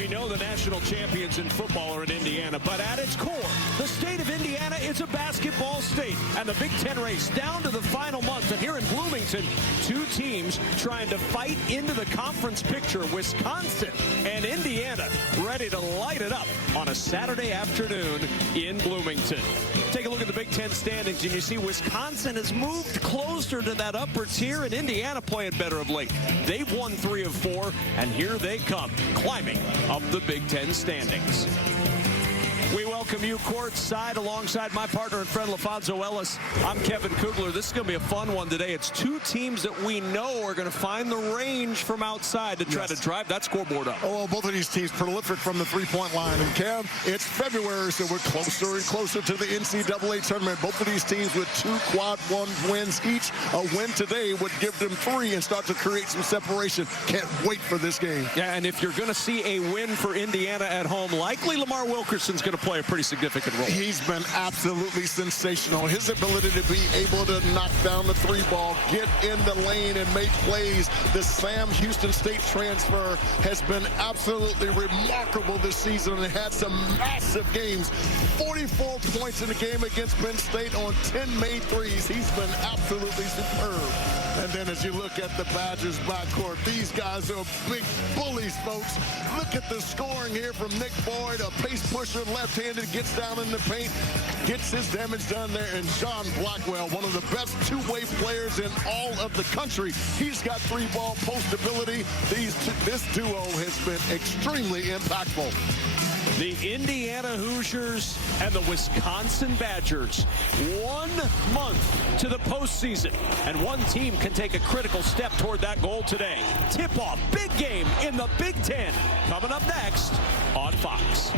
We know the national champions in football are in Indiana, but at its core, the state of Indiana is a basketball state. And the Big Ten race down to the final month. And here in Bloomington, two teams trying to fight into the conference picture. Wisconsin and Indiana ready to light it up on a Saturday afternoon in Bloomington. Take a look at the Big Ten standings, and you see Wisconsin has moved closer to that upper tier, and Indiana playing better of late. They've won 3 of 4, and here they come, climbing up the Big Ten standings. We welcome you courtside alongside my partner and friend LaFonso Ellis. I'm Kevin Kugler. This is going to be a fun one today. It's two teams that we know are going to find the range from outside to try to drive that scoreboard up. Oh, well, both of these teams prolific from the three-point line. And, Kev, it's February, so we're closer and closer to the NCAA tournament. Both of these teams with 2 quad one wins each. A win today would give them 3 and start to create some separation. Can't wait for this game. Yeah, and if you're going to see a win for Indiana at home, likely Lamar Wilkerson's going to play a pretty significant role. He's been absolutely sensational. His ability to be able to knock down the 3-ball, get in the lane and make plays. The Sam Houston State transfer has been absolutely remarkable this season and had some massive games. 44 points in the game against Penn State on 10 made threes. He's been absolutely superb. And then as you look at the Badgers backcourt, these guys are big bullies, folks. Look at the scoring here from Nick Boyd, a pace pusher, left-handed, gets down in the paint, gets his damage done there. And John Blackwell, one of the best two-way players in all of the country. He's got 3-ball post ability. This duo has been extremely impactful. The Indiana Hoosiers and the Wisconsin Badgers, 1 month to the postseason, and one team can take a critical step toward that goal today. Tip-off, big game in the Big Ten, coming up next on Fox.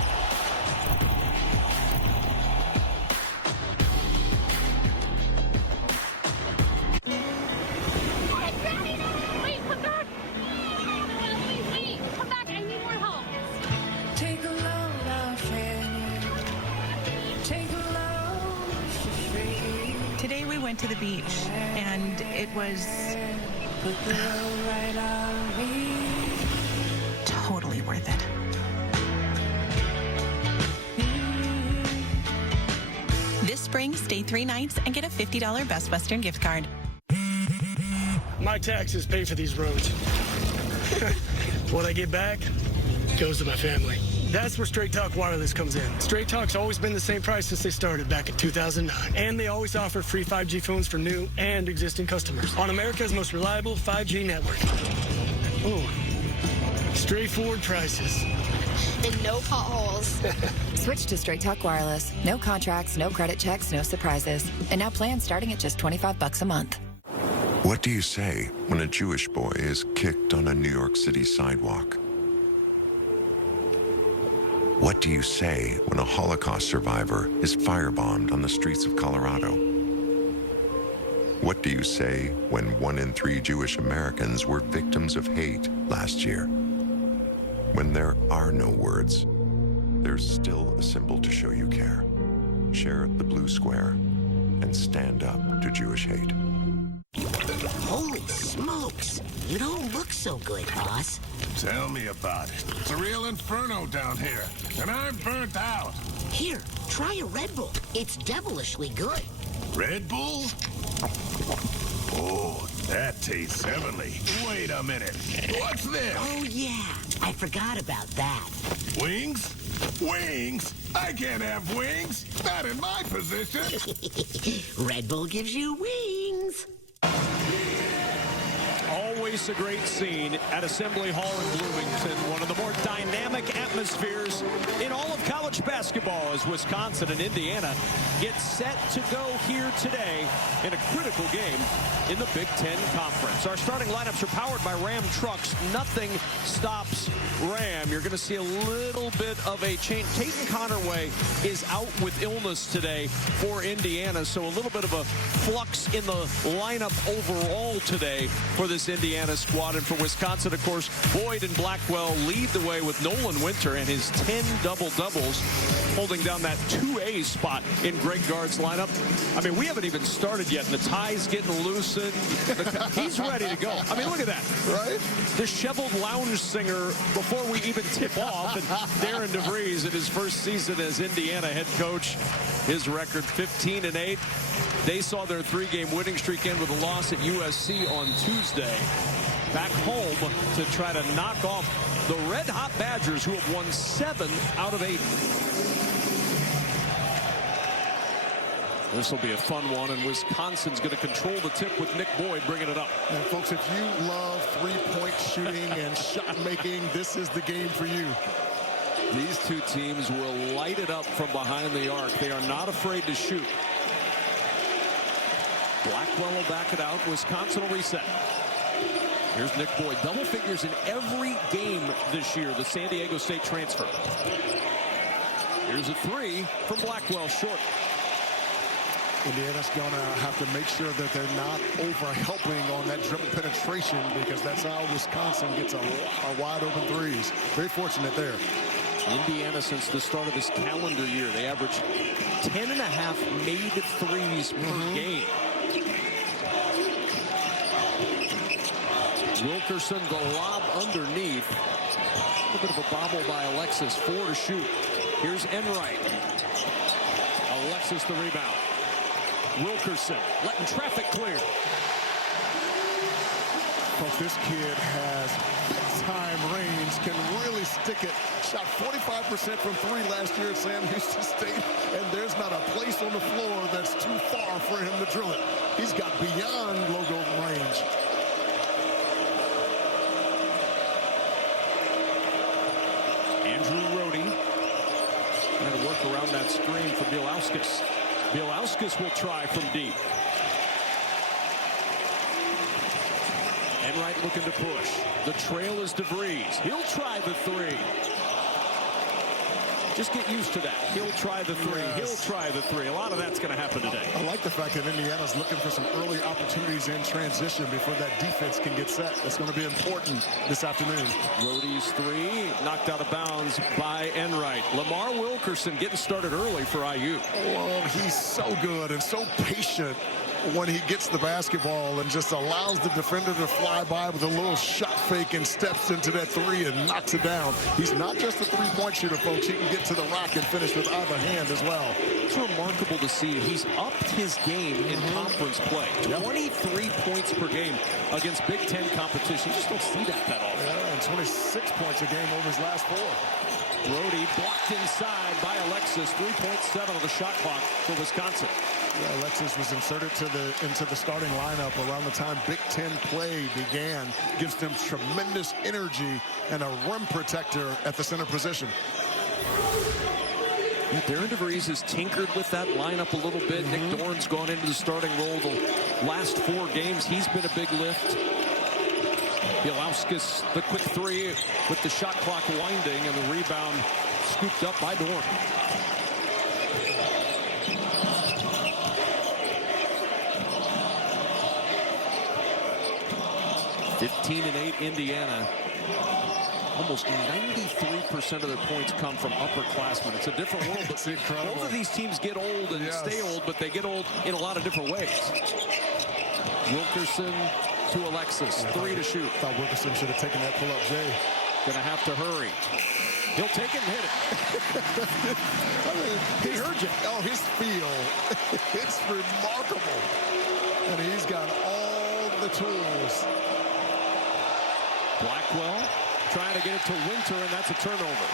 Today we went to the beach, and it was totally worth it. This spring, stay 3 nights and get a $50 Best Western gift card. My taxes pay for these roads. What I get back goes to my family. That's where Straight Talk Wireless comes in. Straight Talk's always been the same price since they started back in 2009. And they always offer free 5G phones for new and existing customers on America's most reliable 5G network. Ooh, straightforward prices. And no potholes. Switch to Straight Talk Wireless. No contracts, no credit checks, no surprises. And now plans starting at just $25 a month. What do you say when a Jewish boy is kicked on a New York City sidewalk? What do you say when a Holocaust survivor is firebombed on the streets of Colorado? What do you say when 1 in 3 Jewish Americans were victims of hate last year? When there are no words, there's still a symbol to show you care. Share the blue square and stand up to Jewish hate. Holy smokes! You don't look so good, boss. Tell me about it. It's a real inferno down here, and I'm burnt out. Here, try a Red Bull. It's devilishly good. Red Bull? Oh, that tastes heavenly. Wait a minute. What's this? Oh, yeah. I forgot about that. Wings? Wings? I can't have wings. Not in my position. Red Bull gives you wings. Always a great scene at Assembly Hall in Bloomington. One of the more dynamic atmospheres in all of college basketball as Wisconsin and Indiana get set to go here today in a critical game in the Big Ten Conference. Our starting lineups are powered by Ram trucks. Nothing stops Ram. You're going to see a little bit of a change. Tatum Connerway is out with illness today for Indiana, so a little bit of a flux in the lineup overall today for this Indiana squad. And for Wisconsin, of course, Boyd and Blackwell lead the way with Nolan Winter and his 10 double-doubles. Charles holding down that 2A spot in Greg Gard's lineup. I mean, we haven't even started yet, and the tie's getting loosened. He's ready to go. I mean, look at that. Right? Disheveled lounge singer before we even tip off. And Darren DeVries in his first season as Indiana head coach. His record 15-8. They saw their 3-game winning streak end with a loss at USC on Tuesday. Back home to try to knock off the red-hot Badgers, who have won 7 out of 8. This will be a fun one, and Wisconsin's going to control the tip with Nick Boyd bringing it up. And folks, if you love three-point shooting and shot making, this is the game for you. These two teams will light it up from behind the arc. They are not afraid to shoot. Blackwell will back it out. Wisconsin will reset. Here's Nick Boyd. Double figures in every game this year, the San Diego State transfer. Here's a 3 from Blackwell, short. Indiana's going to have to make sure that they're not over-helping on that dribble penetration, because that's how Wisconsin gets a wide open threes. Very fortunate there. Indiana, since the start of this calendar year, they average 10.5 made threes per game. Wilkerson, the lob underneath. A little bit of a bobble by Alexis. 4 to shoot. Here's Enright. Alexis the rebound. Wilkerson letting traffic clear. Folks, this kid has big-time range, can really stick it. Shot 45% from 3 last year at Sam Houston State, and there's not a place on the floor that's too far for him to drill it. He's got beyond logo range. Andrew Rohde trying to work around that screen for Bielauskas. Bielauskas will try from deep. Enright looking to push. The trail is DeVries. He'll try the 3. Just get used to that. He'll try the 3. Yes. He'll try the 3. A lot of that's going to happen today. I like the fact that Indiana's looking for some early opportunities in transition before that defense can get set. That's going to be important this afternoon. Rohde's 3 knocked out of bounds by Enright. Lamar Wilkerson getting started early for IU. Oh, he's so good and so patient when he gets the basketball and just allows the defender to fly by with a little shot fake and steps into that 3 and knocks it down. He's not just a three-point shooter, folks. He can get to the rack and finish with either hand as well. It's remarkable to see. He's upped his game in conference play. 23 points per game against Big Ten competition. You just don't see that often. Yeah, and 26 points a game over his last 4. Rohde blocked inside by Alexis. 3.7 on the shot clock for Wisconsin. Yeah, Alexis was inserted into the starting lineup around the time Big Ten play began. Gives them tremendous energy and a rim protector at the center position. Yeah, Darren DeVries has tinkered with that lineup a little bit. Nick Dorn's gone into the starting role the last 4 games. He's been a big lift. Bielauskas, the quick 3 with the shot clock winding, and the rebound scooped up by Dorn. (15-8) Indiana. Almost 93% of their points come from upperclassmen. It's a different world. It's incredible. Both of these teams get old and stay old, but they get old in a lot of different ways. Wilkerson to Alexis. 3 to shoot. Thought Wilkerson should have taken that pull-up, Jay. Gonna have to hurry. He'll take it and hit it. I mean, he heard you. Oh, his feel. It's remarkable. And he's got all the tools. Blackwell trying to get it to Winter, and that's a turnover.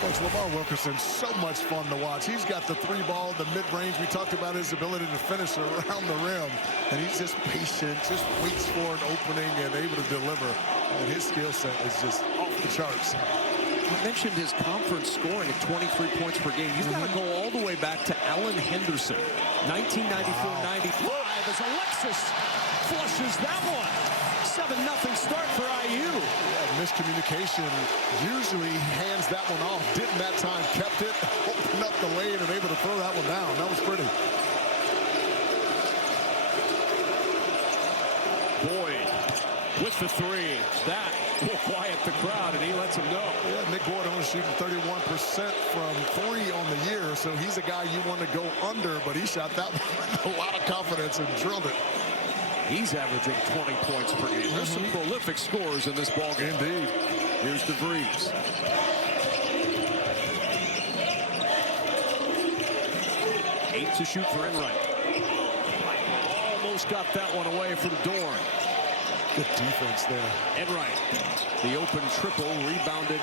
Coach, Lamar Wilkerson, so much fun to watch. He's got the 3-ball, the mid-range. We talked about his ability to finish around the rim. And he's just patient, just waits for an opening and able to deliver. And his skill set is just off the charts. I mentioned his conference scoring at 23 points per game. You've got to go all the way back to Allen Henderson. 1994-95 as Alexis flushes that one. 7-0 start for IU. Yeah, miscommunication. Usually hands that one off. Didn't that time. Kept it, opened up the lane, and able to throw that one down. That was pretty. Boyd with the 3. That will quiet the crowd, and he lets them know. Yeah, Nick Gordon was shooting 31% from 3 on the year, so he's a guy you want to go under, but he shot that with a lot of confidence and drilled it. He's averaging 20 points per game. There's some prolific scores in this ballgame. Indeed. Here's DeVries. Eight to shoot for Enright. Almost got that one away from Dorn. Good defense there. Enright, the open triple, rebounded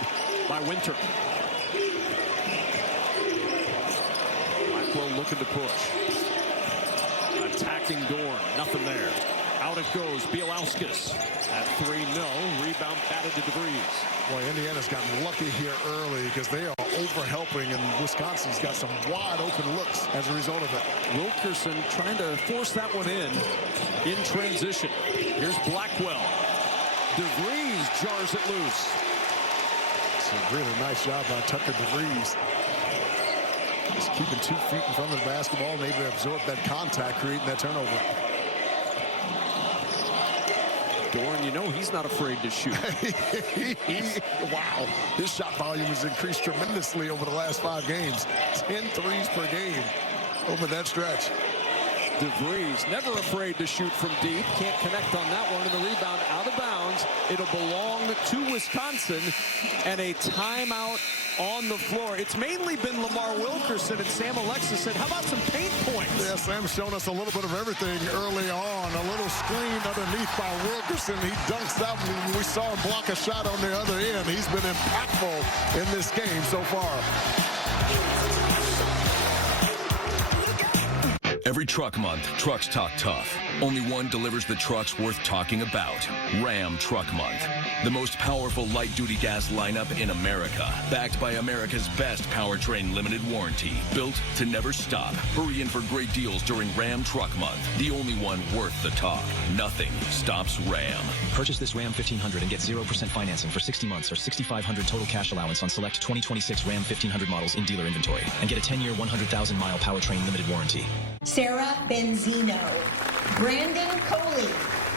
by Winter. Blackwell looking to push. Attacking Dorn, nothing there. Out it goes, Bielauskas at 3, no. Rebound batted to DeVries. Boy, Indiana's gotten lucky here early because they are over-helping, and Wisconsin's got some wide-open looks as a result of it. Wilkerson trying to force that one in transition. Here's Blackwell. DeVries jars it loose. It's a really nice job by Tucker DeVries. Just keeping 2 feet in front of the basketball and able to absorb that contact, creating that turnover. Dorn, you know he's not afraid to shoot. Wow. His shot volume has increased tremendously over the last 5 games. 10 threes per game over that stretch. DeVries never afraid to shoot from deep. Can't connect on that one, and the rebound out of bounds. It'll belong to Wisconsin, and a timeout on the floor. It's mainly been Lamar Wilkerson, and Sam Alexis said, how about some paint points? Yeah, Sam's shown us a little bit of everything early on. A little screen underneath by Wilkerson. He dunks that one. We saw him block a shot on the other end. He's been impactful in this game so far. Every truck month, trucks talk tough. Only one delivers the trucks worth talking about. Ram Truck Month. The most powerful light-duty gas lineup in America. Backed by America's best powertrain limited warranty. Built to never stop. Hurry in for great deals during Ram Truck Month. The only one worth the talk. Nothing stops Ram. Purchase this Ram 1500 and get 0% financing for 60 months or $6,500 total cash allowance on select 2026 Ram 1500 models in dealer inventory. And get a 10-year, 100,000-mile powertrain limited warranty. Sarah Benzino, Brandon Coley,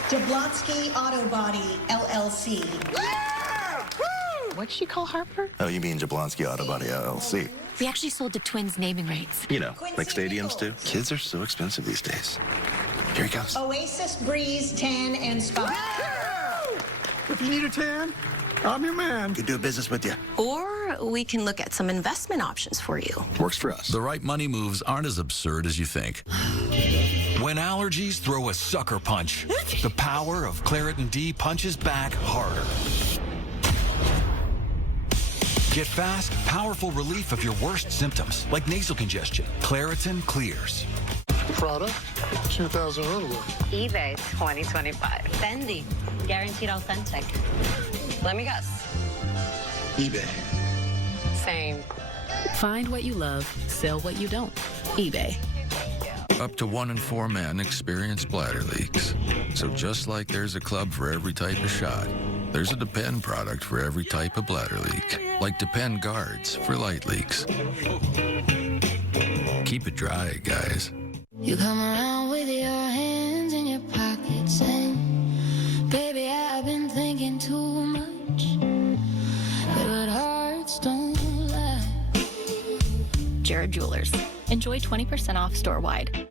Jablonski Auto Body, LLC. What'd she call Harper? Oh, you mean Jablonski Auto Body, LLC. We actually sold the Twins naming rights. You know, like stadiums do. Kids are so expensive these days. Here he comes. Oasis Breeze Tan and Spa. If you need a tan, I'm your man. Could do business with you. Or we can look at some investment options for you. Works for us. The right money moves aren't as absurd as you think. When allergies throw a sucker punch, the power of Claritin D punches back harder. Get fast, powerful relief of your worst symptoms, like nasal congestion. Claritin clears. Prada, 2000 runway. eBay 2025. Fendi, guaranteed authentic. Let me guess. eBay. Same. Find what you love, sell what you don't. eBay. Up to 1 in 4 men experience bladder leaks. So just like there's a club for every type of shot, there's a Depend product for every type of bladder leak. Like Depend guards for light leaks. Keep it dry, guys. You come around with your hands in your pockets and baby, I've been thinking too much. But hearts don't lie. Jared Jewelers. Enjoy 20% off store-wide.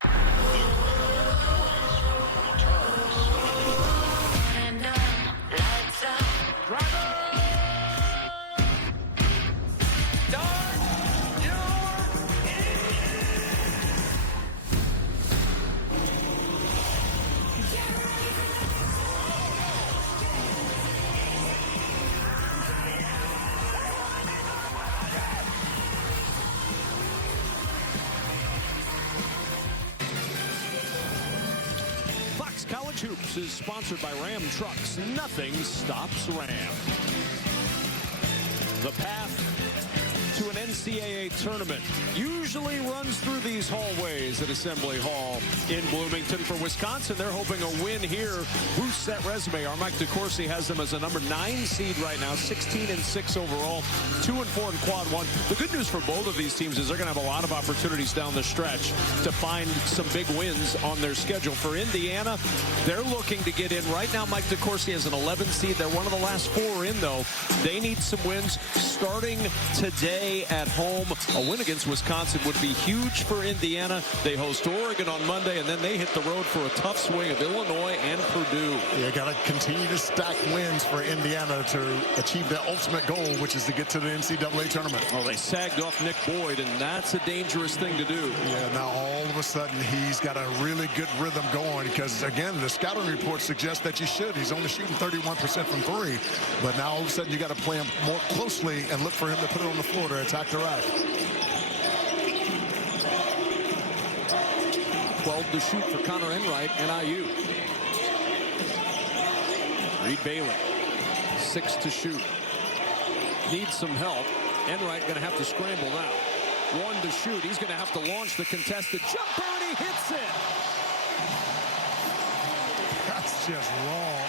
College Hoops is sponsored by Ram Trucks. Nothing stops Ram. The path to an NCAA tournament usually runs through these hallways at Assembly Hall in Bloomington. For Wisconsin, they're hoping a win here boosts that resume. Our Mike DeCourcy has them as a number 9 seed right now, 16-6 overall, 2-4 in quad one. The good news for both of these teams is they're going to have a lot of opportunities down the stretch to find some big wins on their schedule. For Indiana, they're looking to get in. Right now, Mike DeCourcy has an 11 seed. They're one of the last 4 in, though. They need some wins starting today at home. A win against Wisconsin would be huge for Indiana. They host Oregon on Monday, and then they hit the road for a tough swing of Illinois and Purdue. You got to continue to stack wins for Indiana to achieve their ultimate goal, which is to get to the NCAA tournament. Oh, they sagged off Nick Boyd, and that's a dangerous thing to do. Yeah, now all of a sudden he's got a really good rhythm going because, again, the scouting report suggests that you should. He's only shooting 31% from 3, but now all of a sudden you got to play him more closely and look for him to put it on the floor to attack the rack. 12 to shoot for Connor Enright, NIU. Reed Bailey, 6 to shoot. Needs some help. Enright going to have to scramble now. 1 to shoot. He's going to have to launch the contested jumper, and he hits it. That's just wrong.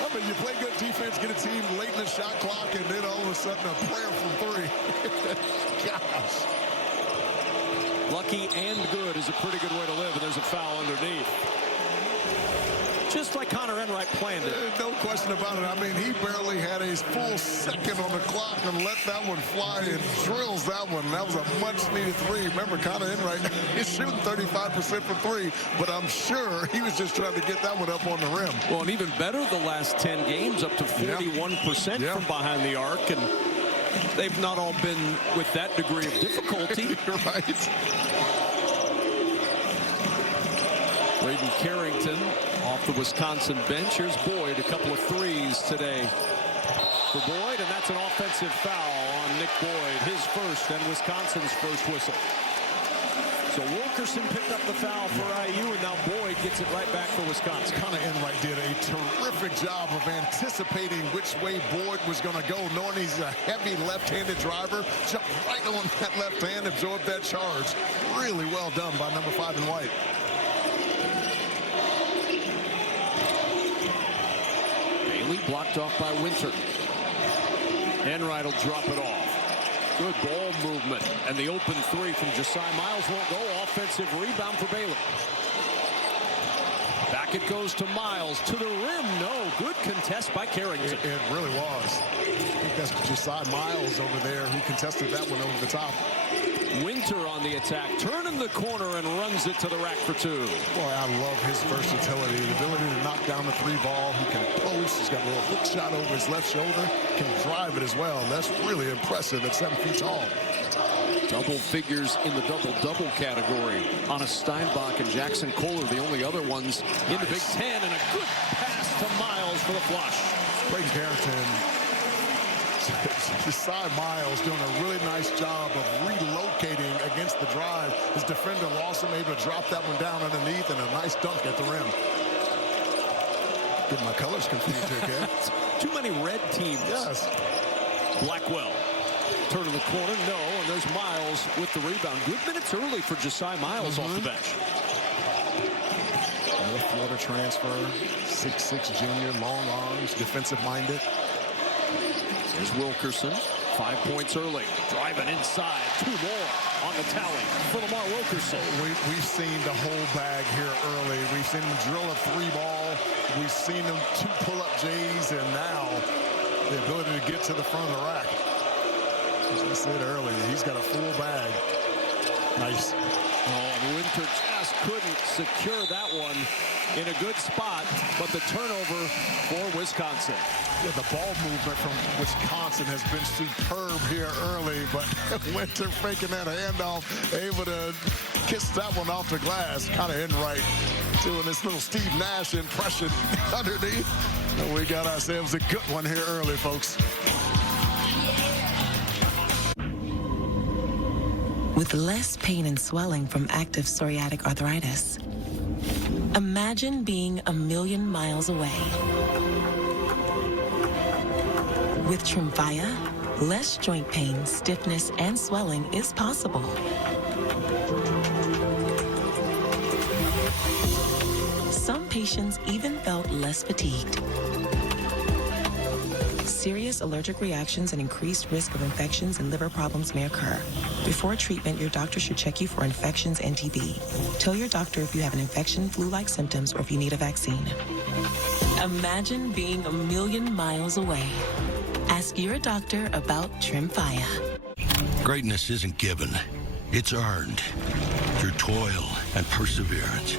I mean, you play good defense, get a team late in the shot clock, and then all of a sudden a prayer from 3. Gosh. Lucky and good is a pretty good way to live, and there's a foul underneath. Just like Connor Enright planned it. No question about it. I mean, he barely had a full second on the clock and let that one fly and drills that one. That was a much-needed 3. Remember, Connor Enright is shooting 35% from 3, but I'm sure he was just trying to get that one up on the rim. Well, and even better the last 10 games, up to 41% from behind the arc, and they've not all been with that degree of difficulty. Right. Braden Carrington off the Wisconsin bench. Here's Boyd, a couple of threes today for Boyd, and that's an offensive foul on Nick Boyd, his first and Wisconsin's first whistle. So Wilkerson picked up the foul for IU, and now Boyd gets it right back for Wisconsin. Connor Enright did a terrific job of anticipating which way Boyd was going to go, knowing he's a heavy left-handed driver. Jumped right on that left hand, absorbed that charge. Really well done by number 5 in white. Bailey blocked off by Winter. Enright will drop it off. Good ball movement, and the open 3 from Josiah Miles won't go. Offensive rebound for Bailey. Back it goes to Miles, to the rim. No, good contest by Carrington. It really was. I think that's Josiah Miles over there who contested that one over the top. Winter on the attack, turning the corner and runs it to the rack for 2. Boy, I love his versatility, the ability to knock down the 3 ball. He can post. He's got a little hook shot over his left shoulder. Can drive it as well. That's really impressive at 7 feet tall. Double figures in the double-double category. Anna Steinbach and Jackson Kohler, the only other ones in the Big Ten, and a good pass to Miles for the flush. Braden Carrington. Josiah Miles doing a really nice job of relocating against the drive. His defender Lawson able to drop that one down underneath, and a nice dunk at the rim. Get my colors confused here, kid. Too many red teams. Yes. Blackwell. Turn to the corner, no, and there's Miles with the rebound. Good minutes early for Josiah Miles off the bench. Another Florida transfer, 6'6" junior, long arms, defensive-minded. There's Wilkerson, 5 points early, driving inside, 2 more on the tally for Lamar Wilkerson. We've seen the whole bag here early. We've seen him drill a 3-ball. We've seen him 2 pull-up J's, and now the ability to get to the front of the rack. As I said earlier, he's got a full bag. Nice. Oh, and Winter just couldn't secure that one in a good spot, but the turnover for Wisconsin. Yeah, the ball movement from Wisconsin has been superb here early, but Winter faking that handoff, able to kiss that one off the glass. Kind of Enright doing this little Steve Nash impression underneath. And we got ourselves a good one here early, folks. With less pain and swelling from active psoriatic arthritis, imagine being a million miles away. With Tremfya, less joint pain, stiffness, and swelling is possible. Some patients even felt less fatigued. Serious allergic reactions and increased risk of infections and liver problems may occur. Before treatment, your doctor should check you for infections and TB. Tell your doctor if you have an infection, flu-like symptoms, or if you need a vaccine. Imagine being a million miles away. Ask your doctor about Tremfya. Greatness isn't given, it's earned through toil and perseverance.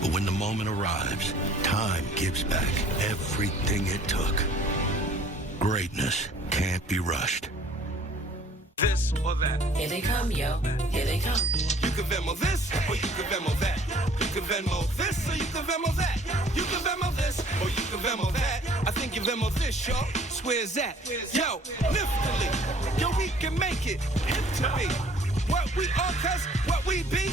But when the moment arrives, time gives back everything it took. Greatness can't be rushed. This or that. Here they come, yo. Here they come. You can Venmo this, or you can Venmo that. You can Venmo this, or you can Venmo that. You can Venmo this, or you can Venmo that. I think you Venmo this, yo. Swears that. Yo, liftily. Yo, we can make it. To me. What we are, cuz what we be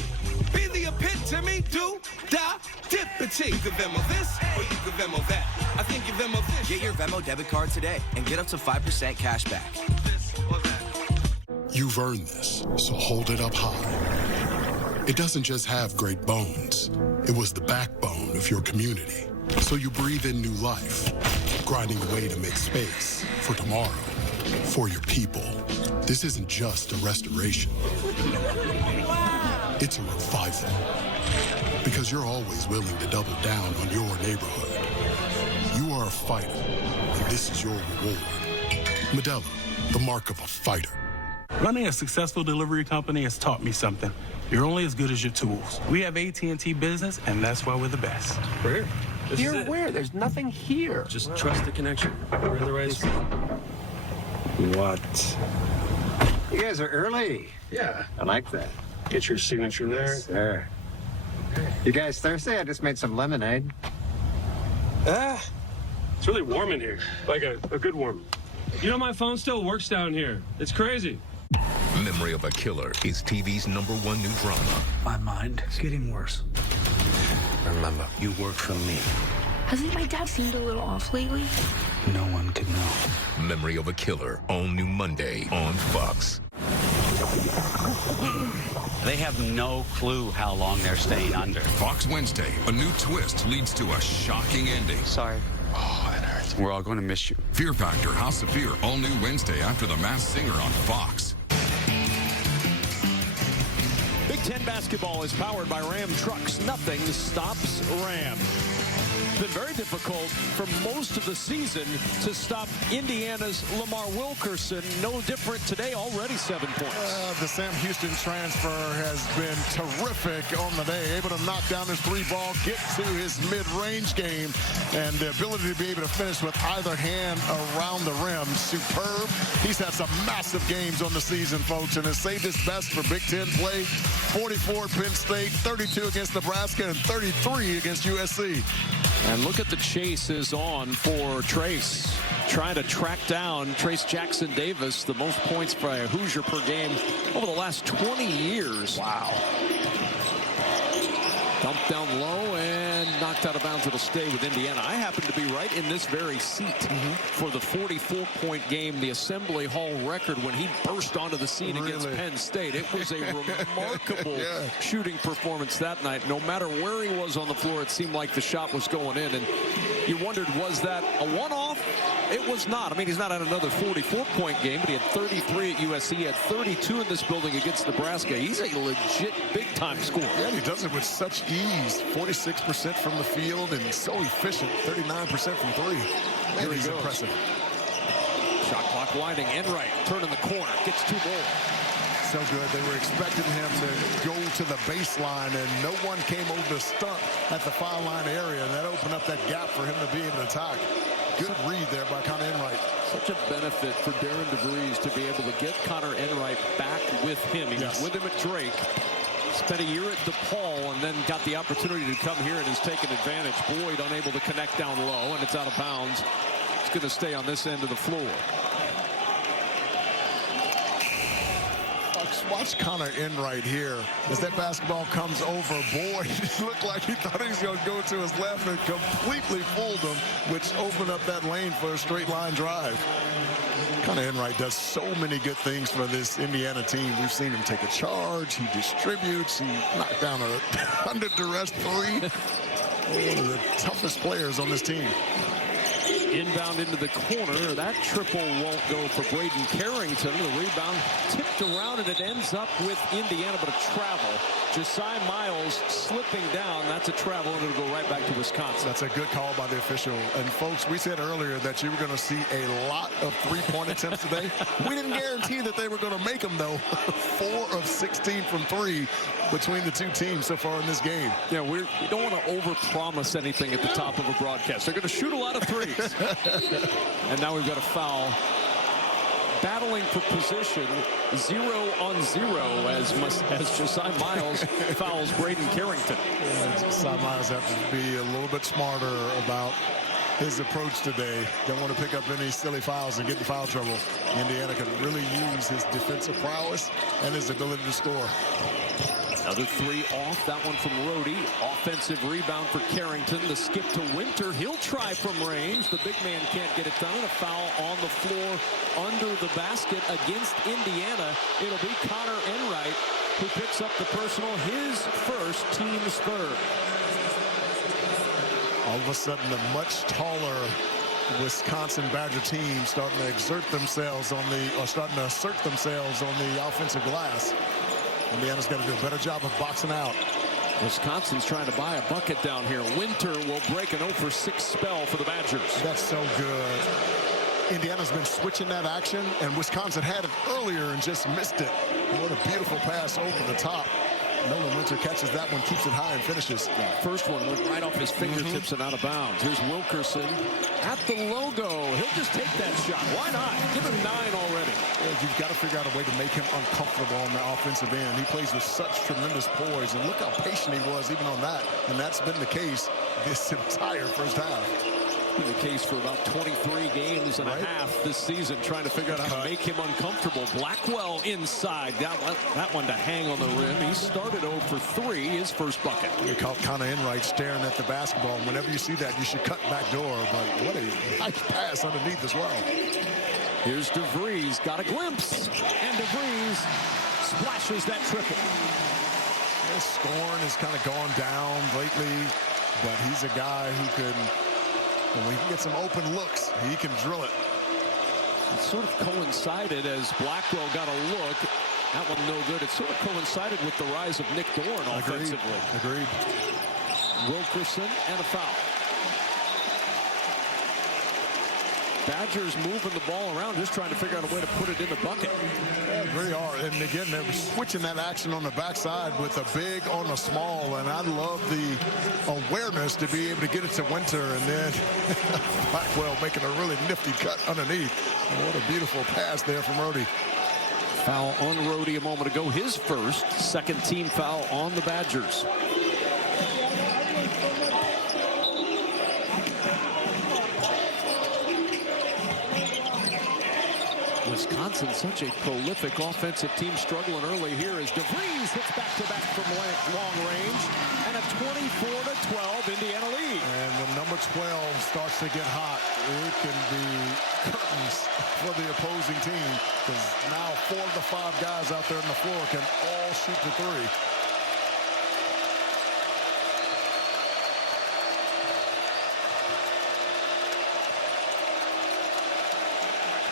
the epitome, do, die, dippity. You can Venmo this, or you can Venmo that. I think you Venmo this. Get your Venmo debit card today and get up to 5% cash back. You've earned this, so hold it up high. It doesn't just have great bones. It was the backbone of your community. So you breathe in new life, grinding away to make space for tomorrow, for your people. This isn't just a restoration. It's a revival. Because you're always willing to double down on your neighborhood. You are a fighter, and this is your reward. Modelo, the mark of a fighter. Running a successful delivery company has taught me something. You're only as good as your tools. We have AT&T Business, and that's why we're the best. We're here. Here where? There's nothing here. Just trust the connection. We're in the right spot. What? You guys are early. Yeah. I like that. Get your signature there. There. You guys thirsty? I just made some lemonade. It's really warm in here. Like a good warm. You know, my phone still works down here. It's crazy. Memory of a Killer is TV's #1 new drama. My mind is getting worse. Remember, you work for me. Hasn't my dad seemed a little off lately? No one could know. Memory of a Killer, all new Monday on Fox. They have no clue how long they're staying under. Fox Wednesday, a new twist leads to a shocking ending. Sorry. Oh, it hurts. We're all going to miss you. Fear Factor, House of Fear, all new Wednesday after The Masked Singer on Fox. Big Ten basketball is powered by Ram Trucks. Nothing stops Ram. It's been very difficult for most of the season to stop Indiana's Lamar Wilkerson. No different today, already 7 points. The Sam Houston transfer has been terrific on the day. Able to knock down his three ball, get to his mid-range game, and the ability to be able to finish with either hand around the rim. Superb. He's had some massive games on the season, folks, and has saved his best for Big Ten play. 44 Penn State, 32 against Nebraska, and 33 against USC. And look at the chase is on for Trace. Trying to track down Trace Jackson Davis, the most points by a Hoosier per game over the last 20 years. Wow. Dumped down low and knocked out of bounds. It'll stay with Indiana. I happen to be right in this very seat for the 44-point game, the Assembly Hall record when he burst onto the scene against Penn State. It was a remarkable shooting performance that night. No matter where he was on the floor, it seemed like the shot was going in. And you wondered, was that a one-off? It was not. I mean, he's not at another 44-point game, but he had 33 at USC. He had 32 in this building against Nebraska. He's a legit big-time scorer. Yeah, he does it with such ease. 46% from the field and so efficient. 39% from three. Here he goes. Impressive. Shot clock winding. Enright turning the corner. Gets two more. So good. They were expecting him to go to the baseline, and no one came over to stunt at the foul line area, and that opened up that gap for him to be able to attack. Good read there by Connor Enright. Such a benefit for Darren DeVries to be able to get Connor Enright back with him. He was with him at Drake. Spent a year at DePaul and then got the opportunity to come here and has taken advantage. Boyd unable to connect down low, and it's out of bounds. It's going to stay on this end of the floor. Watch Connor Enright here as that basketball comes over. Boy, he looked like he thought he was going to go to his left and completely fooled him, which opened up that lane for a straight line drive. Connor Enright does so many good things for this Indiana team. We've seen him take a charge. He distributes. He knocked down a under duress three. One of the toughest players on this team. Inbound into the corner. That triple won't go for Braden Carrington. The rebound tipped around, and it ends up with Indiana, but a travel. Josiah Miles slipping down. That's a travel, and it'll go right back to Wisconsin. That's a good call by the official. And, folks, we said earlier that you were going to see a lot of three-point attempts today. We didn't guarantee that they were going to make them, though. 4 of 16 from 3 between the two teams so far in this game. Yeah, we don't want to overpromise anything at the top of a broadcast. They're going to shoot a lot of threes. And now we've got a foul. Battling for position, 0-on-0 as Josiah Miles fouls Braden Carrington. Yeah, Josiah Miles has to be a little bit smarter about his approach today. Don't want to pick up any silly fouls and get in foul trouble. Indiana can really use his defensive prowess and his ability to score. Another three off. That one from Rhodey. Offensive rebound for Carrington. The skip to Winter. He'll try from range. The big man can't get it done. And a foul on the floor under the basket against Indiana. It'll be Connor Enright who picks up the personal, his first team's third. All of a sudden, the much taller Wisconsin Badger team starting to assert themselves on the offensive glass. Indiana's got to do a better job of boxing out. Wisconsin's trying to buy a bucket down here. Winter will break an 0-for-6 spell for the Badgers. That's so good. Indiana's been switching that action, and Wisconsin had it earlier and just missed it. What a beautiful pass over the top. Nolan Winter catches that one, keeps it high, and finishes. Yeah, first one went right off his fingertips and out of bounds. Here's Wilkerson at the logo. He'll just take that shot. Why not? Give him 9 already. Yeah, you've got to figure out a way to make him uncomfortable on the offensive end. He plays with such tremendous poise, and look how patient he was even on that. And that's been the case this entire first half. Been the case for about 23 games and a half this season, trying to figure out how to make him uncomfortable. Blackwell inside. That one to hang on the rim. He started 0 for 3, his first bucket. You caught Connor Enright staring at the basketball. And whenever you see that, you should cut back door. But what a nice pass underneath as well. Here's DeVries, got a glimpse. And DeVries splashes that triple. His scoring has kind of gone down lately, but he's a guy who can, when he can get some open looks, he can drill it. It sort of coincided as Blackwell got a look. That one no good. It sort of coincided with the rise of Nick Dorn offensively. Agreed. Wilkerson and a foul. Badgers moving the ball around, just trying to figure out a way to put it in the bucket. Yeah, they really are. And again, they're switching that action on the backside with a big on a small. And I love the awareness to be able to get it to Winter. And then Blackwell making a really nifty cut underneath. And what a beautiful pass there from Rhodey. Foul on Rhodey a moment ago. His first, second team foul on the Badgers. Wisconsin, such a prolific offensive team, struggling early here as DeVries hits back-to-back from long range, and a 24-12 Indiana lead. And when number 12 starts to get hot, it can be curtains for the opposing team, because now 4 of the 5 guys out there on the floor can all shoot the 3.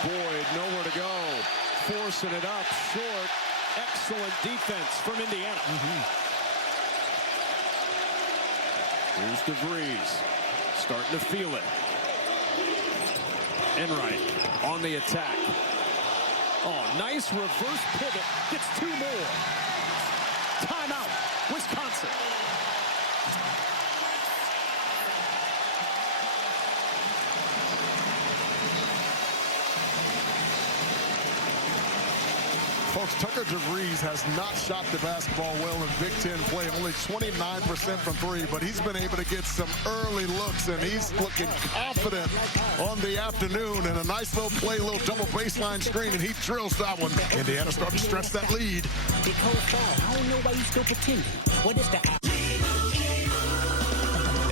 Boyd nowhere to go, forcing it up short. Excellent defense from Indiana. Here's DeVries starting to feel it. Enright on the attack. Oh, nice reverse pivot. Gets 2 more. Timeout, Wisconsin. Folks, Tucker DeVries has not shot the basketball well in Big Ten play, only 29% from three, but he's been able to get some early looks, and he's looking confident on the afternoon. And a nice little play, little double baseline screen, and he drills that one. Indiana starting to stretch that lead. Big Coach Ball, I don't know why you still pretending. What is the...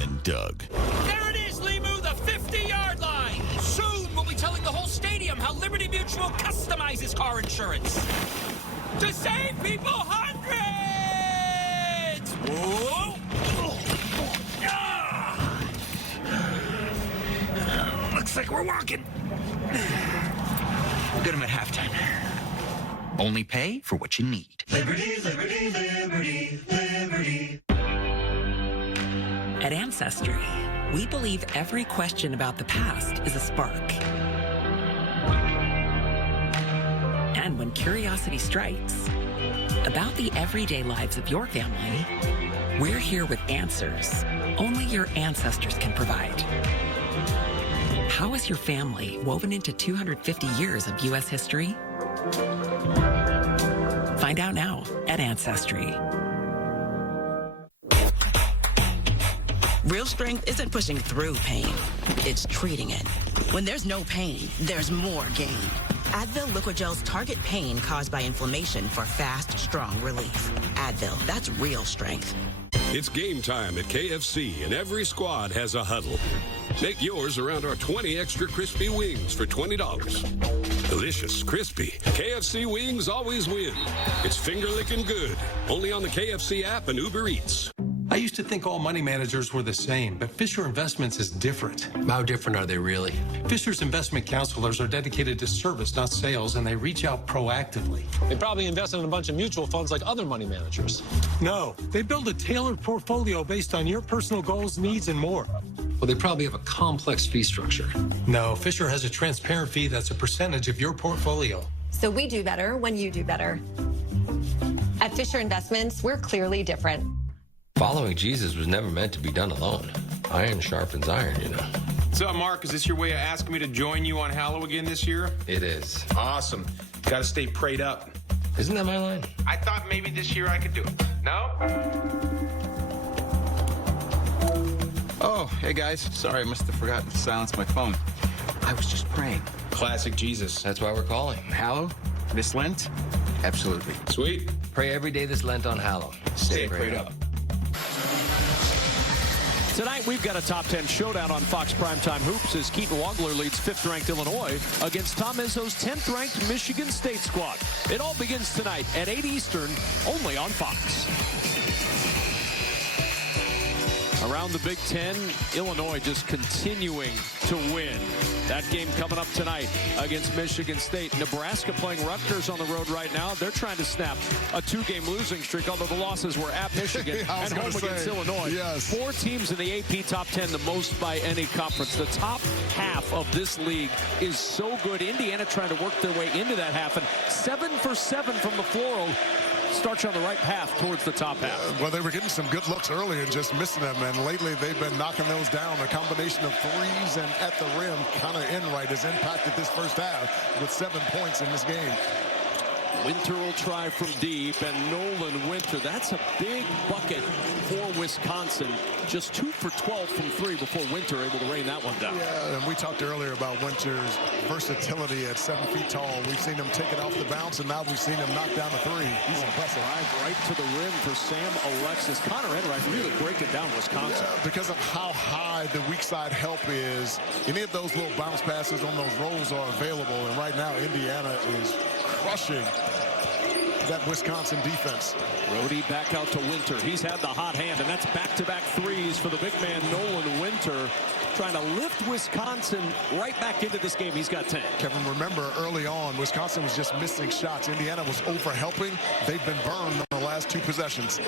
And Doug. There it is, Limu, the 50-yard line. Soon we'll be telling the whole stadium how Liberty Mutual customizes car insurance to save people hundreds. Whoa. Looks like we're walking. We'll get them at halftime. Only pay for what you need. Liberty, liberty, liberty, liberty. At Ancestry, we believe every question about the past is a spark. And when curiosity strikes about the everyday lives of your family, we're here with answers only your ancestors can provide. How is your family woven into 250 years of U.S. history? Find out now at Ancestry. Real strength isn't pushing through pain. It's treating it. When there's no pain, there's more gain. Advil Liquigels target pain caused by inflammation for fast, strong relief. Advil, that's real strength. It's game time at KFC, and every squad has a huddle. Make yours around our 20 extra crispy wings for $20. Delicious, crispy. KFC wings always win. It's finger-licking good. Only on the KFC app and Uber Eats. I used to think all money managers were the same, but Fisher Investments is different. How different are they really? Fisher's investment counselors are dedicated to service, not sales, and they reach out proactively. They probably invested in a bunch of mutual funds like other money managers. No, they build a tailored portfolio based on your personal goals, needs, and more. Well, they probably have a complex fee structure. No, Fisher has a transparent fee that's a percentage of your portfolio. So we do better when you do better. At Fisher Investments, we're clearly different. Following Jesus was never meant to be done alone. Iron sharpens iron, you know. What's up, Mark? Is this your way of asking me to join you on Hallow again this year? It is. Awesome. Gotta stay prayed up. Isn't that my line? I thought maybe this year I could do it. No? Oh, hey guys. Sorry, I must have forgotten to silence my phone. I was just praying. Classic Jesus. That's why we're calling. Hallow? This Lent? Absolutely. Sweet. Pray every day this Lent on Hallow. Stay prayed up. Tonight, we've got a top 10 showdown on Fox Primetime Hoops as Keaton Wongler leads 5th-ranked Illinois against Tom Izzo's 10th-ranked Michigan State squad. It all begins tonight at 8 Eastern, only on Fox. Around the Big Ten, Illinois just continuing to win. That game coming up tonight against Michigan State. Nebraska playing Rutgers on the road right now. They're trying to snap a 2-game losing streak, although the losses were at Michigan and home against Illinois. Yes. 4 teams in the AP top 10, the most by any conference. The top half of this league is so good. Indiana trying to work their way into that half, and 7 for 7 from the floor. Starts on the right path towards the top half. Well, they were getting some good looks early and just missing them, and lately they've been knocking those down. A combination of threes and at the rim, kind of in right, has impacted this first half with 7 points in this game. Winter will try from deep, and Nolan Winter, that's a big bucket for Wisconsin. Just 2 for 12 from 3 before Winter able to rain that one down. Yeah, and we talked earlier about Winter's versatility at 7 feet tall. We've seen him take it off the bounce, and now we've seen him knock down a 3. He's impressive. Right to the rim for Sam Alexis. Connor Enright really breaking down Wisconsin. Yeah, because of how high the weak side help is, any of those little bounce passes on those rolls are available, and right now Indiana is crushing that Wisconsin defense. Brody back out to Winter. He's had the hot hand, and that's back-to-back threes for the big man Nolan Winter, trying to lift Wisconsin right back into this game. He's got 10. Kevin, remember early on, Wisconsin was just missing shots. Indiana was over-helping. They've been burned on the last 2 possessions.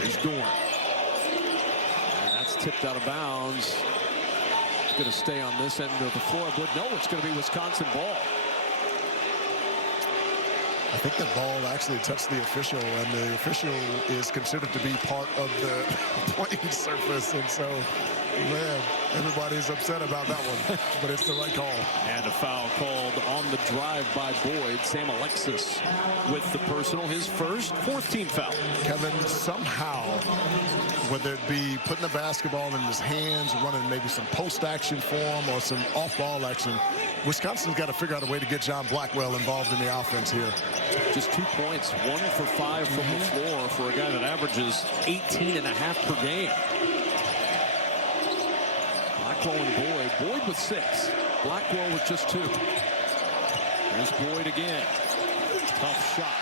Here's Dorn. And that's tipped out of bounds. It's going to stay on this end of the floor, but no, it's going to be Wisconsin ball. I think the ball actually touched the official, and the official is considered to be part of the playing surface, and so Man, everybody's upset about that one, but it's the right call. And a foul called on the drive by Boyd. Sam Alexis with the personal, his first, 14th foul. Kevin, somehow, whether it be putting the basketball in his hands, running maybe some post-action form or some off-ball action, Wisconsin's got to figure out a way to get John Blackwell involved in the offense here. Just 2 points, 1 for 5 from the floor for a guy that averages 18.5 per game. Blackwell and Boyd. Boyd with 6. Blackwell with just 2. There's Boyd again. Tough shot.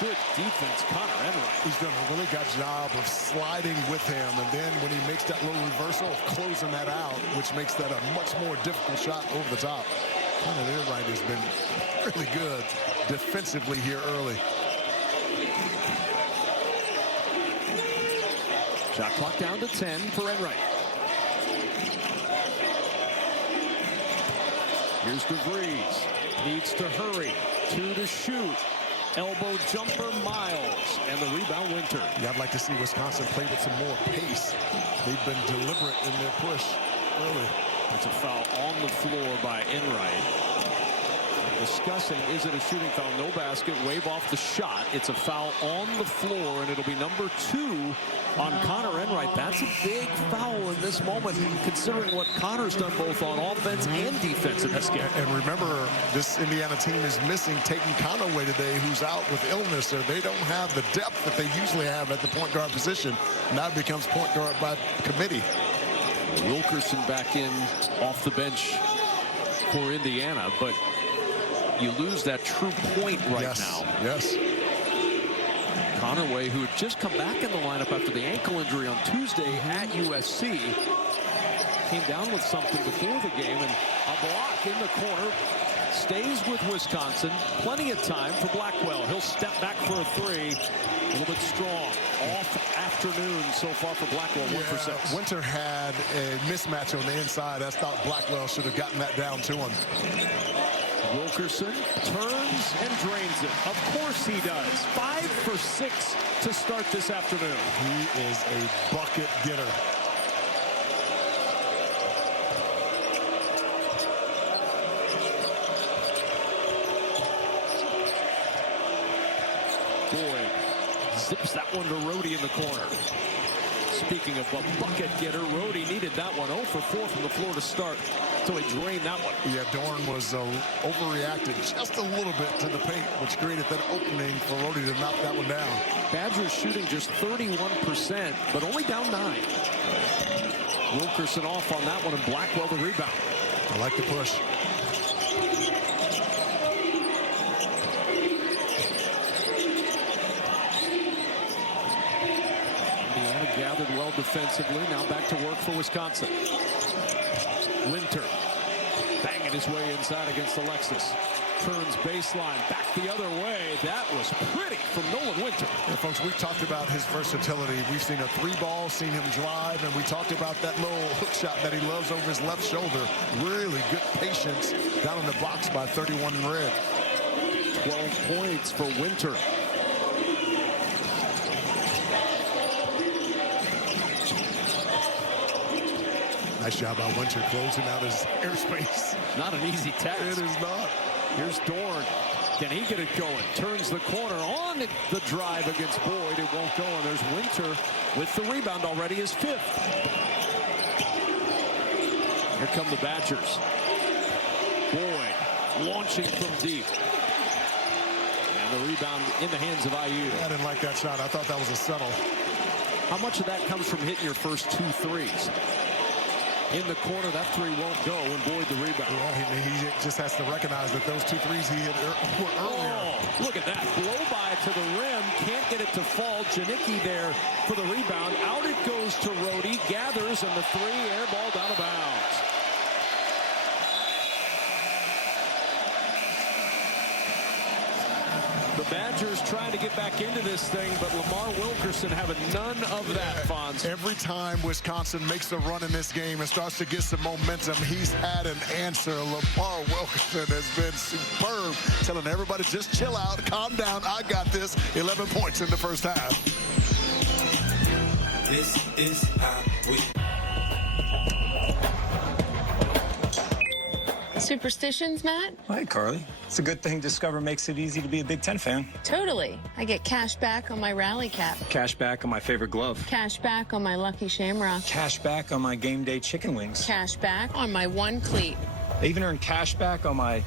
Good defense, Connor Enright. He's done a really good job of sliding with him, and then when he makes that little reversal of closing that out, which makes that a much more difficult shot over the top. Connor Enright has been really good defensively here early. Shot clock down to 10 for Enright. Here's DeVries. Needs to hurry. 2 to shoot. Elbow jumper, Miles. And the rebound, Winter. Yeah, I'd like to see Wisconsin play with some more pace. They've been deliberate in their push early. It's a foul on the floor by Enright. Discussing, is it a shooting foul? No basket. Wave off the shot. It's a foul on the floor, and it'll be number 2 on Connor Enright. That's a big foul in this moment, considering what Connor's done both on offense and defense in this game. And remember, this Indiana team is missing Tatum Conaway today, who's out with illness, so they don't have the depth that they usually have at the point guard position. Now it becomes point guard by committee. Wilkerson back in off the bench for Indiana, but you lose that true point right now. Yes. Conaway, who had just come back in the lineup after the ankle injury on Tuesday at USC, came down with something before the game, and a block in the corner. Stays with Wisconsin. Plenty of time for Blackwell. He'll step back for a 3. A little bit strong. Off afternoon so far for Blackwell. 1 for 6. Winter had a mismatch on the inside. I thought Blackwell should have gotten that down to him. Wilkerson turns and drains it. Of course he does. 5 for 6 to start this afternoon. He is a bucket getter. Boyd zips that one to Rhodey in the corner. Speaking of a bucket getter, Rhodey needed that one. 0 for 4 from the floor to start. So he drained that one. Yeah, Dorn was overreacted just a little bit to the paint, which created that opening for Rhodey to knock that one down. Badgers shooting just 31%, but only down 9. Wilkerson off on that one, and Blackwell the rebound. I like the push. Indiana gathered well defensively. Now back to work for Wisconsin. Winter banging his way inside against Alexis. Turns baseline back the other way. That was pretty from Nolan Winter. Yeah, folks, we've talked about his versatility. We've seen a 3-ball, seen him drive, and we talked about that little hook shot that he loves over his left shoulder. Really good patience down in the box by 31 in red. 12 points for Winter. Nice job by Winter closing out his airspace. Not an easy task. It is not. Here's Dorn. Can he get it going? Turns the corner on the drive against Boyd. It won't go, and there's Winter with the rebound already, his 5th. Here come the Badgers. Boyd launching from deep. And the rebound in the hands of IU. I didn't like that shot. I thought that was a settle. How much of that comes from hitting your first 2 threes? In the corner, that 3 won't go, and Boyd the rebound. Yeah, he just has to recognize that those 2 threes he hit were earlier. Oh, look at that. Blow by to the rim. Can't get it to fall. Janicki there for the rebound. Out it goes to Rhodey. Gathers, and the 3 airballed out of bounds. The Badgers trying to get back into this thing, but Lamar Wilkerson having none of that, Fonz. Every time Wisconsin makes a run in this game and starts to get some momentum, he's had an answer. Lamar Wilkerson has been superb, telling everybody just chill out, calm down, I got this. 11 points in the first half. This is how we Superstitions, Matt? Hi, Carly. It's a good thing Discover makes it easy to be a Big Ten fan. Totally. I get cash back on my rally cap. Cash back on my favorite glove. Cash back on my Lucky Shamrock. Cash back on my game day chicken wings. Cash back on my one cleat. I even earned cash back on my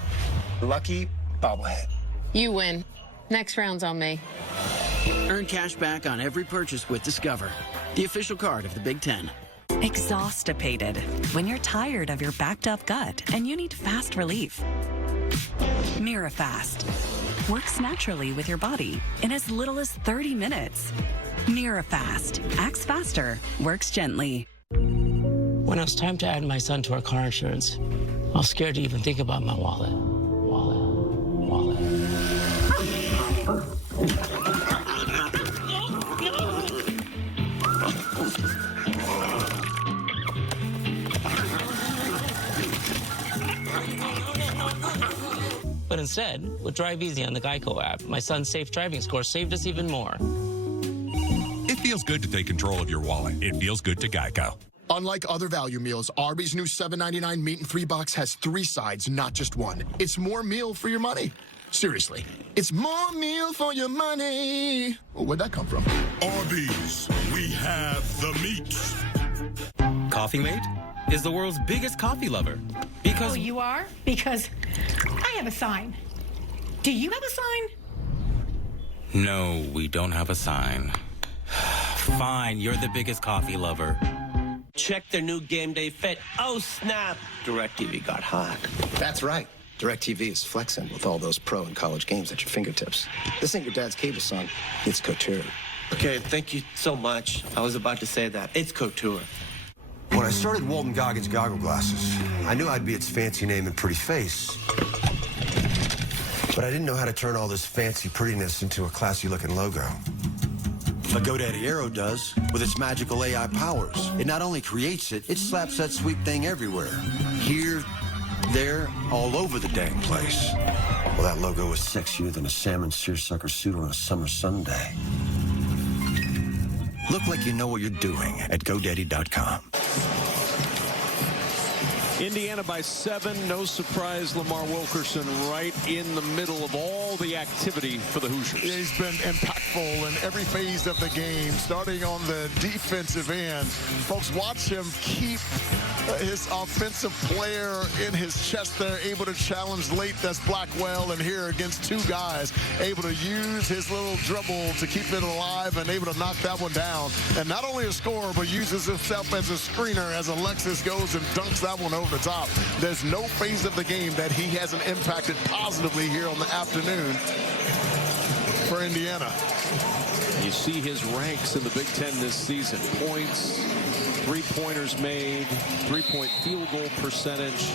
lucky bobblehead. You win. Next round's on me. Earn cash back on every purchase with Discover, the official card of the Big Ten. Exhaustipated. When you're tired of your backed up gut and you need fast relief. Mirafast works naturally with your body in as little as 30 minutes. Mirafast acts faster, works gently. When it was time to add my son to our car insurance, I was scared to even think about my wallet. But instead, with Drive Easy on the Geico app, my son's safe driving score saved us even more. It feels good to take control of your wallet. It feels good to Geico. Unlike other value meals, Arby's new $7.99 meat and 3 box has 3 sides, not just one. It's more meal for your money. Seriously, it's more meal for your money. Oh, where'd that come from? Arby's, we have the meats. Coffee Mate is the world's biggest coffee lover. Because Oh, you are? Because I have a sign. Do you have a sign? No, we don't have a sign. Fine, you're the biggest coffee lover. Check their new game day fit. Oh, snap. DirecTV got hot. That's right. DirecTV is flexing with all those pro and college games at your fingertips. This ain't your dad's cable, son. It's Couture. Okay, thank you so much. I was about to say that. It's Couture. When I started Walton Goggins Goggle Glasses, I knew I'd be its fancy name and pretty face. But I didn't know how to turn all this fancy prettiness into a classy-looking logo. But GoDaddy Aero does, with its magical AI powers. It not only creates it, it slaps that sweet thing everywhere. Here, there, all over the dang place. Well, that logo is sexier than a salmon seersucker suit on a summer Sunday. Look like you know what you're doing at GoDaddy.com. Indiana by 7. No surprise, Lamar Wilkerson right in the middle of all the activity for the Hoosiers. He's been impactful in every phase of the game, starting on the defensive end. Folks, watch him keep his offensive player in his chest there, able to challenge late. That's Blackwell, and here against 2 guys, able to use his little dribble to keep it alive and able to knock that one down. And not only a scorer, but uses himself as a screener as Alexis goes and dunks that one over the top. There's no phase of the game that he hasn't impacted positively here on the afternoon for Indiana. You see his ranks in the Big Ten this season. Points, 3-pointers made, 3-point field goal percentage.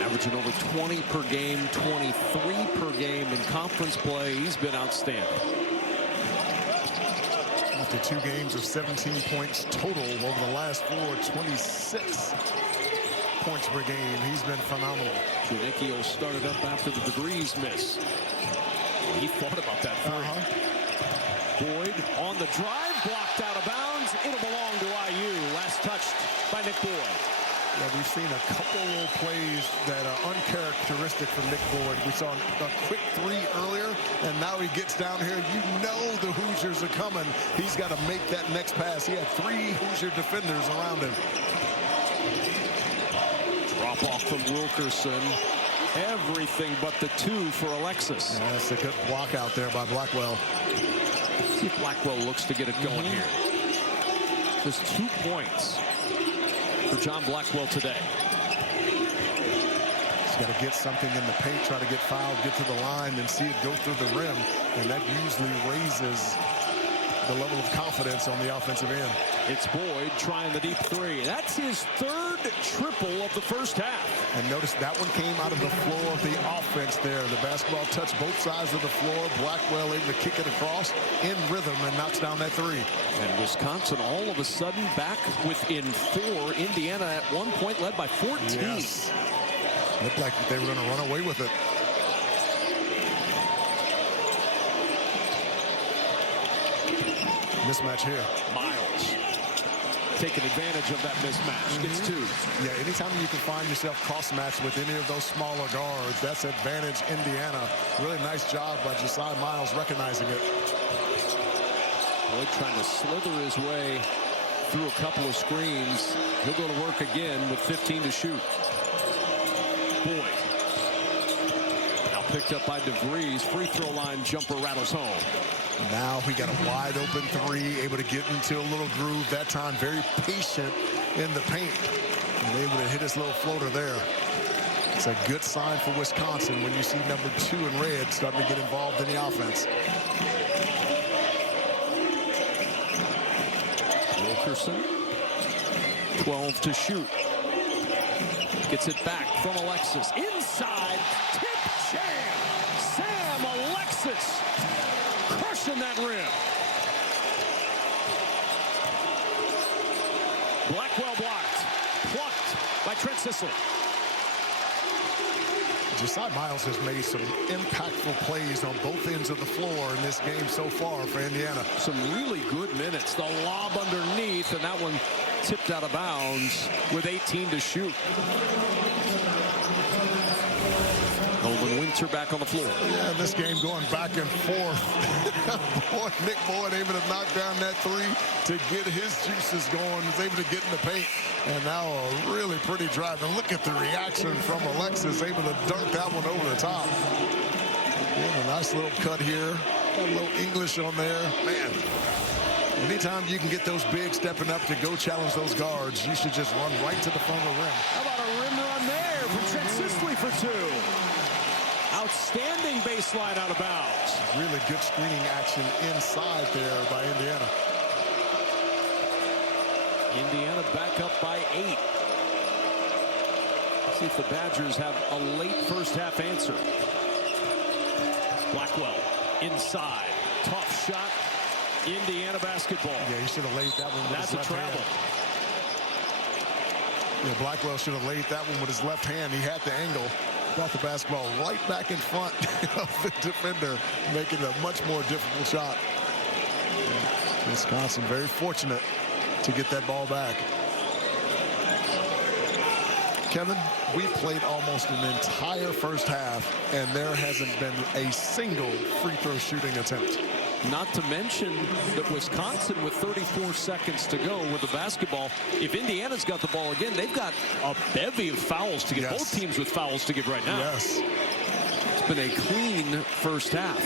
Averaging over 20 per game, 23 per game in conference play. He's been outstanding. After 2 games of 17 points total over the last 4, 26 points per game. He's been phenomenal. Junicchio started up after the degrees miss. He thought about that three. Boyd on the drive, blocked out of bounds. It'll belong to IU. Last touched by Nick Boyd. Yeah, we've seen a couple little plays that are uncharacteristic from Nick Boyd. We saw a quick 3 earlier, and now he gets down here. You know the Hoosiers are coming. He's got to make that next pass. He had 3 Hoosier defenders around him. Drop off from Wilkerson. Everything but the 2 for Alexis. Yeah, that's a good block out there by Blackwell. See if Blackwell looks to get it going here. Just 2 points for John Blackwell today. He's got to get something in the paint, try to get fouled, get to the line, and see it go through the rim. And that usually raises the level of confidence on the offensive end. It's Boyd trying the deep 3. That's his 3rd triple of the first half. And notice that one came out of the floor of the offense there. The basketball touched both sides of the floor. Blackwell able to kick it across in rhythm and knocks down that 3. And Wisconsin all of a sudden back within 4. Indiana at one point led by 14. Yes. Looked like they were going to run away with it. Mismatch here. Miles taking advantage of that mismatch. Gets two. Yeah, anytime you can find yourself cross-matched with any of those smaller guards, that's advantage Indiana. Really nice job by Josiah Miles recognizing it. Boyd trying to slither his way through a couple of screens. He'll go to work again with 15 to shoot. Boyd. Now picked up by DeVries. Free throw line jumper rattles home. Now we got a wide open three, able to get into a little groove. That time very patient in the paint. And able to hit his little floater there. It's a good sign for Wisconsin when you see number 2 in red starting to get involved in the offense. Wilkerson, 12 to shoot. Gets it back from Alexis. Inside, tip jam. Sam Alexis crushing that rim. Blackwell blocked. Plucked by Trent Sisley. Josiah Miles has made some impactful plays on both ends of the floor in this game so far for Indiana. Some really good minutes. The lob underneath, and that one tipped out of bounds with 18 to shoot. Nolan Winter back on the floor. Yeah, this game going back and forth. Boy, Nick Boyd able to knock down that three to get his juices going. Was able to get in the paint. And now a really pretty drive. And look at the reaction from Alexis. Able to dunk that one over the top. Yeah, a nice little cut here. Got a little English on there. Man, anytime you can get those bigs stepping up to go challenge those guards, you should just run right to the front of the rim. How about a rim run there from Trent Sisley for two? Outstanding baseline out of bounds. Really good screening action inside there by Indiana. Indiana back up by 8. See if the Badgers have a late first half answer. Blackwell inside. Tough shot. Indiana basketball. Yeah, he should have laid that one with That's his left a travel. hand. Yeah, Blackwell should have laid that one with his left hand. He had the angle. Brought the basketball right back in front of the defender, making it a much more difficult shot. Wisconsin very fortunate to get that ball back. Kevin, we played almost an entire first half, and there hasn't been a single free throw shooting attempt. Not to mention that Wisconsin, with 34 seconds to go with the basketball, if Indiana's got the ball again, they've got a bevy of fouls to give. Yes. Both teams with fouls to give right now. Yes. It's been a clean first half.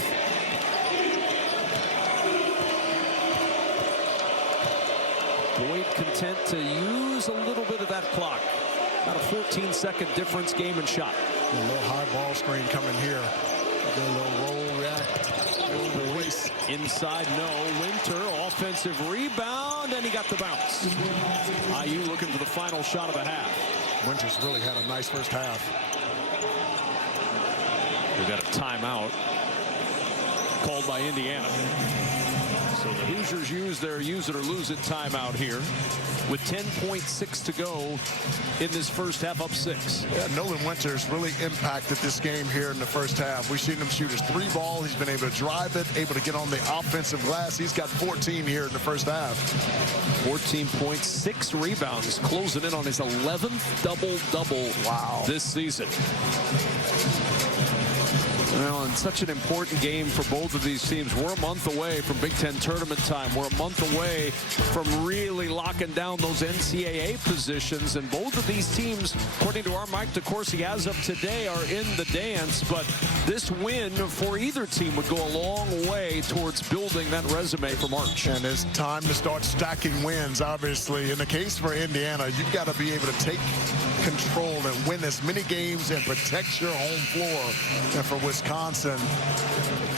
Boyd content to use a little bit of that clock. About a 14-second difference, game and shot. A little high ball screen coming here. A little roll react. Inside, no. Winter, offensive rebound, and he got the bounce. IU looking for the final shot of the half. Winter's really had a nice first half. We got a timeout called by Indiana. So the Hoosiers use their use it or lose it timeout here with 10.6 to go in this first half, up 6. Yeah, Nolan Winters really impacted this game here in the first half. We've seen him shoot his 3 ball. He's been able to drive it, able to get on the offensive glass. He's got 14 here in the first half. 14.6 rebounds, closing in on his 11th double-double this season. Well, and such an important game for both of these teams. We're a month away from Big Ten tournament time. We're a month away from really locking down those NCAA positions. And both of these teams, according to our Mike DeCourcy as of today, are in the dance. But this win for either team would go a long way towards building that resume for March. And it's time to start stacking wins, obviously. In the case for Indiana, you've got to be able to take control and win as many games and protect your home floor. And for Wisconsin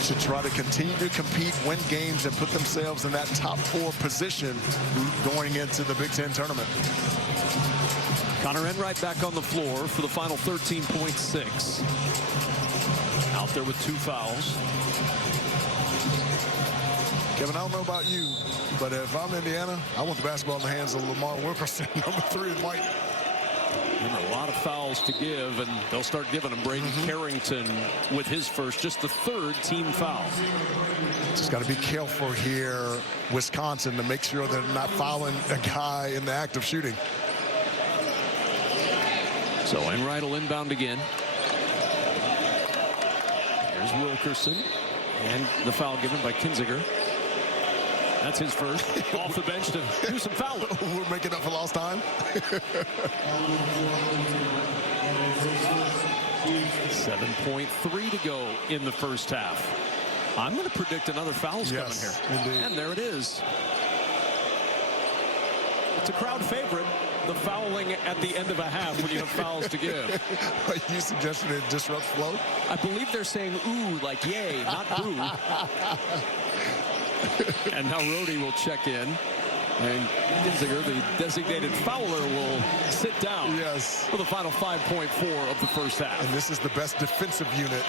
to try to continue to compete, win games, and put themselves in that top 4 position going into the Big Ten tournament. Connor Enright back on the floor for the final 13.6. Out there with 2 fouls. Kevin, I don't know about you, but if I'm Indiana, I want the basketball in the hands of Lamar Wilkerson, number 3 in white. Remember, a lot of fouls to give, and they'll start giving them. Braden Carrington with his first, just the third team foul. Just got to be careful here, Wisconsin, to make sure they're not fouling a guy in the act of shooting. So Enright will inbound again. There's Wilkerson, and the foul given by Kinziger. That's his first. Off the bench to do some fouling. We're making up for lost time. 7.3 to go in the first half. I'm going to predict another foul's coming here. Indeed. And there it is. It's a crowd favorite, the fouling at the end of a half when you have fouls to give. Are you suggesting it disrupts flow? I believe they're saying ooh, like yay, not boo. And now Rhodey will check in. And Kinziger, the designated fouler, will sit down for the final 5.4 of the first half. And this is the best defensive unit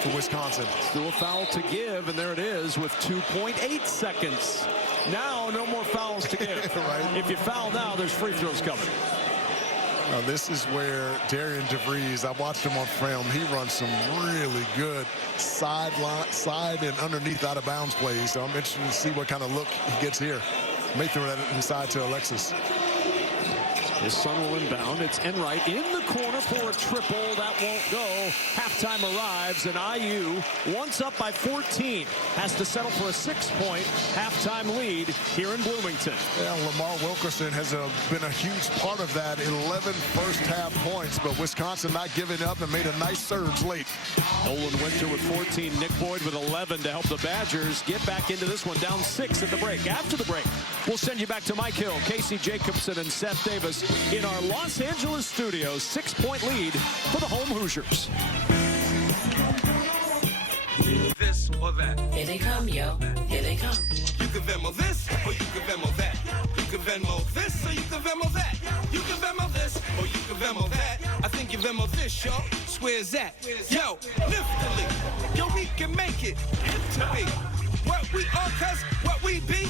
for Wisconsin. Still a foul to give, and there it is with 2.8 seconds. Now, no more fouls to give. Right. If you foul now, there's free throws coming. Now, this is where Darian DeVries, I watched him on film. He runs some really good side and underneath out of bounds plays. So I'm interested to see what kind of look he gets here. May throw that inside to Alexis. His son will inbound. It's Enright in the corner for a triple. That won't go. Halftime arrives, and IU, once up by 14, has to settle for a 6-point halftime lead here in Bloomington. Yeah, Lamar Wilkerson has been a huge part of that. 11 first-half points, but Wisconsin not giving up and made a nice surge late. Nolan Winter with 14, Nick Boyd with 11 to help the Badgers get back into this one, down 6 at the break. After the break, we'll send you back to Mike Hill, Casey Jacobson, and Seth Davis in our Los Angeles studios. 6-point lead for the home Hoosiers. This or that. Here they come, yo. Here they come. You can Venmo this or you can Venmo that. You can Venmo this or you can Venmo that. You can Venmo this or you can Venmo that. I think you Venmo this, yo. Swear's that. Yo, lift the lead. Yo, we can make it. To me. What we are, cuz what we be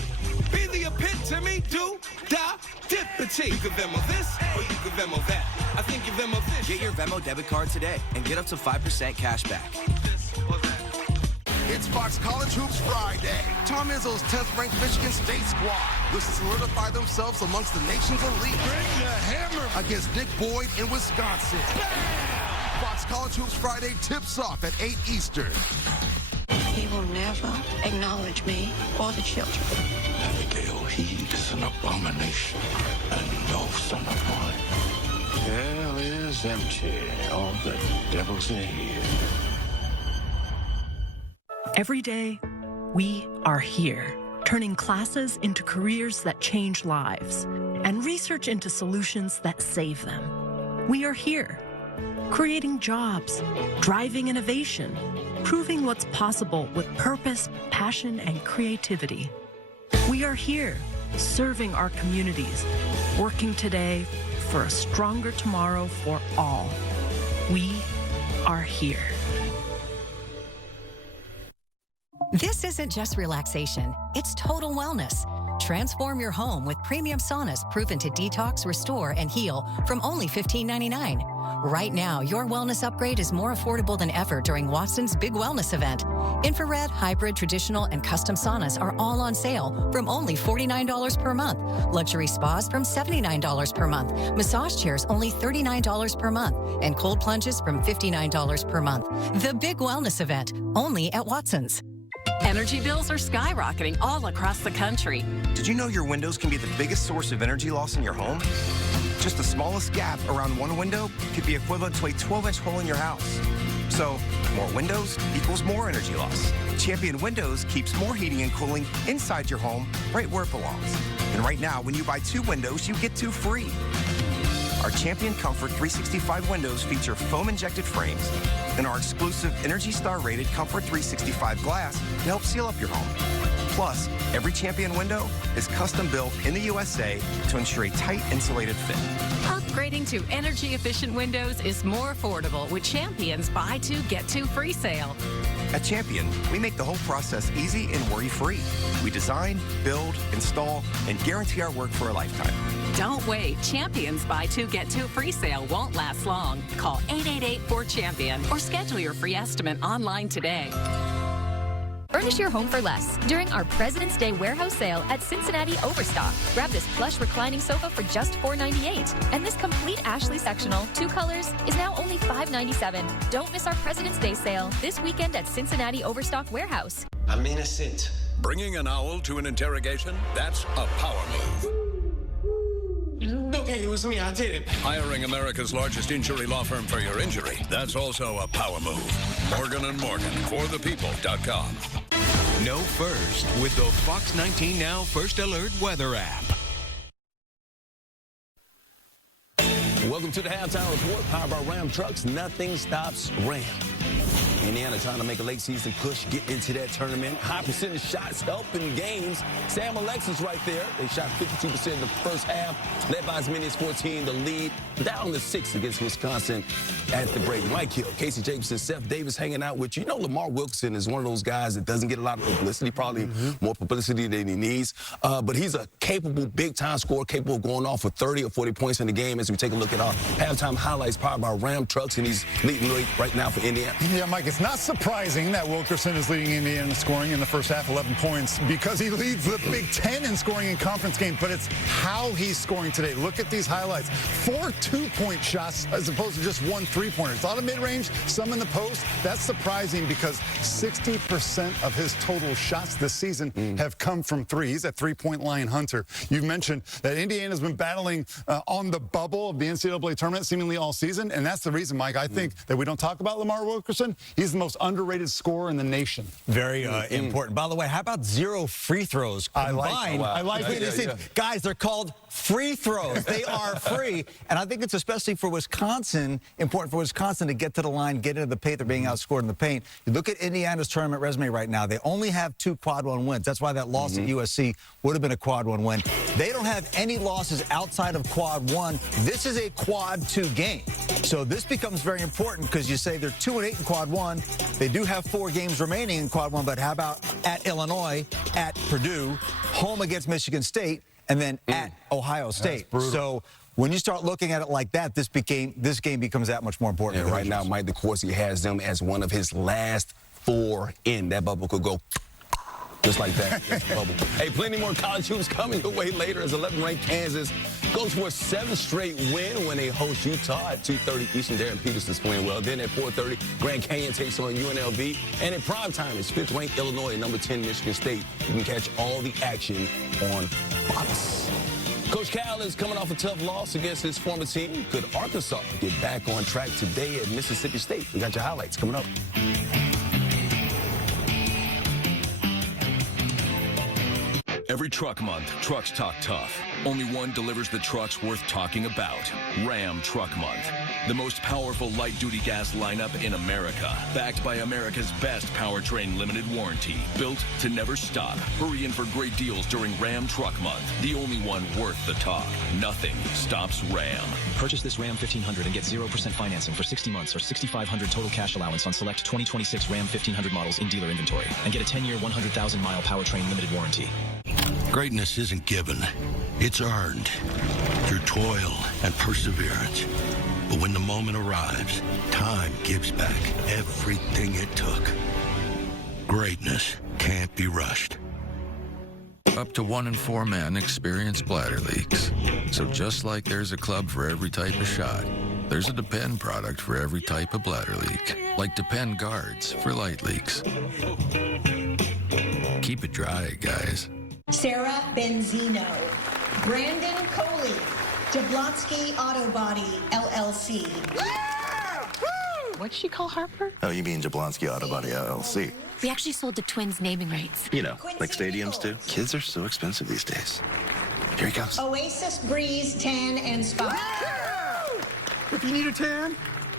the epitome, do, die, dippity. You can Venmo this or you can Venmo that. I think you Venmo this. Get your Venmo debit card today and get up to 5% cash back. It's Fox College Hoops Friday. Tom Izzo's 10th ranked Michigan State squad looks to solidify themselves amongst the nation's elite. Bring the hammer against Nick Boyd in Wisconsin. Bam! Fox College Hoops Friday tips off at 8 Eastern. He will never acknowledge me or the children. Abigail Heed is an abomination and no son of mine. Hell is empty. All the devil's in here. Every day, we are here, turning classes into careers that change lives and research into solutions that save them. We are here, creating jobs, driving innovation, proving what's possible with purpose, passion, and creativity. We are here, serving our communities, working today for a stronger tomorrow for all. We are here. This isn't just relaxation, it's total wellness. Transform your home with premium saunas proven to detox, restore, and heal from only $15.99. Right now, your wellness upgrade is more affordable than ever during Watson's Big Wellness event. Infrared, hybrid, traditional, and custom saunas are all on sale from only $49 per month. Luxury spas from $79 per month. Massage chairs only $39 per month. And cold plunges from $59 per month. The Big Wellness event, only at Watson's. Energy bills are skyrocketing all across the country. Did you know your windows can be the biggest source of energy loss in your home? Just the smallest gap around one window could be equivalent to a 12-inch hole in your house. So, more windows equals more energy loss. Champion Windows keeps more heating and cooling inside your home right where it belongs. And right now, when you buy 2 windows, you get 2 free. Our Champion Comfort 365 windows feature foam-injected frames and our exclusive Energy Star rated Comfort 365 glass to help seal up your home. Plus, every Champion window is custom built in the USA to ensure a tight insulated fit. Upgrading to energy-efficient windows is more affordable with Champion's Buy 2, Get 2 free sale. At Champion, we make the whole process easy and worry-free. We design, build, install, and guarantee our work for a lifetime. Don't wait. Champion's Buy 2 Get 2 free sale won't last long. Call 888-4CHAMPION or schedule your free estimate online today. Furnish your home for less during our President's Day warehouse sale at Cincinnati Overstock. Grab this plush reclining sofa for just $498. And this complete Ashley sectional, 2 colors, is now only $597. Don't miss our President's Day sale this weekend at Cincinnati Overstock Warehouse. I'm innocent. Bringing an owl to an interrogation? That's a power move. Okay, it was me. I did it. Hiring America's largest injury law firm for your injury? That's also a power move. Morgan & Morgan, forthepeople.com. Know first with the Fox 19 Now First Alert Weather app. Welcome to the Halftime Report, powered by Ram Trucks. Nothing stops Ram. Indiana trying to make a late season push, get into that tournament. High percentage shots helping games. Sam Alexis right there. They shot 52% in the first half, led by as many as 14. The lead down to 6 against Wisconsin at the break. Mike Hill, Casey Jacobson, Seth Davis hanging out with you. You know, Lamar Wilkerson is one of those guys that doesn't get a lot of publicity, probably more publicity than he needs. But he's a capable, big-time scorer, capable of going off for 30 or 40 points in the game as we take a look at our halftime highlights powered by Ram Trucks, and he's leading right now for Indiana. Yeah, Mike, it's not surprising that Wilkerson is leading Indiana in scoring in the first half, 11 points, because he leads the Big Ten in scoring in conference games, but it's how he's scoring today. Look at these highlights. 4 2-point shots as opposed to just 1 3-pointer. It's a lot of mid-range, some in the post. That's surprising because 60% of his total shots this season have come from three. He's a three-point line hunter. You've mentioned that Indiana's been battling on the bubble of the NCAA tournament seemingly all season, and that's the reason, Mike, I think that we don't talk about Lamar Wilkerson. He's the most underrated scorer in the nation. Very important. By the way, how about 0 free throws combined? I like it. Guys, they're called free throws. They are free. And I think it's especially for Wisconsin, important for Wisconsin to get to the line, get into the paint. They're being outscored in the paint. You look at Indiana's tournament resume right now. They only have 2 quad 1 wins. That's why that loss at USC would have been a quad 1 win. They don't have any losses outside of quad 1. This is a quad 2 game. So this becomes very important because you say they're 2-8 in quad 1. They do have 4 games remaining in quad 1, but how about at Illinois, at Purdue, home against Michigan State, and then at Ohio State? So when you start looking at it like that, this game becomes that much more important. And right now, Mike DeCourcy has them as one of his last 4 in. That bubble could go just like that. Bubble. Hey, plenty more college hoops coming your way later as 11th-ranked Kansas goes for a 7th straight win when they host Utah at 2:30 Eastern. Darren Peterson's playing well. Then at 4:30, Grand Canyon takes on UNLV. And in primetime, it's 5th-ranked Illinois and number 10 Michigan State. You can catch all the action on Fox. Coach Cal is coming off a tough loss against his former team. Could Arkansas get back on track today at Mississippi State? We got your highlights coming up. Every truck month, Trucks Talk Tough. Only one delivers the trucks worth talking about. Ram Truck Month. The most powerful light-duty gas lineup in America. Backed by America's best powertrain limited warranty. Built to never stop. Hurry in for great deals during Ram Truck Month. The only one worth the talk. Nothing stops Ram. Purchase this Ram 1500 and get 0% financing for 60 months or $6,500 total cash allowance on select 2026 Ram 1500 models in dealer inventory. And get a 10-year, 100,000-mile powertrain limited warranty. Greatness isn't given, it's earned through toil and perseverance. But when the moment arrives, time gives back everything it took. Greatness can't be rushed. Up to 1 in 4 men experience bladder leaks. So just like there's a club for every type of shot, there's a Depend product for every type of bladder leak. Like Depend guards for light leaks. Keep it dry, guys. Sarah Benzino, Brandon Coley, Jablonski Auto Body, LLC. What'd she call Harper? Oh, you mean Jablonski Auto Body, LLC. We actually sold the Twins naming rights. You know, like stadiums do. Kids are so expensive these days. Here he comes. Oasis Breeze Tan and Spa. If you need a tan,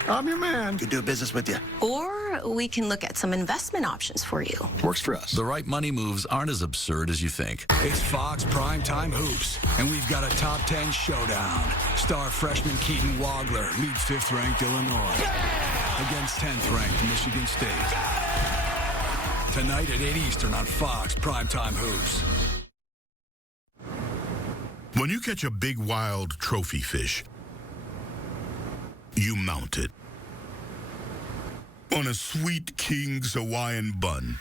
I'm your man. Could do business with you. Or we can look at some investment options for you. Works for us. The right money moves aren't as absurd as you think. It's Fox Primetime Hoops, and we've got a top 10 showdown. Star freshman Keaton Wagler leads 5th-ranked Illinois against 10th-ranked Michigan State. tonight at 8 Eastern on Fox Primetime Hoops. When you catch a big wild trophy fish, you mount it on a Sweet King's Hawaiian bun.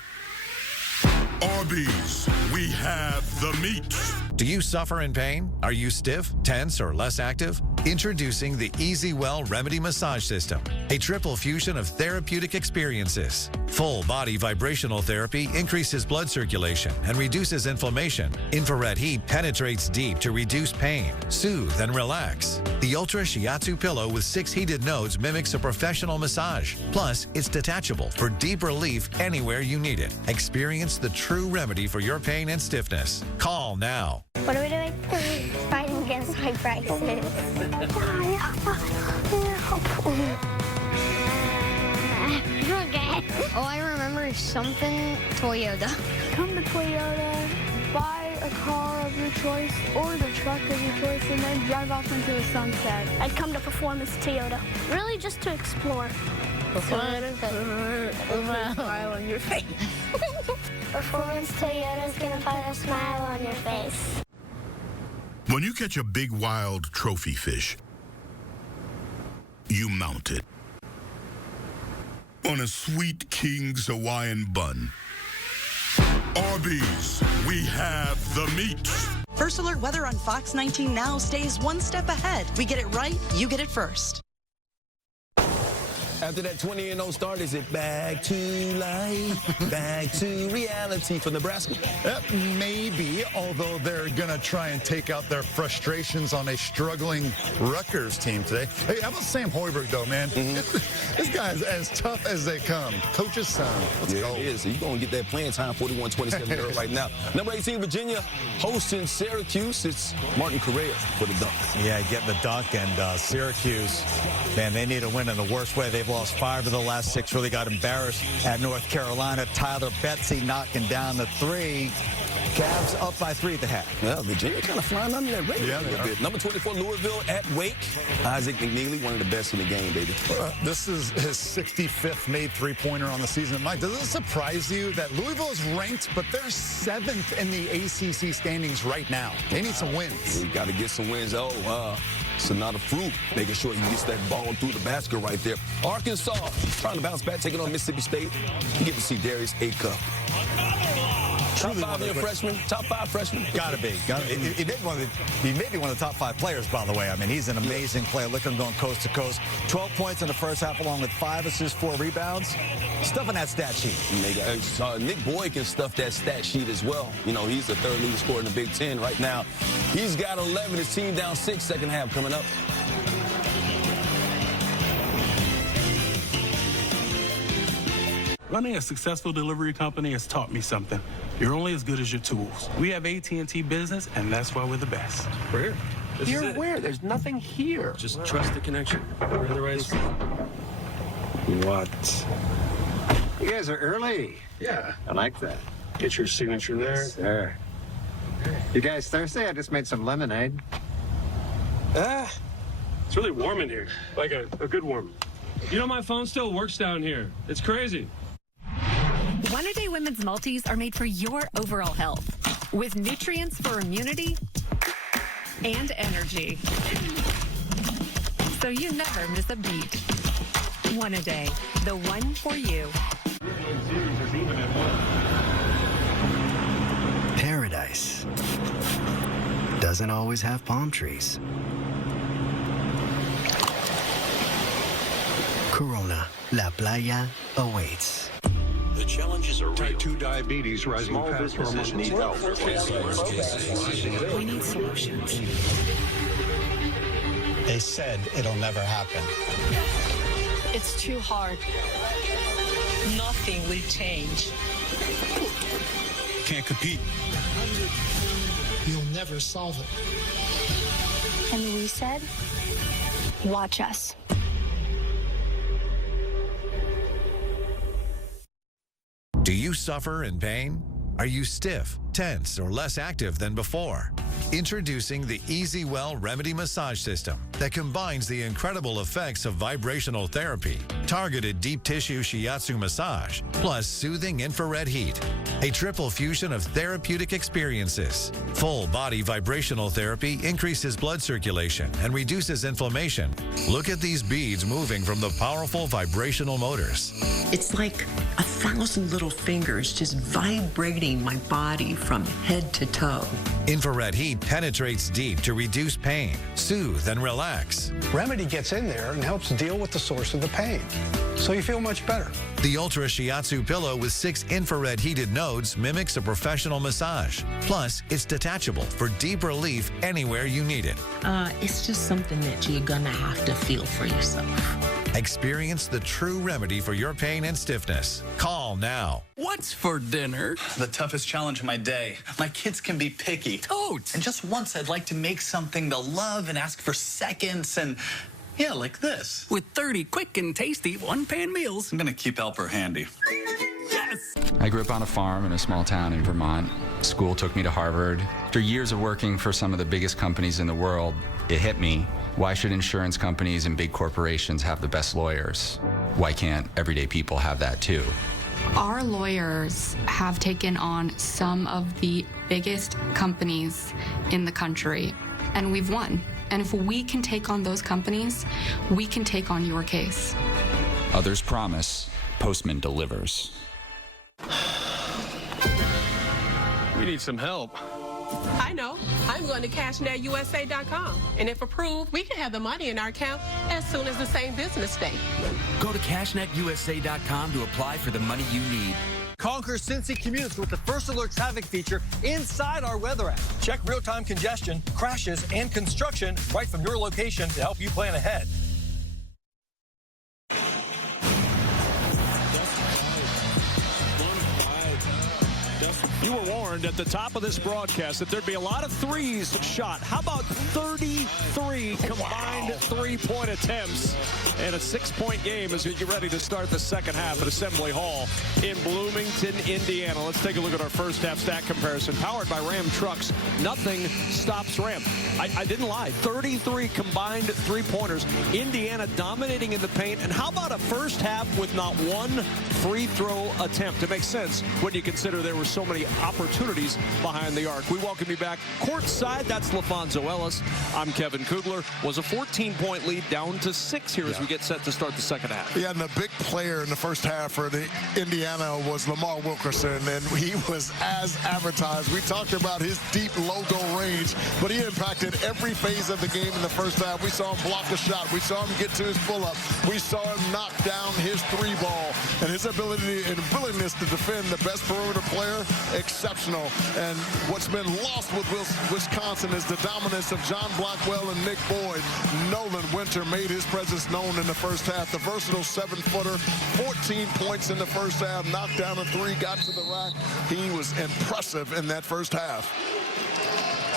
Arby's, we have the meat. Do you suffer in pain? Are you stiff, tense, or less active? Introducing the EasyWell Remedy Massage System, a triple fusion of therapeutic experiences. Full body vibrational therapy increases blood circulation and reduces inflammation. Infrared heat penetrates deep to reduce pain, soothe, and relax. The Ultra Shiatsu pillow with 6 heated nodes mimics a professional massage. Plus, it's detachable for deep relief anywhere you need it. Experience the true remedy for your pain and stiffness. Call now. What are we doing? Fighting against high prices. Oh, I remember something Toyota. Come to Toyota, buy a car of your choice or the truck of your choice, and then drive off into the sunset. I'd come to Performance Toyota, really just to explore. Performance smile on your face. Performance Toyota's gonna put a smile on your face. When you catch a big wild trophy fish, you mount it on a Sweet King's Hawaiian bun. Arby's, we have the meat. First Alert Weather on Fox 19 Now stays one step ahead. We get it right, you get it first. After that 20-0 start, is it back to life, back to reality for Nebraska? Maybe, although they're going to try and take out their frustrations on a struggling Rutgers team today. Hey, how about Sam Hoiberg, though, man? This guy's as tough as they come. Coach's son. Let's go. It is. You're going to get that playing time, 41-27 right now. Number 18, Virginia, hosting Syracuse. It's Martin Correa for the dunk. Yeah, getting the dunk, and Syracuse, man, they need a win in the worst way. They've lost 5 of the last 6, really got embarrassed at North Carolina. Tyler Betsy knocking down the 3. Cavs up by 3 at the half. Yeah, Virginia kind of flying under that radar a little bit. Number 24, Louisville at Wake. Isaac McNeely, one of the best in the game, baby. This is his 65th made three-pointer on the season. Mike, does it surprise you that Louisville is ranked, but they're 7th in the ACC standings right now? They need some wins. We got to get some wins. Sonata Fruit, making sure he gets that ball through the basket right there. Arkansas trying to bounce back, taking on Mississippi State. You get to see Darius Acuff. Top 5 freshman. Top 5 freshman. Gotta be. He may be one of the top 5 players, by the way. I mean, he's an amazing player. Look at him going coast to coast. 12 points in the first half, along with 5 assists, 4 rebounds. Stuffing that stat sheet. Nick Boyd can stuff that stat sheet as well. You know, he's the 3rd leading scorer in the Big Ten right now. He's got 11. His team down 6, second half coming up. Running a successful delivery company has taught me something. You're only as good as your tools. We have AT&T Business, and that's why we're the best. We're here. You're where? There's nothing here. Just trust the connection. We're in the right spot. What? You guys are early. Yeah. I like that. Get your signature there. There. You guys thirsty? I just made some lemonade. It's really warm in here. Like a good warm. You know, my phone still works down here. It's crazy. One-A-Day Women's Multis are made for your overall health, with nutrients for immunity and energy. So you never miss a beat. One-A-Day, the one for you. Paradise doesn't always have palm trees. Corona, La Playa awaits. The challenges are real. Type 2 diabetes rising Small fast. businesses need help. We need solutions. They said it'll never happen. It's too hard. Nothing will change. Can't compete. You'll never solve it. And we said, watch us. Do you suffer in pain? Are you stiff, tense, or less active than before? Introducing the Easy Well Remedy Massage System that combines the incredible effects of vibrational therapy, targeted deep tissue shiatsu massage, plus soothing infrared heat. A triple fusion of therapeutic experiences. Full body vibrational therapy increases blood circulation and reduces inflammation. Look at these beads moving from the powerful vibrational motors. It's like 1,000 little fingers just vibrating my body from head to toe. Infrared heat penetrates deep to reduce pain, soothe, and relax. Remedy gets in there and helps deal with the source of the pain, so you feel much better. The Ultra Shiatsu pillow with 6 infrared heated nodes mimics a professional massage. Plus, it's detachable for deep relief anywhere you need it. It's just something that you're gonna have to feel for yourself. Experience the true remedy for your pain and stiffness. Call now. What's for dinner? The toughest challenge of my day. My kids can be picky. Totes. And just once I'd like to make something they'll love and ask for seconds and, yeah, like this. With 30 quick and tasty one-pan meals. I'm gonna keep helper handy. Yes! I grew up on a farm in a small town in Vermont. School took me to Harvard. After years of working for some of the biggest companies in the world, it hit me. Why should insurance companies and big corporations have the best lawyers? Why can't everyday people have that too? Our lawyers have taken on some of the biggest companies in the country, and we've won. And if we can take on those companies, we can take on your case. Others promise, Postman delivers. We need some help. I know. I'm going to CashNetUSA.com. And if approved, we can have the money in our account as soon as the same business day. Go to CashNetUSA.com to apply for the money you need. Conquer Cincy commutes with the First Alert traffic feature inside our weather app. Check real-time congestion, crashes, and construction right from your location to help you plan ahead. You were warned at the top of this broadcast that there'd be a lot of threes shot. How about 33 combined three-point attempts and a 6-point game as we get ready to start the second half at Assembly Hall in Bloomington, Indiana. Let's take a look at our first half stat comparison. Powered by Ram Trucks, nothing stops Ram. I didn't lie. 33 combined three-pointers. Indiana dominating in the paint. And how about a first half with not one free throw attempt? It makes sense when you consider there were so many opportunities behind the arc. We welcome you back courtside. That's LaFonso Ellis. I'm Kevin Kugler. Was a 14-point lead down to 6 here as we get set to start the second half. Yeah, and the big player in the first half for the Indiana was Lamar Wilkerson, and he was as advertised. We talked about his deep logo range, but he impacted every phase of the game in the first half. We saw him block a shot. We saw him get to his pull-up. We saw him knock down his three ball, and his ability and willingness to defend the best perimeter player, exceptional. And what's been lost with Wisconsin is the dominance of John Blackwell and Nick Boyd. Nolan Winter made his presence known in the first half. The versatile 7-footer, 14 points in the first half, knocked down a three, got to the rack. He was impressive in that first half.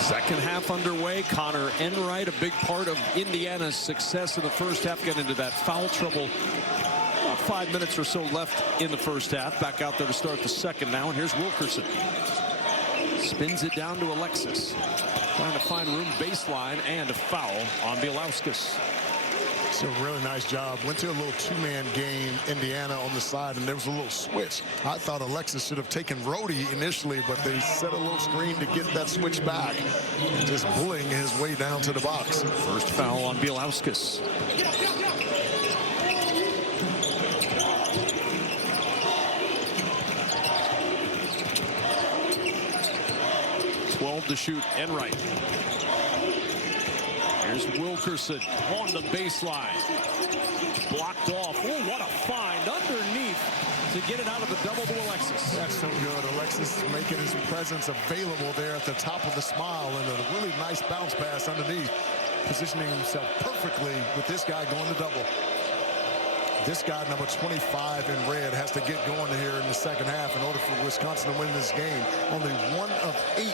Second half underway. Connor Enright, a big part of Indiana's success in the first half, got into that foul trouble. About 5 minutes or so left in the first half. Back out there to start the second now, and here's Wilkerson. Spins it down to Alexis. Trying to find room baseline, and a foul on Bielauskas. It's a really nice job. Went to a little two-man game, Indiana on the side, and there was a little switch. I thought Alexis should have taken Rhodey initially, but they set a little screen to get that switch back. Just bullying his way down to the box. First foul on Bielauskas. To shoot, Enright. Here's Wilkerson on the baseline. Blocked off. Oh, what a find underneath to get it out of the double to Alexis. That's so good. Alexis making his presence available there at the top of the smile, and a really nice bounce pass underneath, positioning himself perfectly with this guy going to double. This guy, number 25 in red, has to get going here in the second half in order for Wisconsin to win this game. Only 1 of 8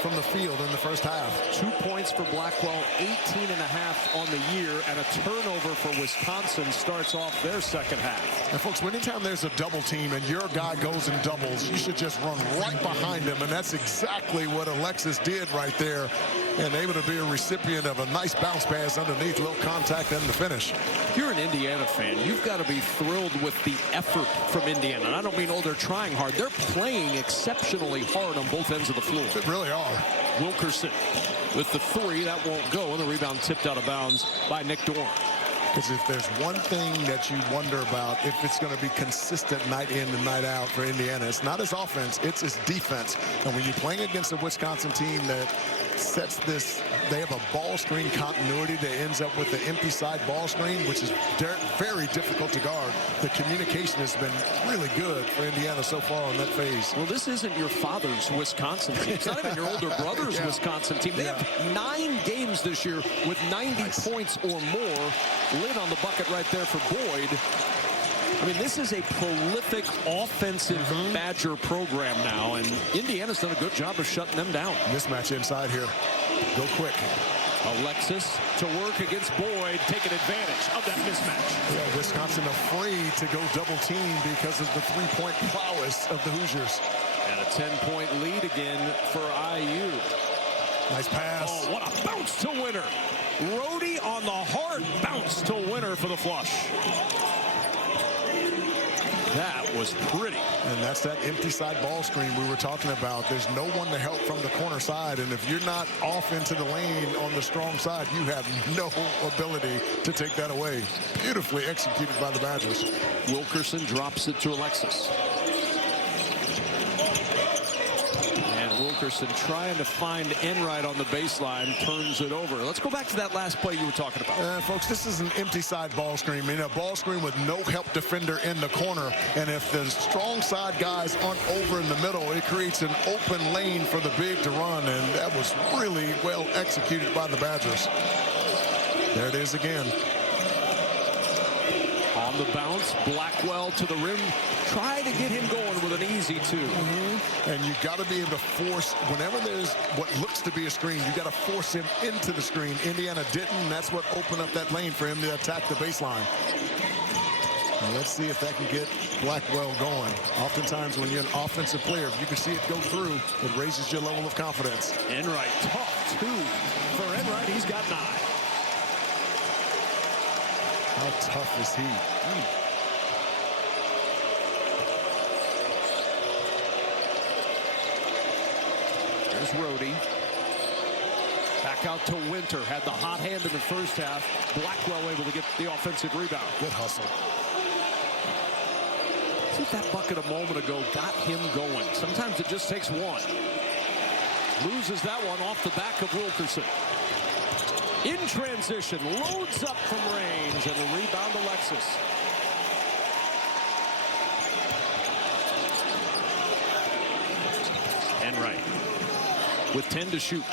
from the field in the first half. 2 points for Blackwell, 18.5 on the year, and a a turnover for Wisconsin starts off their second half. And folks, anytime there's a double team and your guy goes in doubles, you should just run right behind him. And that's exactly what Alexis did right there. And able to be a recipient of a nice bounce pass underneath, little contact and the finish. If you're an Indiana fan, you've got to be thrilled with the effort from Indiana. And I don't mean, oh, they're trying hard. They're playing exceptionally hard on both ends of the floor. They really are. Wilkerson with the three. That won't go. And the rebound tipped out of bounds by Nick Dorn. Because if there's one thing that you wonder about, if it's going to be consistent night in and night out for Indiana, it's not his offense, it's his defense. And when you're playing against a Wisconsin team that sets this, they have a ball screen continuity that ends up with the empty side ball screen, which is very difficult to guard. The communication has been really good for Indiana so far on that phase. Well, this isn't your father's Wisconsin team. It's not even your older brother's Wisconsin team. They have 9 games this year with 90 points or more. Lid on the bucket right there for Boyd. I mean, this is a prolific offensive Badger program now, and Indiana's done a good job of shutting them down. Mismatch inside here. Go quick. Alexis to work against Boyd, taking advantage of that mismatch. Yeah, Wisconsin afraid to go double team because of the three-point prowess of the Hoosiers. And a 10-point lead again for IU. Nice pass. Oh, what a bounce to winner. Rhodey on the hard bounce to winner for the flush. That was pretty. And that's that empty side ball screen we were talking about. There's no one to help from the corner side. And if you're not off into the lane on the strong side, you have no ability to take that away. Beautifully executed by the Badgers. Wilkerson drops it to Alexis. Wilkerson trying to find Enright on the baseline, turns it over. Let's go back to that last play you were talking about. Folks, this is an empty side ball screen. I mean, a ball screen with no help defender in the corner. And if the strong side guys aren't over in the middle, it creates an open lane for the big to run. And that was really well executed by the Badgers. There it is again. On the bounce, Blackwell to the rim. Try to get him going with an easy two. And you got to be able to force, whenever there's what looks to be a screen, you got to force him into the screen. Indiana didn't, and that's what opened up that lane for him to attack the baseline. And let's see if that can get Blackwell going. Oftentimes when you're an offensive player, if you can see it go through, it raises your level of confidence. Enright, tough two for Enright. He's got 9. How tough is he? There's Rhodey. Back out to Winter. Had the hot hand in the first half. Blackwell able to get the offensive rebound. Good hustle. See if that bucket a moment ago got him going. Sometimes it just takes one. Loses that one off the back of Wilkerson. In transition, loads up from range, and the rebound Alexis. Enright with 10 to shoot.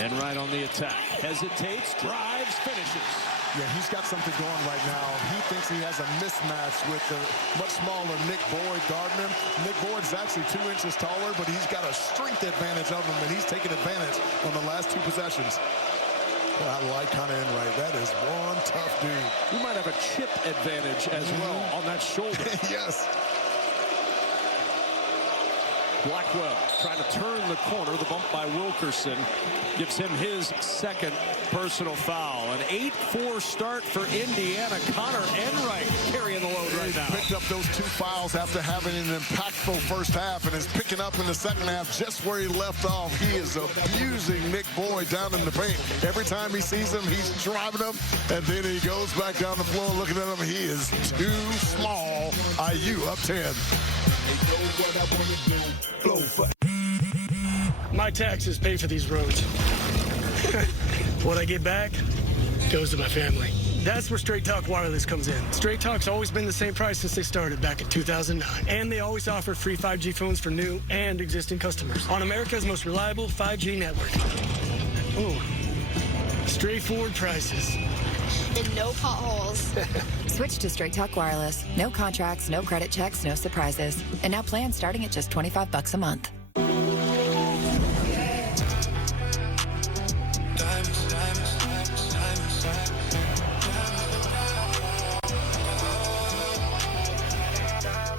Enright on the attack. Hesitates, drives, finishes. Yeah, he's got something going right now. He thinks he has a mismatch with the much smaller Nick Boyd guarding him. Nick Boyd's actually 2 inches taller, but he's got a strength advantage of him, and he's taking advantage on the last 2 possessions. Well, I like kind of Enright. That is one tough dude. You might have a chip advantage as well on that shoulder. Yes. Blackwell trying to turn the corner. The bump by Wilkerson gives him his second personal foul. An 8-4 start for Indiana. Connor Enright carrying the load right now. Picked up those 2 fouls after having an impactful first half and is picking up in the second half just where he left off. He is abusing Nick Boyd down in the paint. Every time he sees him, he's driving him, and then he goes back down the floor looking at him. He is too small. IU up 10. My taxes pay for these roads. What I get back goes to my family. That's where Straight Talk Wireless comes in. Straight Talk's always been the same price since they started back in 2009. And they always offer free 5G phones for new and existing customers on America's most reliable 5G network. Ooh, straightforward prices. And no potholes. Switch to Straight Talk Wireless. No contracts, no credit checks, no surprises. And now plans starting at just $25 a month.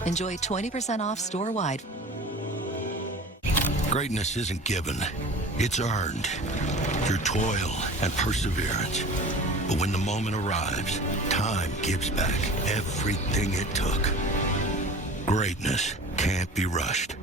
Enjoy 20% off store-wide. Greatness isn't given, it's earned through toil and perseverance. But when the moment arrives, time gives back everything it took. Greatness can't be rushed.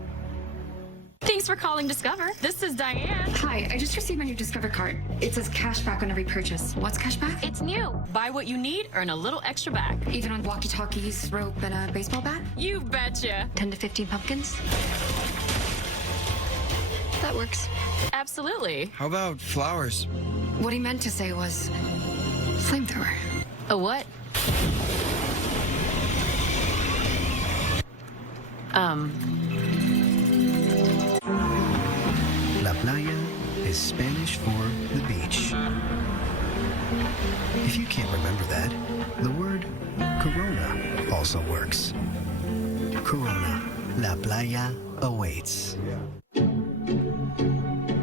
Thanks for calling Discover. This is Diane. Hi, I just received my new Discover card. It says cash back on every purchase. What's cash back? It's new. Buy what you need, earn a little extra back. Even on walkie-talkies, rope, and a baseball bat? You betcha. 10 to 15 pumpkins? That works. Absolutely. How about flowers? What he meant to say was flamethrower. A what? La playa is Spanish for the beach. If you can't remember that, the word Corona also works. Corona, La playa awaits.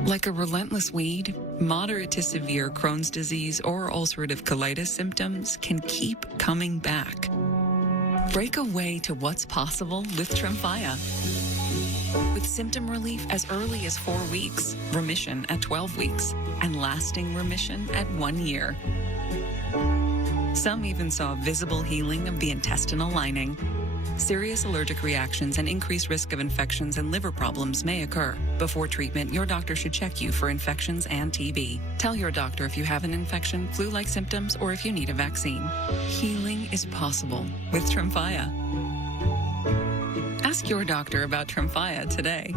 Like a relentless weed, moderate to severe Crohn's disease or ulcerative colitis symptoms can keep coming back. Break away to what's possible with Tremfya. With symptom relief as early as 4 weeks, remission at 12 weeks, and lasting remission at 1 year. Some even saw visible healing of the intestinal lining. Serious allergic reactions and increased risk of infections and liver problems may occur. Before treatment, your doctor should check you for infections and TB. Tell your doctor if you have an infection, flu-like symptoms, or if you need a vaccine. Healing is possible with Tremfya. Ask your doctor about Tremfya today.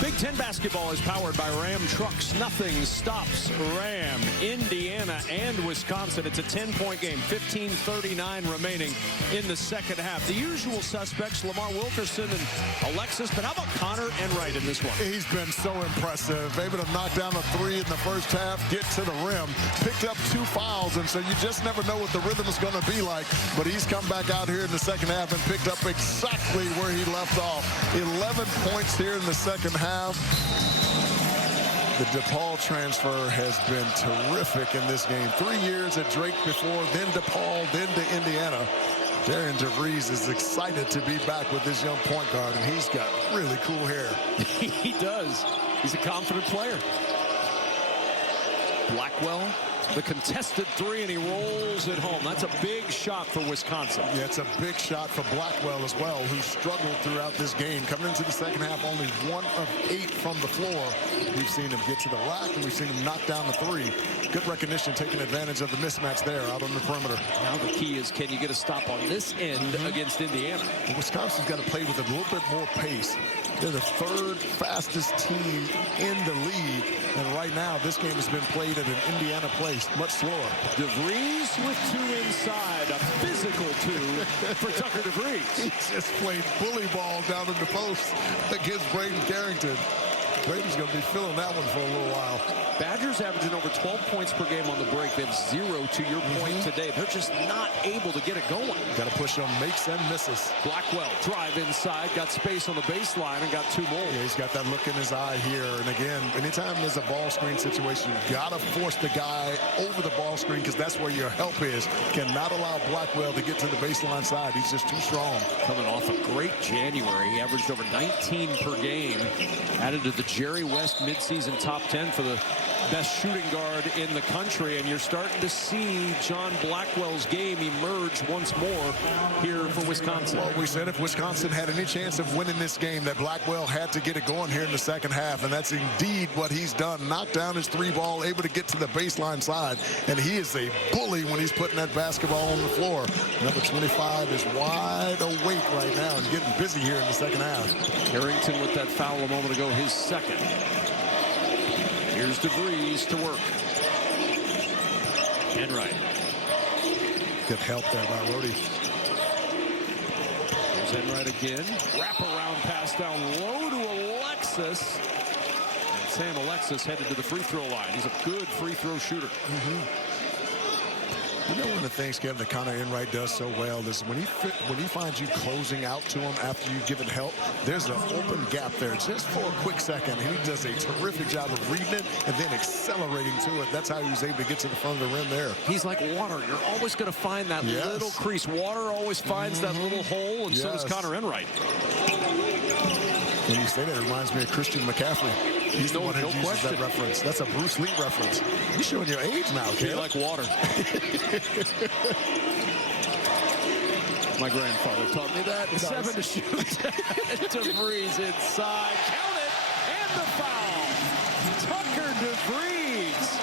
Big Ten basketball is powered by Ram Trucks. Nothing stops Ram. Indiana and Wisconsin. It's a 10-point game. 15:39 remaining in the second half. The usual suspects, Lamar Wilkerson and Alexis. But how about Connor Enright in this one? He's been so impressive. Able to knock down a three in the first half, get to the rim, picked up 2 fouls, and so you just never know what the rhythm is going to be like. But he's come back out here in the second half and picked up exactly where he left off. 11 points here in the second half. The DePaul transfer has been terrific in this game. 3 years at Drake before, then DePaul, then to Indiana. Darian DeVries is excited to be back with this young point guard, and he's got really cool hair. He does. He's a confident player. Blackwell, the contested three, and he rolls it home. That's a big shot for Wisconsin. Yeah, it's a big shot for Blackwell as well, who struggled throughout this game. Coming into the second half, only 1 of 8 from the floor. We've seen him get to the rack, and we've seen him knock down the three. Good recognition, taking advantage of the mismatch there out on the perimeter. Now the key is, can you get a stop on this end against Indiana? Well, Wisconsin's got to play with a little bit more pace. They're the 3rd fastest team in the league, and right now this game has been played at an Indiana place, much slower. DeVries with 2 inside, a physical 2 for Tucker DeVries. He just played bully ball down in the post against Braden Carrington. Braden's going to be feeling that one for a little while. Badgers averaging over 12 points per game on the break. They have 0 to your point today. They're just not able to get it going. Got to push on makes and misses. Blackwell drive inside, got space on the baseline, and got 2 more. Yeah, he's got that look in his eye here. And again, anytime there's a ball screen situation, you got to force the guy over the ball screen because that's where your help is. Cannot allow Blackwell to get to the baseline side. He's just too strong. Coming off a great January. He averaged over 19 per game. Added to the Jerry West midseason top 10 for the best shooting guard in the country, and you're starting to see John Blackwell's game emerge once more here for Wisconsin. Well, we said if Wisconsin had any chance of winning this game, that Blackwell had to get it going here in the second half, and that's indeed what he's done. Knocked down his 3 ball, able to get to the baseline side, and he is a bully when he's putting that basketball on the floor. Number 25 is wide awake right now and getting busy here in the second half. Carrington with that foul a moment ago, his second. Here's DeVries to work. Enright. Good help there by Rhodey. Here's Enright again. Wraparound pass down low to Alexis. And Sam Alexis headed to the free throw line. He's a good free throw shooter. You know, one of the things, Kevin, that Connor Enright does so well is when he finds you closing out to him after you've given help, there's an open gap there just for a quick second. And he does a terrific job of reading it and then accelerating to it. That's how he was able to get to the front of the rim there. He's like water. You're always going to find that little crease. Water always finds that little hole, and so does Connor Enright. When you say that, it reminds me of Christian McCaffrey. He's the one who uses that reference. That's a Bruce Lee reference. You're showing your age now, kid. You're like water. My grandfather taught me that. 7 to shoot. DeVries inside. Count it. And the foul. Tucker DeVries.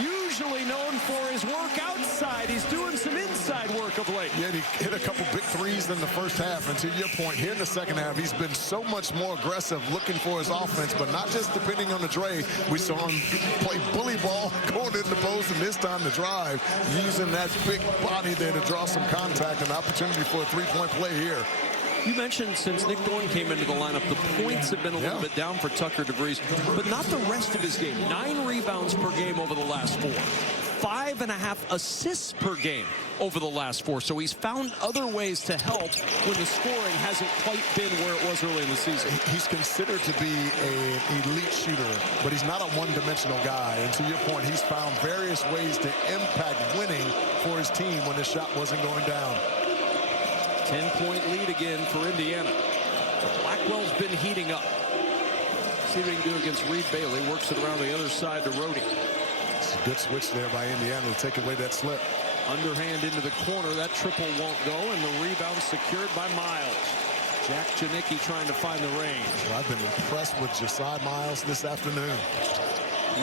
Usually known for his work outside. He's doing some inside work of late. Yeah, he hit a couple big threes in the first half. And to your point, here in the second half, he's been so much more aggressive looking for his offense, but not just depending on the Dre. We saw him play bully ball, going in the post, and this time to drive, using that big body there to draw some contact and opportunity for a three-point play here. You mentioned since Nick Dorn came into the lineup, the points have been a little bit down for Tucker DeVries, but not the rest of his game. 9 rebounds per game over the last 4. 5.5 assists per game over the last 4. So he's found other ways to help when the scoring hasn't quite been where it was early in the season. He's considered to be an elite shooter, but he's not a one-dimensional guy. And to your point, he's found various ways to impact winning for his team when the shot wasn't going down. 10-point lead again for Indiana. Blackwell's been heating up. See what he can do against Reed Bailey. Works it around the other side to Rhodey. It's a good switch there by Indiana to take away that slip. Underhand into the corner. That triple won't go, and the rebound secured by Miles. Jack Janicki trying to find the range. Well, I've been impressed with Josiah Miles this afternoon.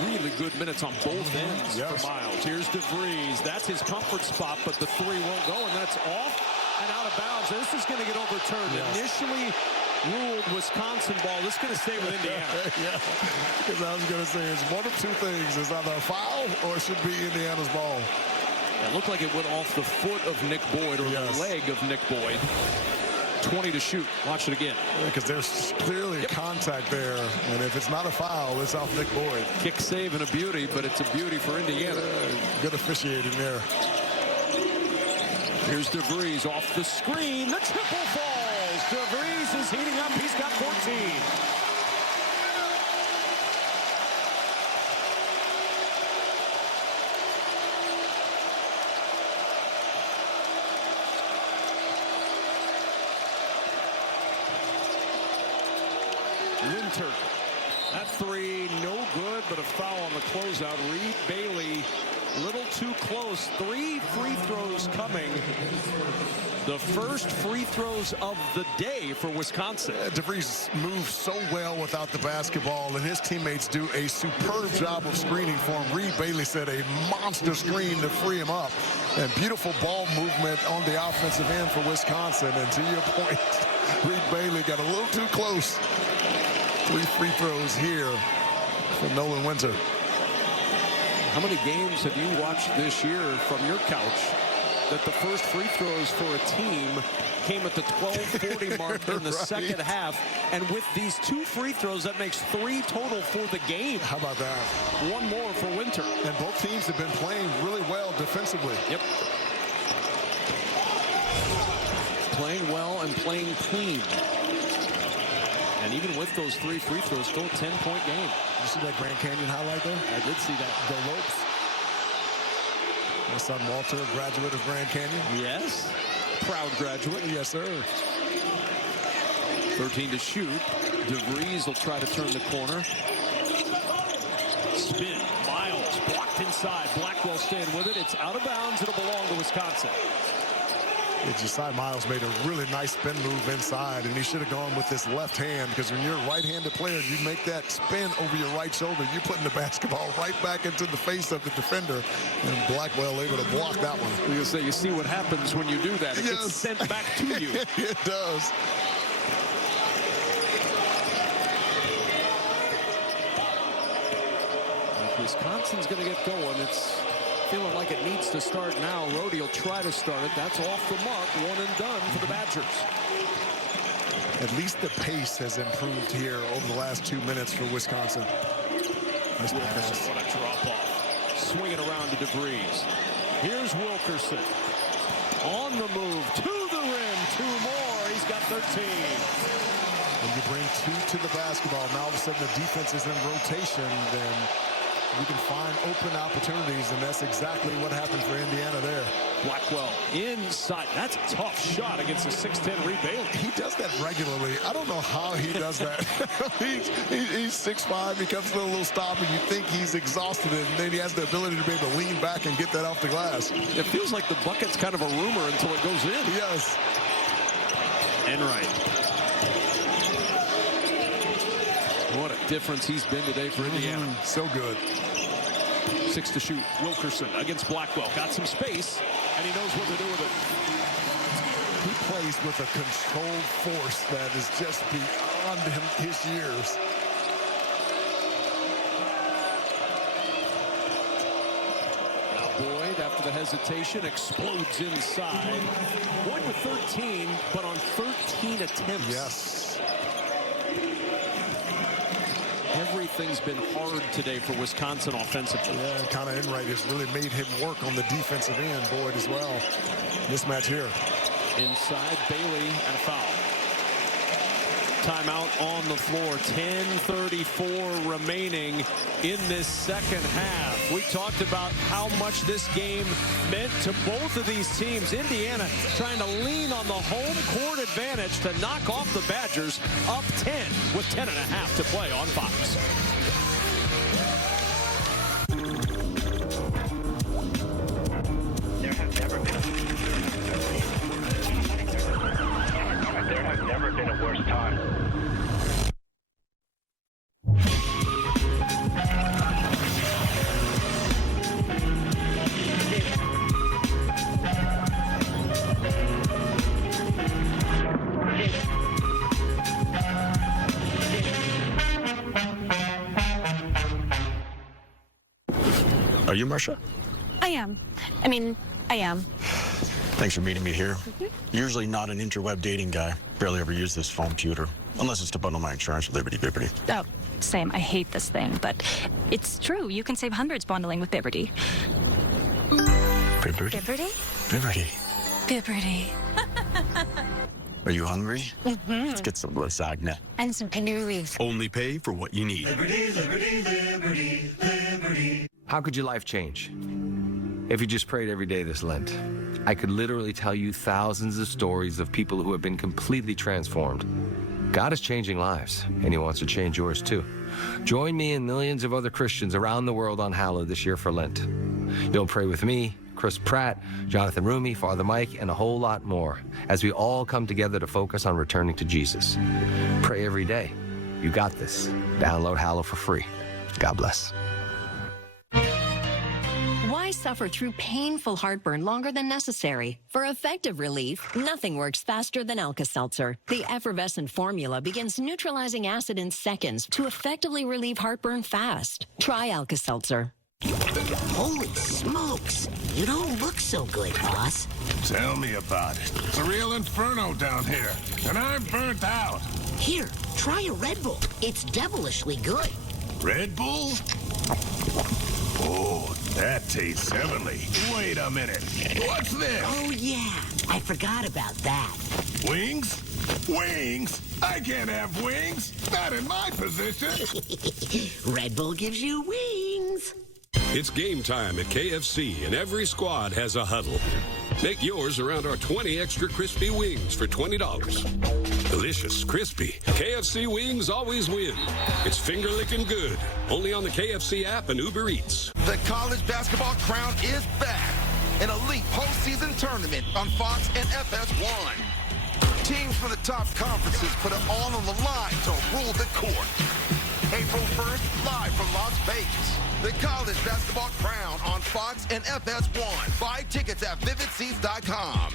Really good minutes on both ends for Miles. Here's DeVries. That's his comfort spot, but the 3 won't go, and that's off and out of bounds. This is going to get overturned. Initially ruled Wisconsin ball. This is going to stay with Indiana. Because I was going to say it's one of 2 things. It's either a foul or it should be Indiana's ball. It looked like it went off the foot of Nick Boyd or the leg of Nick Boyd. 20 to shoot. Watch it again. Because there's clearly contact there. And if it's not a foul, it's off Nick Boyd. Kick save and a beauty, but it's a beauty for Indiana. Good officiating there. Here's DeVries off the screen. The triple falls. DeVries is heating up. He's got 14. Winter. That 3, no good, but a foul on the closeout. Reed Bailey, little too close. 3 free throws coming. The first free throws of the day for Wisconsin. DeVries moves so well without the basketball, and his teammates do a superb job of screening for him. Reed Bailey set a monster screen to free him up. And beautiful ball movement on the offensive end for Wisconsin. And to your point, Reed Bailey got a little too close. 3 free throws here for Nolan Winter. How many games have you watched this year from your couch that the first free throws for a team came at the 12:40 mark in the second half? And with these 2 free throws, that makes 3 total for the game. How about that? 1 more for Winter. And both teams have been playing really well defensively. Yep. Playing well and playing clean. And even with those 3 free throws, still a 10-point game. You see that Grand Canyon highlight there? I did see that. Go Lopes. My son Walter, a graduate of Grand Canyon. Yes. Proud graduate. Yes, sir. 13 to shoot. DeVries will try to turn the corner. Spin. Miles blocked inside. Blackwell staying with it. It's out of bounds. It'll belong to Wisconsin. Josiah Miles made a really nice spin move inside, and he should have gone with this left hand, because when you're a right-handed player, you make that spin over your right shoulder, you're putting the basketball right back into the face of the defender, and Blackwell able to block that one. I was going to say, you see what happens when you do that. It gets sent back to you. It does. If Wisconsin's going to get going, it's feeling like it needs to start now. Rhodey will try to start it. That's off the mark. 1 and done for the Badgers. At least the pace has improved here over the last 2 minutes for Wisconsin. Nice pass. What a drop off. Swinging around to DeVries. Here's Wilkerson. On the move, to the rim, 2 more. He's got 13. When you bring 2 to the basketball, now all of a sudden the defense is in rotation, then you can find open opportunities, and that's exactly what happened for Indiana there. Blackwell inside. That's a tough shot against a 6'10" Reed Bailey. He does that regularly. I don't know how he does that. He's 6'5". He comes to a little stop, and you think he's exhausted, and then he has the ability to be able to lean back and get that off the glass. It feels like the bucket's kind of a rumor until it goes in. Yes. Enright. What a difference he's been today for Indiana. So good. 6 to shoot. Wilkerson against Blackwell. Got some space, and he knows what to do with it. He plays with a controlled force that is just beyond his years. Now Boyd, after the hesitation, explodes inside. Boyd with 13, but on 13 attempts. Yes. Everything's been hard today for Wisconsin offensively. Yeah, kind of Enright has really made him work on the defensive end, Boyd as well. Mismatch here. Inside, Bailey, and a foul. Timeout on the floor. 10:34 remaining in this second half. We talked about how much this game meant to both of these teams. Indiana trying to lean on the home court advantage to knock off the Badgers, up 10 with 10.5 to play on Fox. There has never been a worse time. Are you Marsha? I am. I am. Thanks for meeting me here. Usually not an interweb dating guy. Barely ever use this phone computer. Unless it's to bundle my insurance with Liberty Bibberty. Oh, same. I hate this thing, but it's true. You can save hundreds bundling with Bibberty. Bibberty? Bibberty? Bibberty. Bibberty. Are you hungry? Let's get some lasagna. And some cannolis. Only pay for what you need. Liberty, liberty, liberty, liberty. How could your life change if you just prayed every day this Lent? I could literally tell you thousands of stories of people who have been completely transformed. God is changing lives, and he wants to change yours too. Join me and millions of other Christians around the world on Hallowed this year for Lent. You'll pray with me, Chris Pratt, Jonathan Rumi, Father Mike, and a whole lot more as we all come together to focus on returning to Jesus. Pray every day. You got this. Download Hallow for free. God bless. Why suffer through painful heartburn longer than necessary? For effective relief, nothing works faster than Alka-Seltzer. The effervescent formula begins neutralizing acid in seconds to effectively relieve heartburn fast. Try Alka-Seltzer. Holy smokes. You don't look so good, boss. Tell me about it. It's a real inferno down here, and I'm burnt out. Here, try a Red Bull. It's devilishly good. Red Bull? Oh, that tastes heavenly. Wait a minute. What's this? Oh, yeah. I forgot about that. Wings? Wings? I can't have wings. Not in my position. Red Bull gives you wings. It's game time at KFC, and every squad has a huddle. Make yours around our 20 extra crispy wings for $20. Delicious, crispy. KFC wings always win. It's finger-licking good. Only on the KFC app and Uber Eats. The college basketball crown is back. An elite postseason tournament on Fox and FS1. Teams from the top conferences put it all on the line to rule the court. April 1st, live from Las Vegas. The college basketball crown on Fox and FS1. Buy tickets at vividseats.com.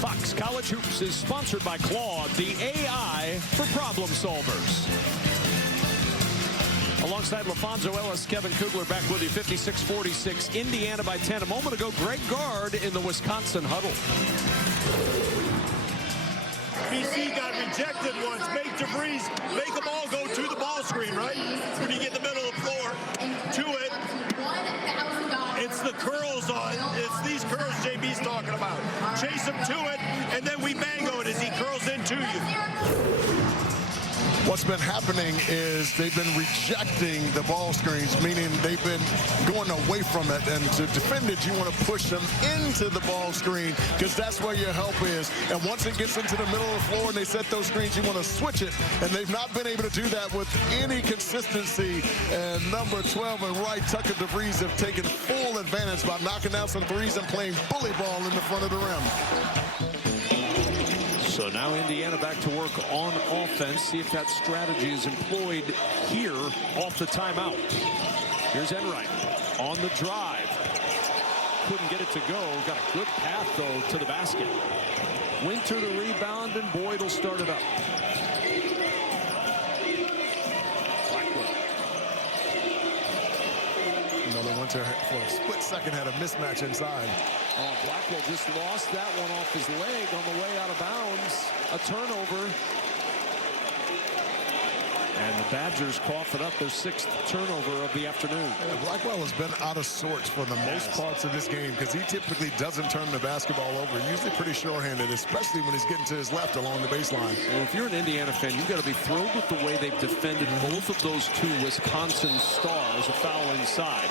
Fox College Hoops is sponsored by Claude, the AI for problem solvers. Alongside LaFonso Ellis, Kevin Kugler back with you, 56-46, Indiana by 10. A moment ago, Greg Gard in the Wisconsin huddle. BC got rejected once. Make DeVries make them all go to the ball screen, right? When you get in the middle of the floor, to it. It's the curls on. It's these curls JB's talking about. Chase him to it, and then we mango it as he curls into you. What's been happening is they've been rejecting the ball screens, meaning they've been going away from it. And to defend it, you want to push them into the ball screen because that's where your help is. And once it gets into the middle of the floor and they set those screens, you want to switch it. And they've not been able to do that with any consistency. And number 12 and right, Tucker DeVries have taken full advantage by knocking down some threes and playing bully ball in the front of the rim. So now Indiana back to work on offense. See if that strategy is employed here off the timeout. Here's Enright on the drive. Couldn't get it to go. Got a good path, though, to the basket. Winter the rebound, and Boyd will start it up. Another Winter for a split second had a mismatch inside. Oh, Blackwell just lost that one off his leg on the way out of bounds. A turnover. And the Badgers cough it up, their 6th turnover of the afternoon. Yeah, Blackwell has been out of sorts for the most parts of this game because he typically doesn't turn the basketball over. Usually pretty sure-handed, especially when he's getting to his left along the baseline. Well, if you're an Indiana fan, you've got to be thrilled with the way they've defended both of those two Wisconsin stars. A foul inside.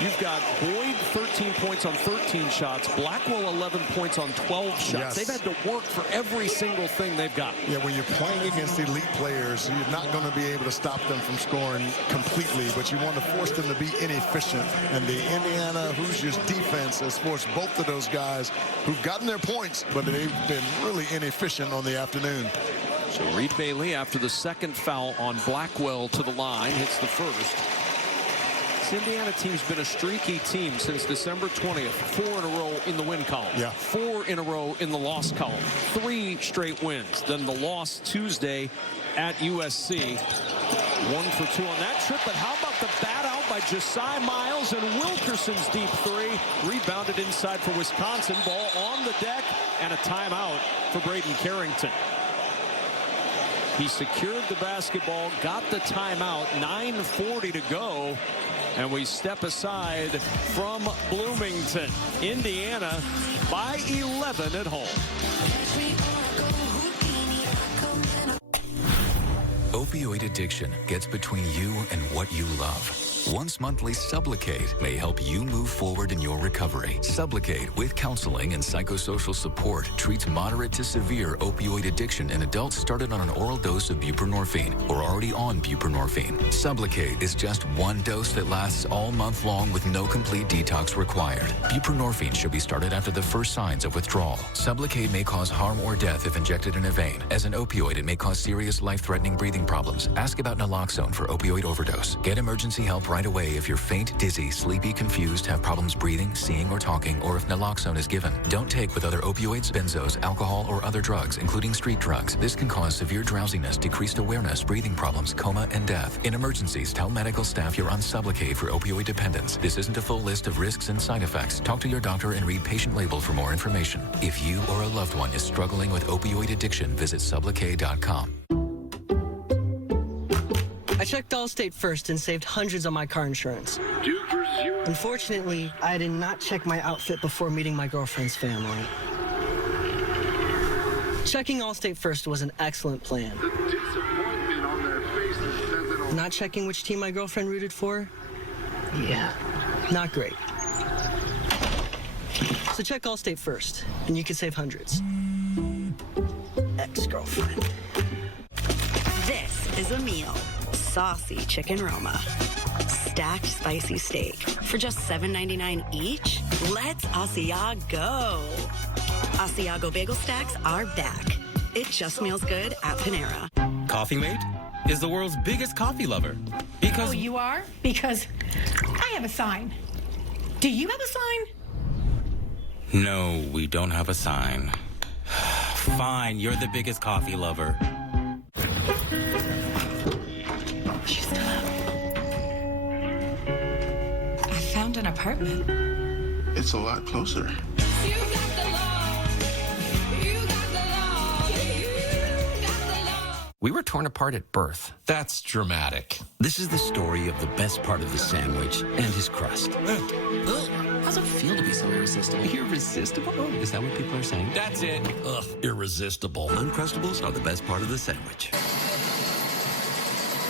You've got Boyd 13 points on 13 shots. Blackwell 11 points on 12 shots. Yes. They've had to work for every single thing they've got. Yeah, when you're playing against elite players, you're not going to be able to stop them from scoring completely, but you want to force them to be inefficient. And the Indiana Hoosiers defense has forced both of those guys who've gotten their points, but they've been really inefficient on the afternoon. So Reed Bailey, after the second foul on Blackwell to the line, hits the first. This Indiana team's been a streaky team since December 20th. 4 in a row in the win column. Yeah. 4 in a row in the loss column. 3 straight wins. Then the loss Tuesday at USC. 1 for 2 on that trip. But how about the bat out by Josiah Miles and Wilkerson's deep 3. Rebounded inside for Wisconsin. Ball on the deck and a timeout for Braden Carrington. He secured the basketball, got the timeout, 9:40 to go, and we step aside from Bloomington. Indiana by 11 at home. Opioid addiction gets between you and what you love. Once monthly Sublocade may help you move forward in your recovery. Sublocade, with counseling and psychosocial support, treats moderate to severe opioid addiction in adults started on an oral dose of buprenorphine or already on buprenorphine. Sublocade is just one dose that lasts all month long with no complete detox required. Buprenorphine should be started after the first signs of withdrawal. Sublocade may cause harm or death if injected in a vein. As an opioid, it may cause serious life-threatening breathing problems. Ask about naloxone for opioid overdose. Get emergency help right away if you're faint, dizzy, sleepy, confused, have problems breathing, seeing, or talking, or if naloxone is given. Don't take with other opioids, benzos, alcohol, or other drugs, including street drugs. This can cause severe drowsiness, decreased awareness, breathing problems, coma, and death. In emergencies, tell medical staff you're on Sublocade for opioid dependence. This isn't a full list of risks and side effects. Talk to your doctor and read patient label for more information. If you or a loved one is struggling with opioid addiction, visit Sublocade.com. I checked Allstate first and saved hundreds on my car insurance. Unfortunately, I did not check my outfit before meeting my girlfriend's family. Checking Allstate first was an excellent plan. The disappointment on their faces says it all. Not checking which team my girlfriend rooted for? Yeah, not great. So check Allstate first, and you can save hundreds. Ex-girlfriend. This is a meal. Saucy chicken Roma. Stacked spicy steak for just $7.99 each. Let's Asiago. Asiago bagel stacks are back. It just smells good at Panera. Coffee Mate is the world's biggest coffee lover. Because oh, you are? Because I have a sign. Do you have a sign? No, we don't have a sign. Fine, you're the biggest coffee lover. She's still up. I found an apartment. It's a lot closer. We were torn apart at birth. That's dramatic. This is the story of the best part of the sandwich and his crust. How's it feel to be so irresistible? Irresistible? Is that what people are saying? That's it. Ugh, irresistible. Uncrustables are the best part of the sandwich.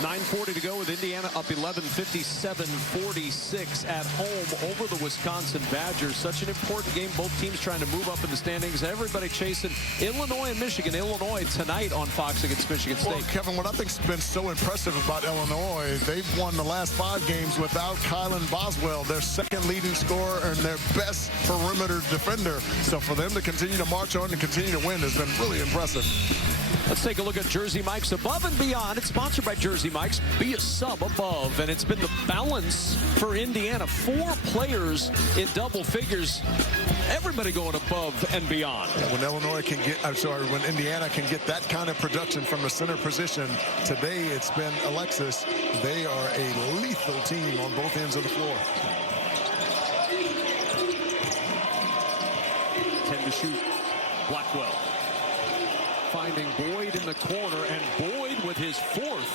9:40 to go with Indiana up 11, 57-46 at home over the Wisconsin Badgers. Such an important game. Both teams trying to move up in the standings. Everybody chasing Illinois and Michigan. Illinois tonight on Fox against Michigan State. Well, Kevin, what I think's been so impressive about Illinois, they've won the last 5 games without Kylan Boswell, their second leading scorer and their best perimeter defender. So for them to continue to march on and continue to win has been really impressive. Let's take a look at Jersey Mike's Above and Beyond. It's sponsored by Jersey Mike's. Be a sub above. And it's been the balance for Indiana. 4 players in double figures. Everybody going above and beyond. When Illinois can get, when Indiana can get that kind of production from the center position, today it's been Alexis. They are a lethal team on both ends of the floor. 10 to shoot. Blackwell finding Boyd in the corner, and Boyd with his 4th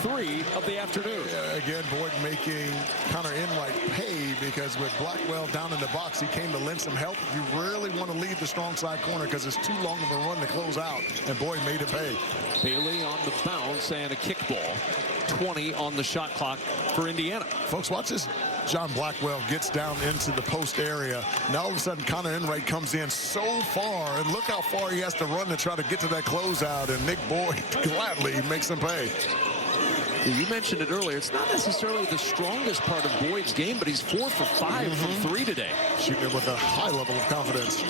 3 of the afternoon. Yeah, again, Boyd making Connor Enright pay, because with Blackwell down in the box, he came to lend some help. You rarely want to leave the strong side corner because it's too long of a run to close out, and Boyd made it pay. Bailey on the bounce and a kickball. 20 on the shot clock for Indiana. Folks, watch this. John Blackwell gets down into the post area. Now all of a sudden Connor Enright comes in so far, and look how far he has to run to try to get to that closeout, and Nick Boyd gladly makes him pay. You mentioned it earlier. It's not necessarily the strongest part of Boyd's game, but he's 4 for 5 from 3 today. Shooting it with a high level of confidence.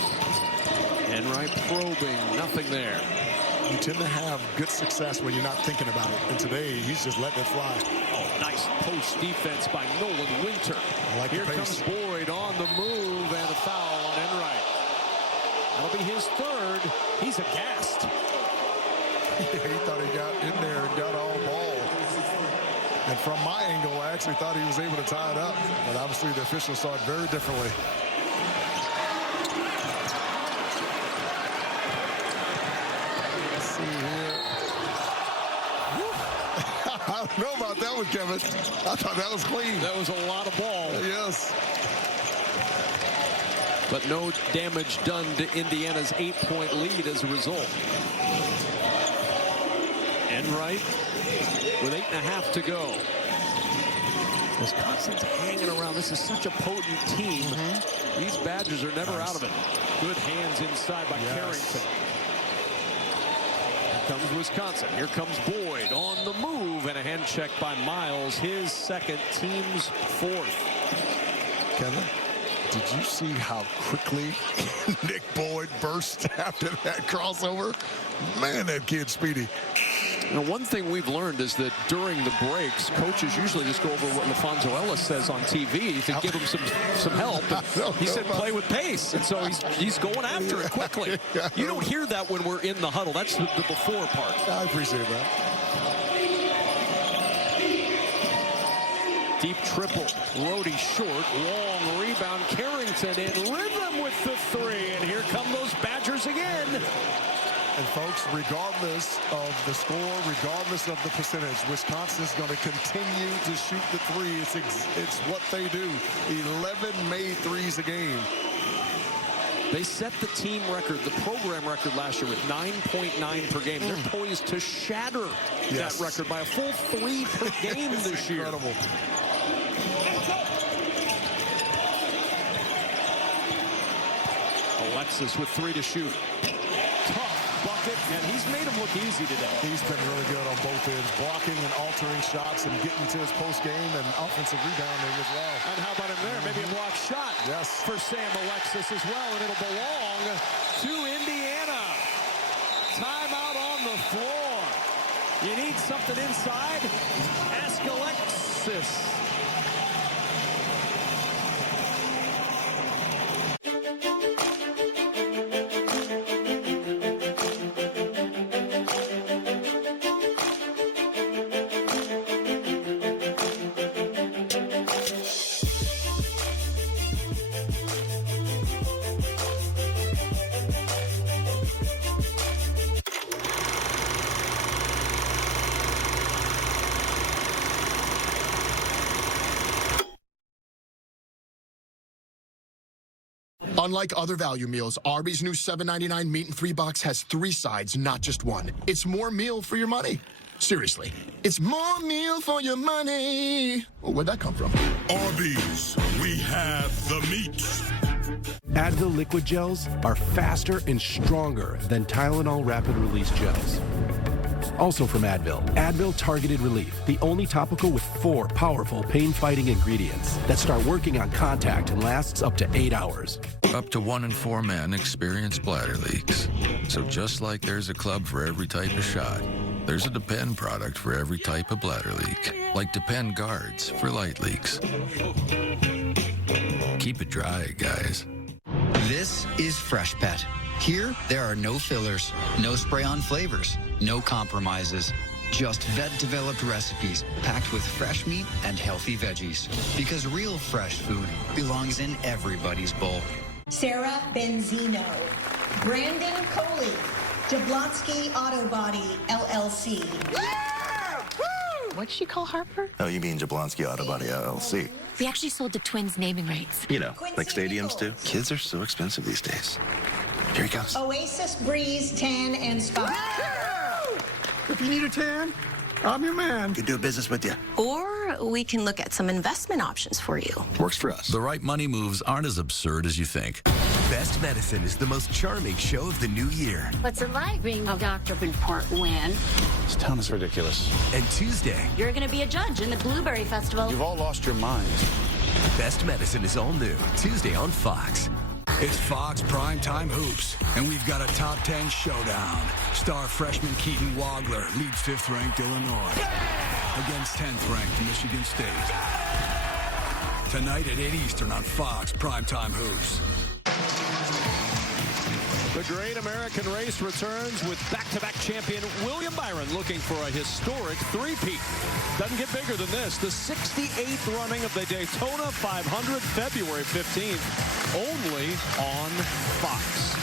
Enright probing, nothing there. You tend to have good success when you're not thinking about it. And today, he's just letting it fly. Oh, nice post defense by Nolan Winter. Here comes Boyd on the move, and a foul on Enright. That'll be his 3rd. He's aghast. He thought he got in there and got all ball. And from my angle, I actually thought he was able to tie it up. But obviously, the officials saw it very differently. I don't know about that one, Kevin. I thought that was clean. That was a lot of ball. Yes. But no damage done to Indiana's 8-point lead as a result. Enright with 8.5 to go. Wisconsin's hanging around. This is such a potent team. These Badgers are never out of it. Good hands inside by Carrington. Here comes Wisconsin. Here comes Boyd on the move, and a hand check by Miles. His 2nd, team's 4th. Kevin, did you see how quickly Nick Boyd burst after that crossover? Man, that kid's speedy. You know, one thing we've learned is that during the breaks, coaches usually just go over what LaFonso Ellis says on TV to give him some help. He said play with pace, and so he's going after it quickly. You don't hear that when we're in the huddle. That's the before part. I appreciate that. Deep triple. Rhodey short. Long rebound. Carrington in rhythm with the 3. And here come those Badgers again. And folks, regardless of the score, regardless of the percentage, Wisconsin's going to continue to shoot the 3. It's what they do. 11 made 3s a game. They set the team record, the program record last year with 9.9 per game. They're poised to shatter that record by a full 3 per game this year. Incredible. Alexis with 3 to shoot. Tough bucket, and he's made him look easy today. He's been really good on both ends, blocking and altering shots and getting to his post game and offensive rebounding as well. And how about him there? Maybe a block shot for Sam Alexis as well, and it'll belong to Indiana. Timeout on the floor. You need something inside? Ask Alexis. Unlike other value meals, Arby's new $7.99 meat and 3 box has 3 sides, not just one. It's more meal for your money. Seriously, it's more meal for your money. Oh, where'd that come from? Arby's, we have the meats. Advil liquid gels are faster and stronger than Tylenol rapid release gels. Also from Advil, Advil Targeted Relief, the only topical with 4 powerful pain-fighting ingredients that start working on contact and lasts up to 8 hours. Up to 1 in 4 men experience bladder leaks. So just like there's a club for every type of shot, there's a Depend product for every type of bladder leak. Like Depend guards for light leaks. Keep it dry, guys. This is Freshpet. Here, there are no fillers, no spray-on flavors, no compromises. Just vet-developed recipes packed with fresh meat and healthy veggies. Because real fresh food belongs in everybody's bowl. Sarah Benzino, Brandon Coley, Jablonski Auto Body, LLC. What'd she call Harper? Oh, you mean Jablonski Auto Body, LLC. We actually sold the Twins naming rights. You know, like stadiums do. Kids are so expensive these days. Here he comes. Oasis Breeze Tan and Spa. If you need a tan, I'm your man. Could do a business with you. Or we can look at some investment options for you. Works for us. The right money moves aren't as absurd as you think. Best Medicine is the most charming show of the new year. What's it like being a doctor in Port Wynn? This town is ridiculous. And Tuesday, You're going to be a judge in the Blueberry Festival. You've all lost your minds. Best Medicine is all new, Tuesday on Fox. It's Fox Primetime Hoops, and we've got a top 10 showdown. Star freshman Keaton Wagler leads 5th-ranked Illinois against 10th-ranked Michigan State. Tonight at 8 Eastern on Fox Primetime Hoops. The Great American Race returns with back-to-back champion William Byron looking for a historic three-peat. Doesn't get bigger than this. The 68th running of the Daytona 500, February 15th, only on Fox.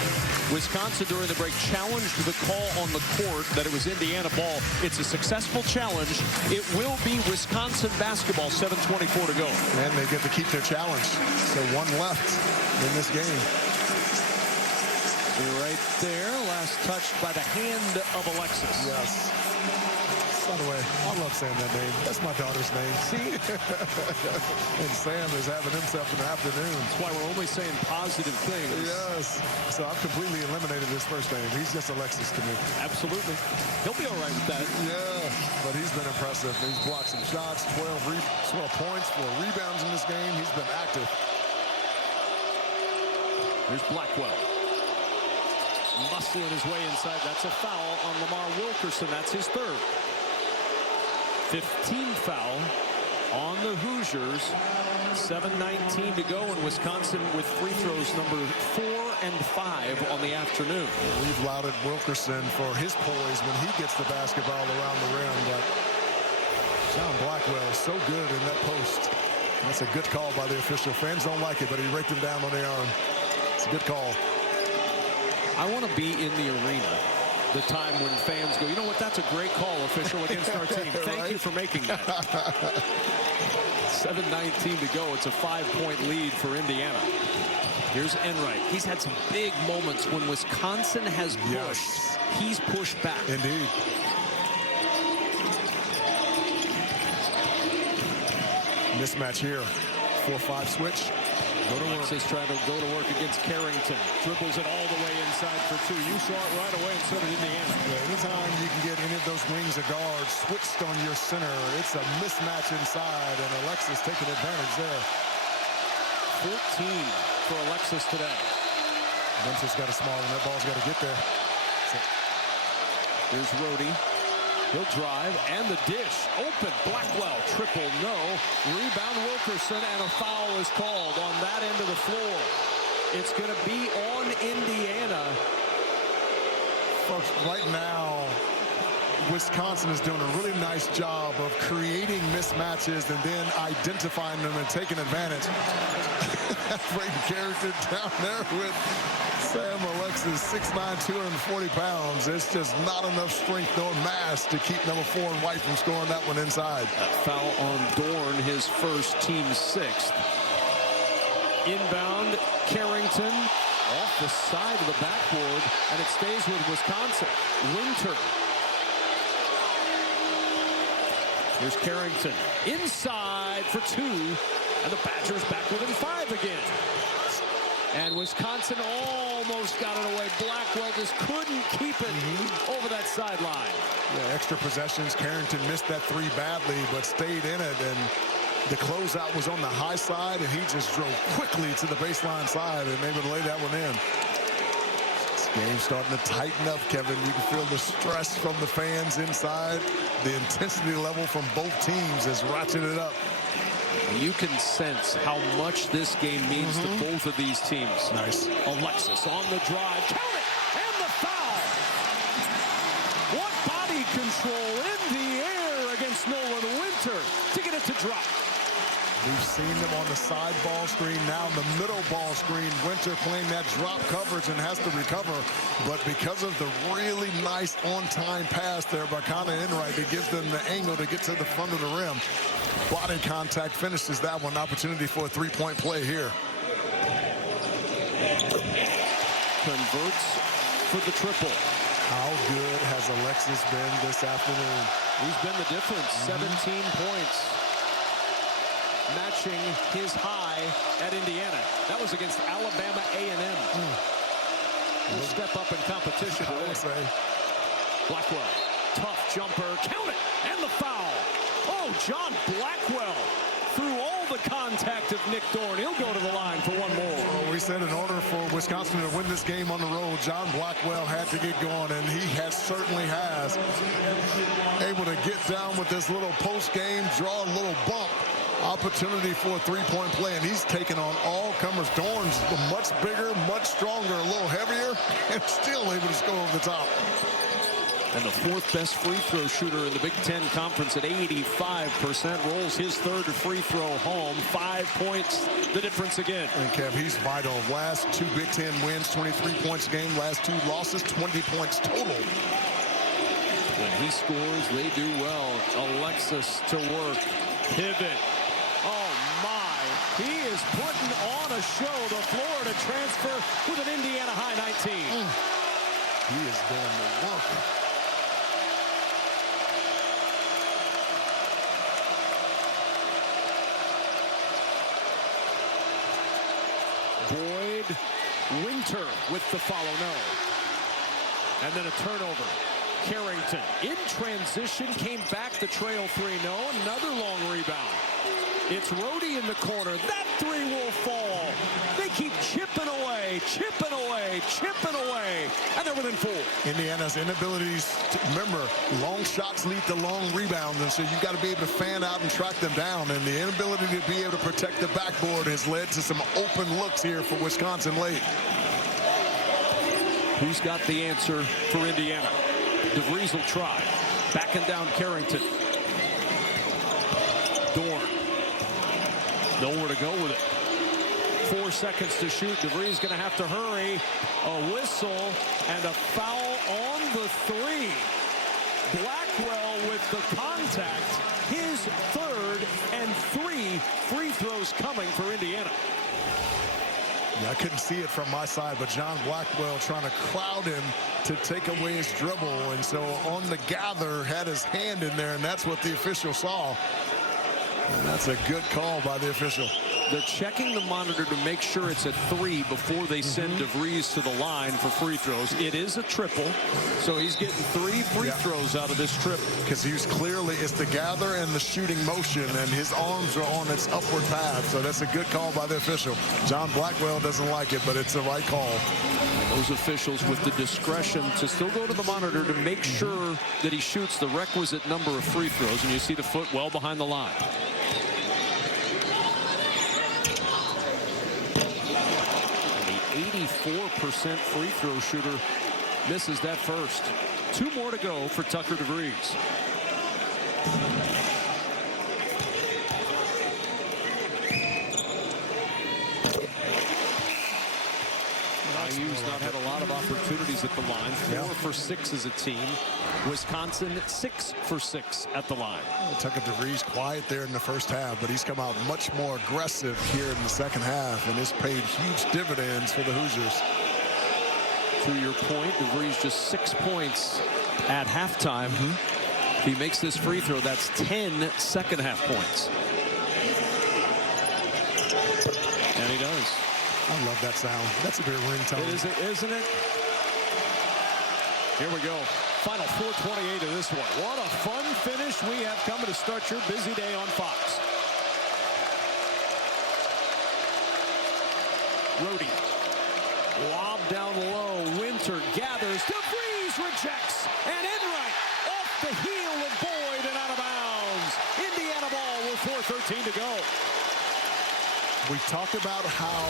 Wisconsin during the break challenged the call on the court that it was Indiana ball. It's a successful challenge. It will be Wisconsin basketball, 7:24 to go. And they get to keep their challenge. So 1 left in this game. Right there, last touched by the hand of Alexis. Yes. By the way, I love saying that name. That's my daughter's name. See? And Sam is having himself an afternoon. That's why we're only saying positive things. Yes. So I've completely eliminated his first name. He's just Alexis to me. Absolutely. He'll be all right with that. Yeah, but he's been impressive. He's blocked some shots, 12 points, 4 rebounds in this game. He's been active. Here's Blackwell. Muscling his way inside. That's a foul on Lamar Wilkerson. That's his 3rd. 15th foul on the Hoosiers. 7:19 to go, and Wisconsin with free throws number 4 and 5 on the afternoon. We've lauded Wilkerson for his poise when he gets the basketball around the rim, but John Blackwell so good in that post. That's a good call by the official. Fans don't like it, but he raked him down on the arm. It's a good call. I want to be in the arena the time when fans go, you know what, that's a great call, official, against our team. Thank you for making that. 7:19 to go. It's a 5-point lead for Indiana. Here's Enright. He's had some big moments when Wisconsin has pushed. Yes. He's pushed back. Indeed. Mismatch here. 4-5 switch. Alexis trying to go to work against Carrington. Dribbles it all the way inside for 2. You saw it right away, and so did Indiana. Yeah, anytime you can get any of those wings or guards switched on your center, it's a mismatch inside, and Alexis taking advantage there. 14 for Alexis today. Memphis got a small one. That ball's got to get there. So. Here's Rhodey. He'll drive, and the dish. Open. Blackwell. Triple. No. Rebound Wilkerson, and a foul is called on that end of the floor. It's going to be on Indiana. Folks, right now, Wisconsin is doing a really nice job of creating mismatches and then identifying them and taking advantage. Brayden Carrington down there with Sam Alexis, 6'9", 240 pounds. It's just not enough strength nor mass to keep number 4 and White from scoring that one inside. That foul on Dorn, his first, team 6th. Inbound, Carrington off the side of the backboard, and it stays with Wisconsin. Winter. Here's Carrington inside for 2, and the Badgers back within 5 again. And Wisconsin almost got it away. Blackwell just couldn't keep it over that sideline. Yeah, extra possessions. Carrington missed that 3 badly, but stayed in it. And the closeout was on the high side, and he just drove quickly to the baseline side and able to lay that one in. This game's starting to tighten up, Kevin. You can feel the stress from the fans inside. The intensity level from both teams has ratcheted up. You can sense how much this game means to both of these teams. Nice. Alexis on the drive. Count it! And the foul! What body control in the air against Nolan Winter to get it to drop. We've seen them on the side ball screen, now in the middle ball screen. Winter playing that drop coverage and has to recover. But because of the really nice on-time pass there by Connor Enright, it gives them the angle to get to the front of the rim. Body contact finishes that one. Opportunity for a 3-point play here. Converts for the triple. How good has Alexis been this afternoon? He's been the difference. 17 points. Matching his high at Indiana. That was against Alabama A&M. We'll step up in competition today. Blackwell, tough jumper, count it, and the foul. Oh, John Blackwell through all the contact of Nick Dorn. He'll go to the line for one more. Well, we said in order for Wisconsin to win this game on the road, John Blackwell had to get going, and he certainly has. Able to get down with this little post-game, draw a little bump. Opportunity for a 3-point play, and he's taken on all comers. Dorn's much bigger, much stronger, a little heavier, and still able to score over the top. And the 4th best free throw shooter in the Big Ten Conference at 85%. Rolls his 3rd free throw home. 5 points, the difference again. And Kev, he's vital. Last 2 Big Ten wins, 23 points a game. Last 2 losses, 20 points total. When he scores, they do well. Alexis to work. Pivot. Oh, my. He is putting on a show. The Florida transfer with an Indiana high 19. He is doing the work. Boyd, Winter with the follow, no. And then a turnover. Carrington in transition, came back to trail 3-0. Another long rebound. It's Rhodey in the corner. That 3 will fall. They keep chipping away, chipping away, chipping away, and they're within 4. Indiana's inabilities to, remember, long shots lead to long rebounds, and so you've got to be able to fan out and track them down, and the inability to be able to protect the backboard has led to some open looks here for Wisconsin late. Who's got the answer for Indiana? DeVries will try. Backing down Carrington. Dorn. Nowhere to go with it. 4 seconds to shoot. DeVries going to have to hurry. A whistle and a foul on the 3. Blackwell with the contact. His 3rd and 3 free throws coming for Indiana. Yeah, I couldn't see it from my side, but John Blackwell trying to crowd him to take away his dribble. And so on the gather, had his hand in there, and that's what the official saw. And that's a good call by the official. They're checking the monitor to make sure it's a 3 before they send DeVries to the line for free throws. It is a triple, so he's getting 3 free throws out of this trip. Because he was clearly, it's the gather and the shooting motion, and his arms are on its upward path, so that's a good call by the official. John Blackwell doesn't like it, but it's the right call. And those officials with the discretion to still go to the monitor to make sure that he shoots the requisite number of free throws, and you see the foot well behind the line. And the 84% free throw shooter misses that first. 2 more to go for Tucker DeVries. IU's not had a lot of opportunities at the line. 4 for 6 as a team. Wisconsin 6 for 6 at the line. Tucker DeVries quiet there in the first half, but he's come out much more aggressive here in the second half, and it's paid huge dividends for the Hoosiers. To your point, DeVries just 6 points at halftime. If he makes this free throw, that's 10 second half points. And he does. I love that sound. That's a good ringtone. Isn't it? Here we go. Final 4:28 of this one. What a fun finish we have coming to start your busy day on Fox. Rhodey. Lob down low. Winter gathers. DeVries rejects. And Enright off the heel of Boyd and out of bounds. Indiana ball with 4:13 to go. We talked about how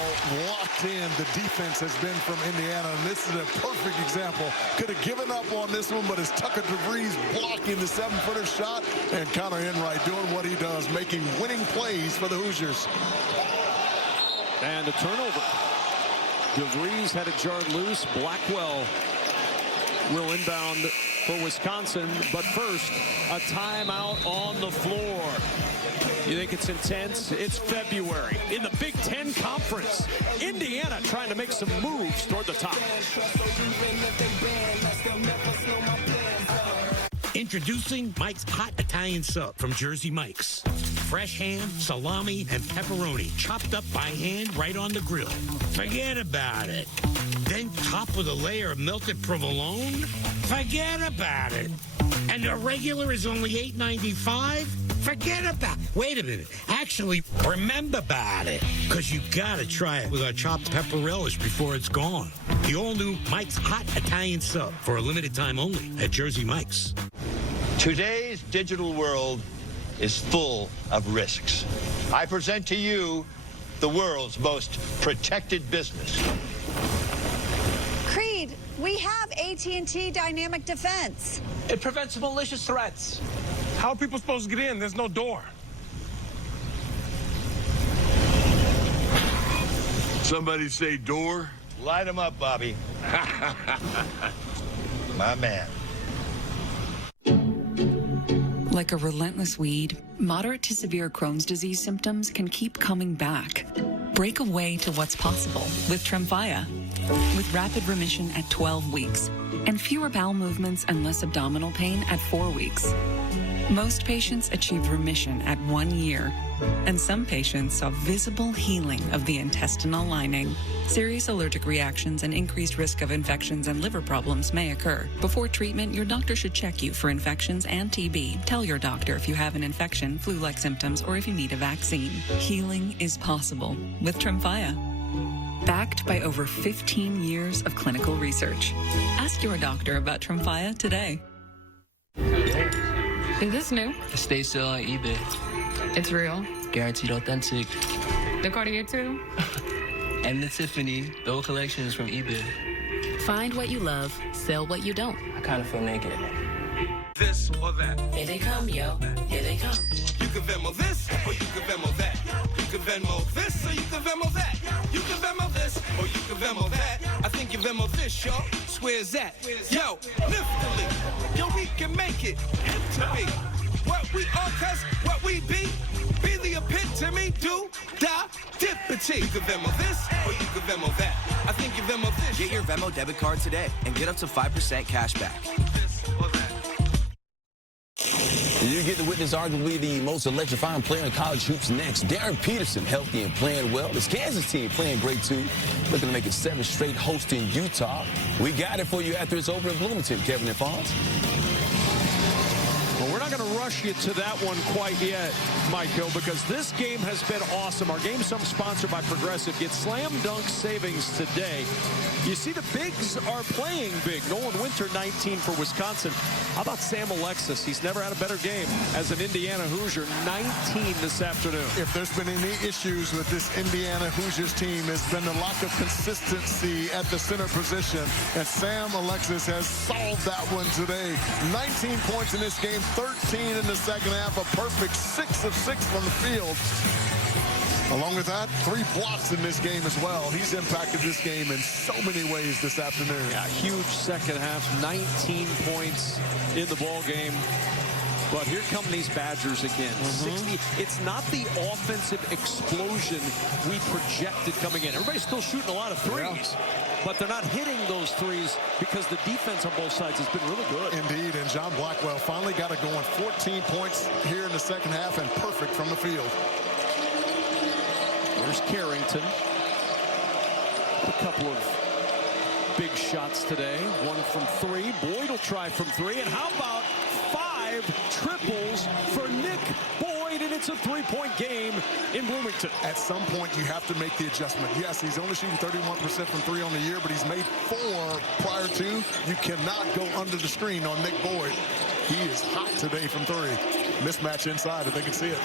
locked in the defense has been from Indiana, and this is a perfect example. Could have given up on this one, but it's Tucker DeVries blocking the 7-footer shot, and Connor Enright doing what he does, making winning plays for the Hoosiers. And a turnover. DeVries had it jarred loose. Blackwell will inbound for Wisconsin, but first, a timeout on the floor. You think it's intense? It's February in the Big Ten Conference. Indiana trying to make some moves toward the top. Introducing Mike's Hot Italian Sub from Jersey Mike's. Fresh ham, salami, and pepperoni chopped up by hand right on the grill. Forget about it. Then topped with a layer of melted provolone? Forget about it. And the regular is only $8.95? Forget about it. Wait a minute. Actually, remember about it. Because you got to try it with our chopped pepper relish before it's gone. The all-new Mike's Hot Italian Sub for a limited time only at Jersey Mike's. Today's digital world is full of risks. I present to you the world's most protected business. Creed, we have AT&T Dynamic Defense. It prevents malicious threats. How are people supposed to get in? There's no door. Somebody say door? Light them up, Bobby. My man. Like a relentless weed, moderate to severe Crohn's disease symptoms can keep coming back. Break away to what's possible with Tremfya. With rapid remission at 12 weeks and fewer bowel movements and less abdominal pain at 4 weeks. Most patients achieved remission at 1 year, and some patients saw visible healing of the intestinal lining. Serious allergic reactions and increased risk of infections and liver problems may occur. Before treatment, your doctor should check you for infections and TB. Tell your doctor if you have an infection, flu-like symptoms, or if you need a vaccine. Healing is possible with Tremfya. Backed by over 15 years of clinical research. Ask your doctor about Tremfya today. Is this new? It stays still on eBay. It's real. Guaranteed authentic. The Cartier too? And the Tiffany. The whole collection is from eBay. Find what you love, sell what you don't. I kind of feel naked. This or that. Here they come, yo. Here they come. You can Venmo this, or you can Venmo that. You can Venmo this, or you can Venmo that. You can Venmo this, or you can Venmo that. I think you Venmo this, yo. Swear's that. Yo, liftily. Yo, we can make it. To be what we are, cause what we be the epitome, do, die, dippity. You can Venmo this, or you can Venmo that. I think you Venmo this. Get your Venmo debit card today and get up to 5% cash back. You get to witness arguably the most electrifying player in college hoops next. Darren Peterson, healthy and playing well. This Kansas team playing great too. Looking to make it 7 straight hosting Utah. We got it for you after it's over in Bloomington. Kevin and Fonz. Well, we're not going to rush you to that one quite yet, Michael, because this game has been awesome. Our game sponsored by Progressive. Get slam dunk savings today. You see the bigs are playing big. Nolan Winter, 19 for Wisconsin. How about Sam Alexis? He's never had a better game as an Indiana Hoosier, 19 this afternoon. If there's been any issues with this Indiana Hoosiers team, it's been the lack of consistency at the center position, and Sam Alexis has solved that one today. 19 points in this game, 13 in the second half, a perfect 6 of 6 from the field. Along with that, 3 blocks in this game as well. He's impacted this game in so many ways this afternoon. Yeah, huge second half, 19 points in the ball game. But here come these Badgers again. 60. It's not the offensive explosion we projected coming in. Everybody's still shooting a lot of threes. But they're not hitting those threes because the defense on both sides has been really good. Indeed, and John Blackwell finally got it going. 14 points here in the second half and perfect from the field. There's Carrington. A couple of big shots today. 1 from 3. Boyd will try from 3. And how about 5 triples for Nick Boyd, and it's a 3-point game in Bloomington. At some point, you have to make the adjustment. Yes, he's only shooting 31% from 3 on the year, but he's made 4 prior to. You cannot go under the screen on Nick Boyd. He is hot today from 3. Mismatch inside, if they can see it.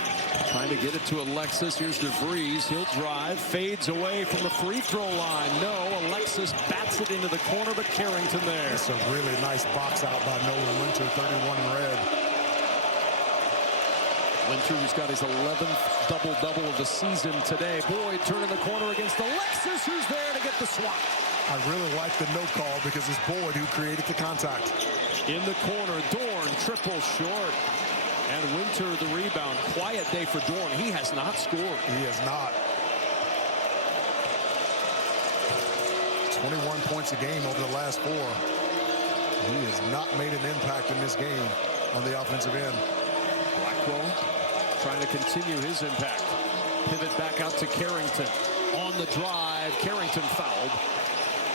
Trying to get it to Alexis. Here's DeVries. He'll drive. Fades away from the free throw line. No, Alexis bats it into the corner, but Carrington there. It's a really nice box out by Nolan Winter, 31 in red. Winter, who's got his 11th double-double of the season today. Boyd turning the corner against Alexis, who's there to get the swat. I really like the no call because it's Boyd who created the contact. In the corner, Dorn, triple short. And Winter, the rebound. Quiet day for Dorn. He has not scored. He has not. 21 points a game over the last 4. He has not made an impact in this game on the offensive end. Blackwell trying to continue his impact. Pivot back out to Carrington. On the drive, Carrington fouled.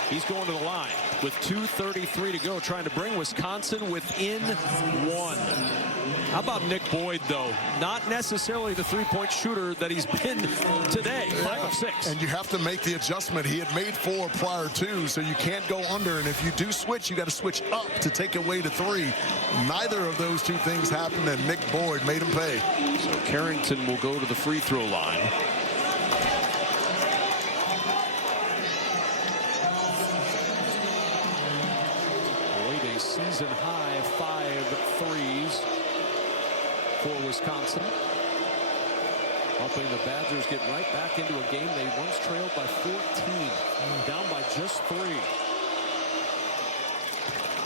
He's going to the line with 2:33 to go, trying to bring Wisconsin within 1. How about Nick Boyd, though? Not necessarily the three-point shooter that he's been today, 5 of 6. And you have to make the adjustment. He had made 4 prior to, so you can't go under. And if you do switch, you got to switch up to take away the 3. Neither of those 2 things happened, and Nick Boyd made him pay. So Carrington will go to the free throw line. Season high 5 threes for Wisconsin. Helping the Badgers get right back into a game they once trailed by 14. Down by just 3.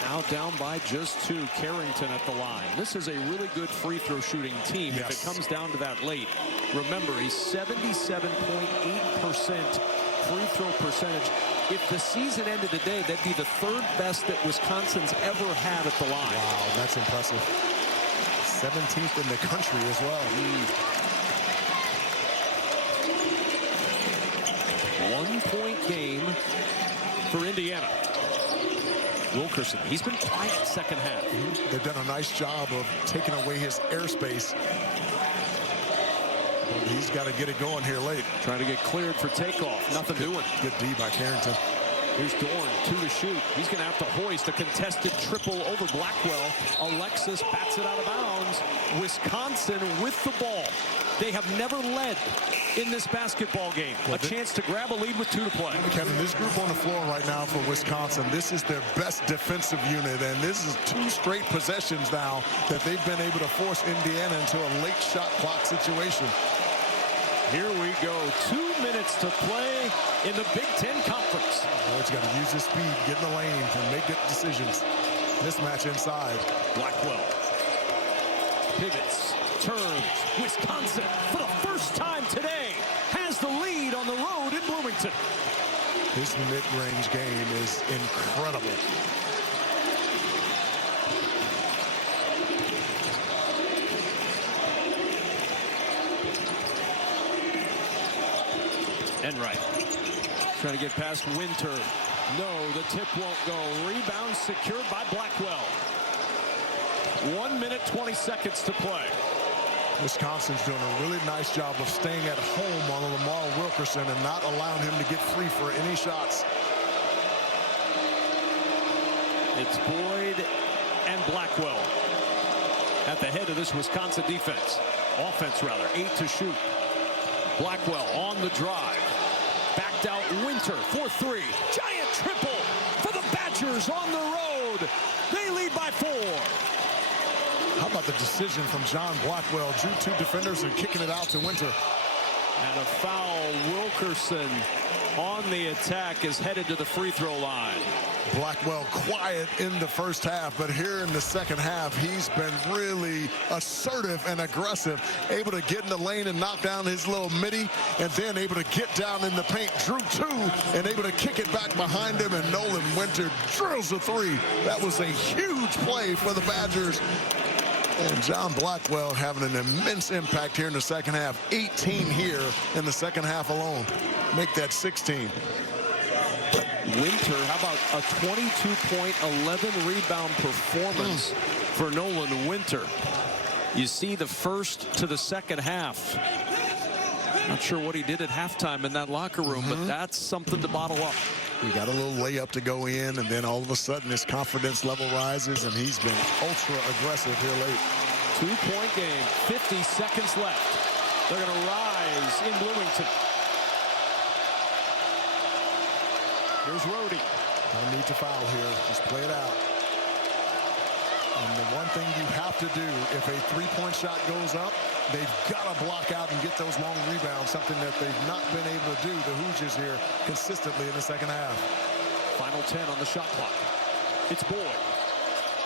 Now down by just 2. Carrington at the line. This is a really good free throw shooting team. Yes. If it comes down to that late. Remember, he's 77.8% free throw percentage. If the season ended today, that'd be the 3rd best that Wisconsin's ever had at the line. Wow, that's impressive. 17th in the country as well. 1-point game for Indiana. Wilkerson, he's been quiet second half. They've done a nice job of taking away his airspace. He's got to get it going here late. Trying to get cleared for takeoff. Nothing doing. Good D by Carrington. Here's Dorn, 2 to shoot. He's going to have to hoist a contested triple over Blackwell. Alexis bats it out of bounds. Wisconsin with the ball. They have never led in this basketball game. A chance to grab a lead with 2 to play. Kevin, this group on the floor right now for Wisconsin, this is their best defensive unit, and this is 2 straight possessions now that they've been able to force Indiana into a late shot clock situation. Here we go. 2 minutes to play in the Big Ten Conference. Boyd's got to use his speed, get in the lane, and make good decisions. Mismatch inside. Blackwell pivots, turns. Wisconsin, for the first time today, has the lead on the road in Bloomington. His mid-range game is incredible. Enright trying to get past Winter. No, the tip won't go. Rebound secured by Blackwell. 1 minute, 20 seconds to play. Wisconsin's doing a really nice job of staying at home on Lamar Wilkerson and not allowing him to get free for any shots. It's Boyd and Blackwell at the head of this Wisconsin defense. Offense, rather. 8 to shoot. Blackwell on the drive. Backed out Winter for 3. Giant triple for the Badgers on the road. They lead by 4. How about the decision from John Blackwell? Drew 2 defenders and kicking it out to Winter. And a foul. Wilkerson on the attack is headed to the free throw line. Blackwell quiet in the first half, but here in the second half, he's been really assertive and aggressive, able to get in the lane and knock down his little midi, and then able to get down in the paint, drew two, and able to kick it back behind him, and Nolan Winter drills a three. That was a huge play for the Badgers. And John Blackwell having an immense impact here in the second half. 18 here in the second half alone. Make that 16. Winter, how about a 22-point, 11-rebound performance for Nolan Winter? You see the first to the second half. Not sure what he did at halftime in that locker room, but that's something to bottle up. We got a little layup to go in, and then all of a sudden his confidence level rises, and he's been ultra aggressive here late. 2-point game, 50 seconds left. They're going to rise in Bloomington. Here's Rhodey. No need to foul here. Just play it out. And the one thing you have to do, if a three-point shot goes up, they've got to block out and get those long rebounds, something that they've not been able to do, the Hoosiers here, consistently in the second half. Final 10 on the shot clock. It's Boyd.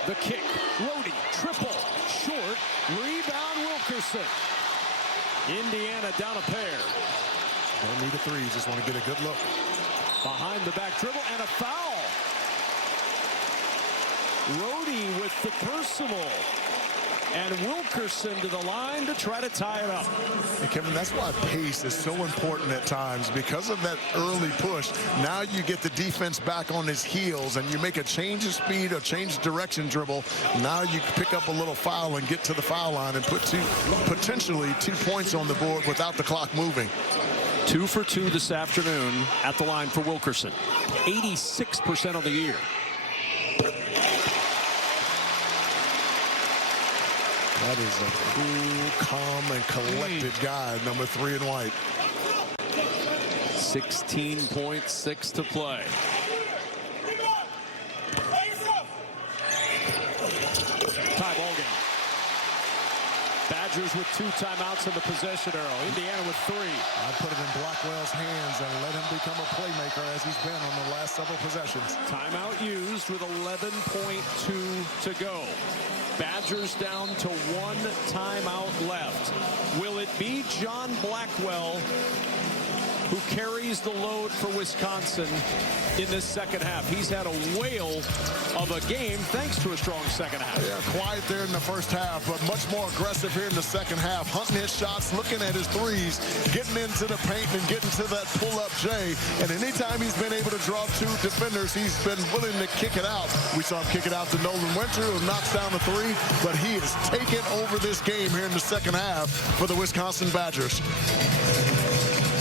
The kick. Rhodey. Triple. Short. Rebound Wilkerson. Indiana down a pair. Don't need a three. Just want to get a good look. Behind the back dribble and a foul. Rhodey with the personal. And Wilkerson to the line to try to tie it up. And Kevin, that's why pace is so important at times. Because of that early push, now you get the defense back on his heels, and you make a change of speed or change of direction dribble. Now you pick up a little foul and get to the foul line and put potentially 2 points on the board without the clock moving. 2 for 2 this afternoon at the line for Wilkerson. 86% on the year. That is a cool, calm, and collected guy, number 3 in white. 16.6 to play. Tie ball game. Badgers with 2 timeouts in the possession arrow. Indiana with 3. I'd put it in Blackwell's hands and let him become a playmaker as he's been on the last several possessions. Timeout used with 11.2 to go. Badgers down to 1 timeout left. Will it be John Blackwell who carries the load for Wisconsin in this second half? He's had a whale of a game thanks to a strong second half. Yeah, quiet there in the first half, but much more aggressive here in the second half. Hunting his shots, looking at his threes, getting into the paint and getting to that pull-up J. And anytime he's been able to draw 2 defenders, he's been willing to kick it out. We saw him kick it out to Nolan Winter, who knocks down the 3, but he is taking over this game here in the second half for the Wisconsin Badgers.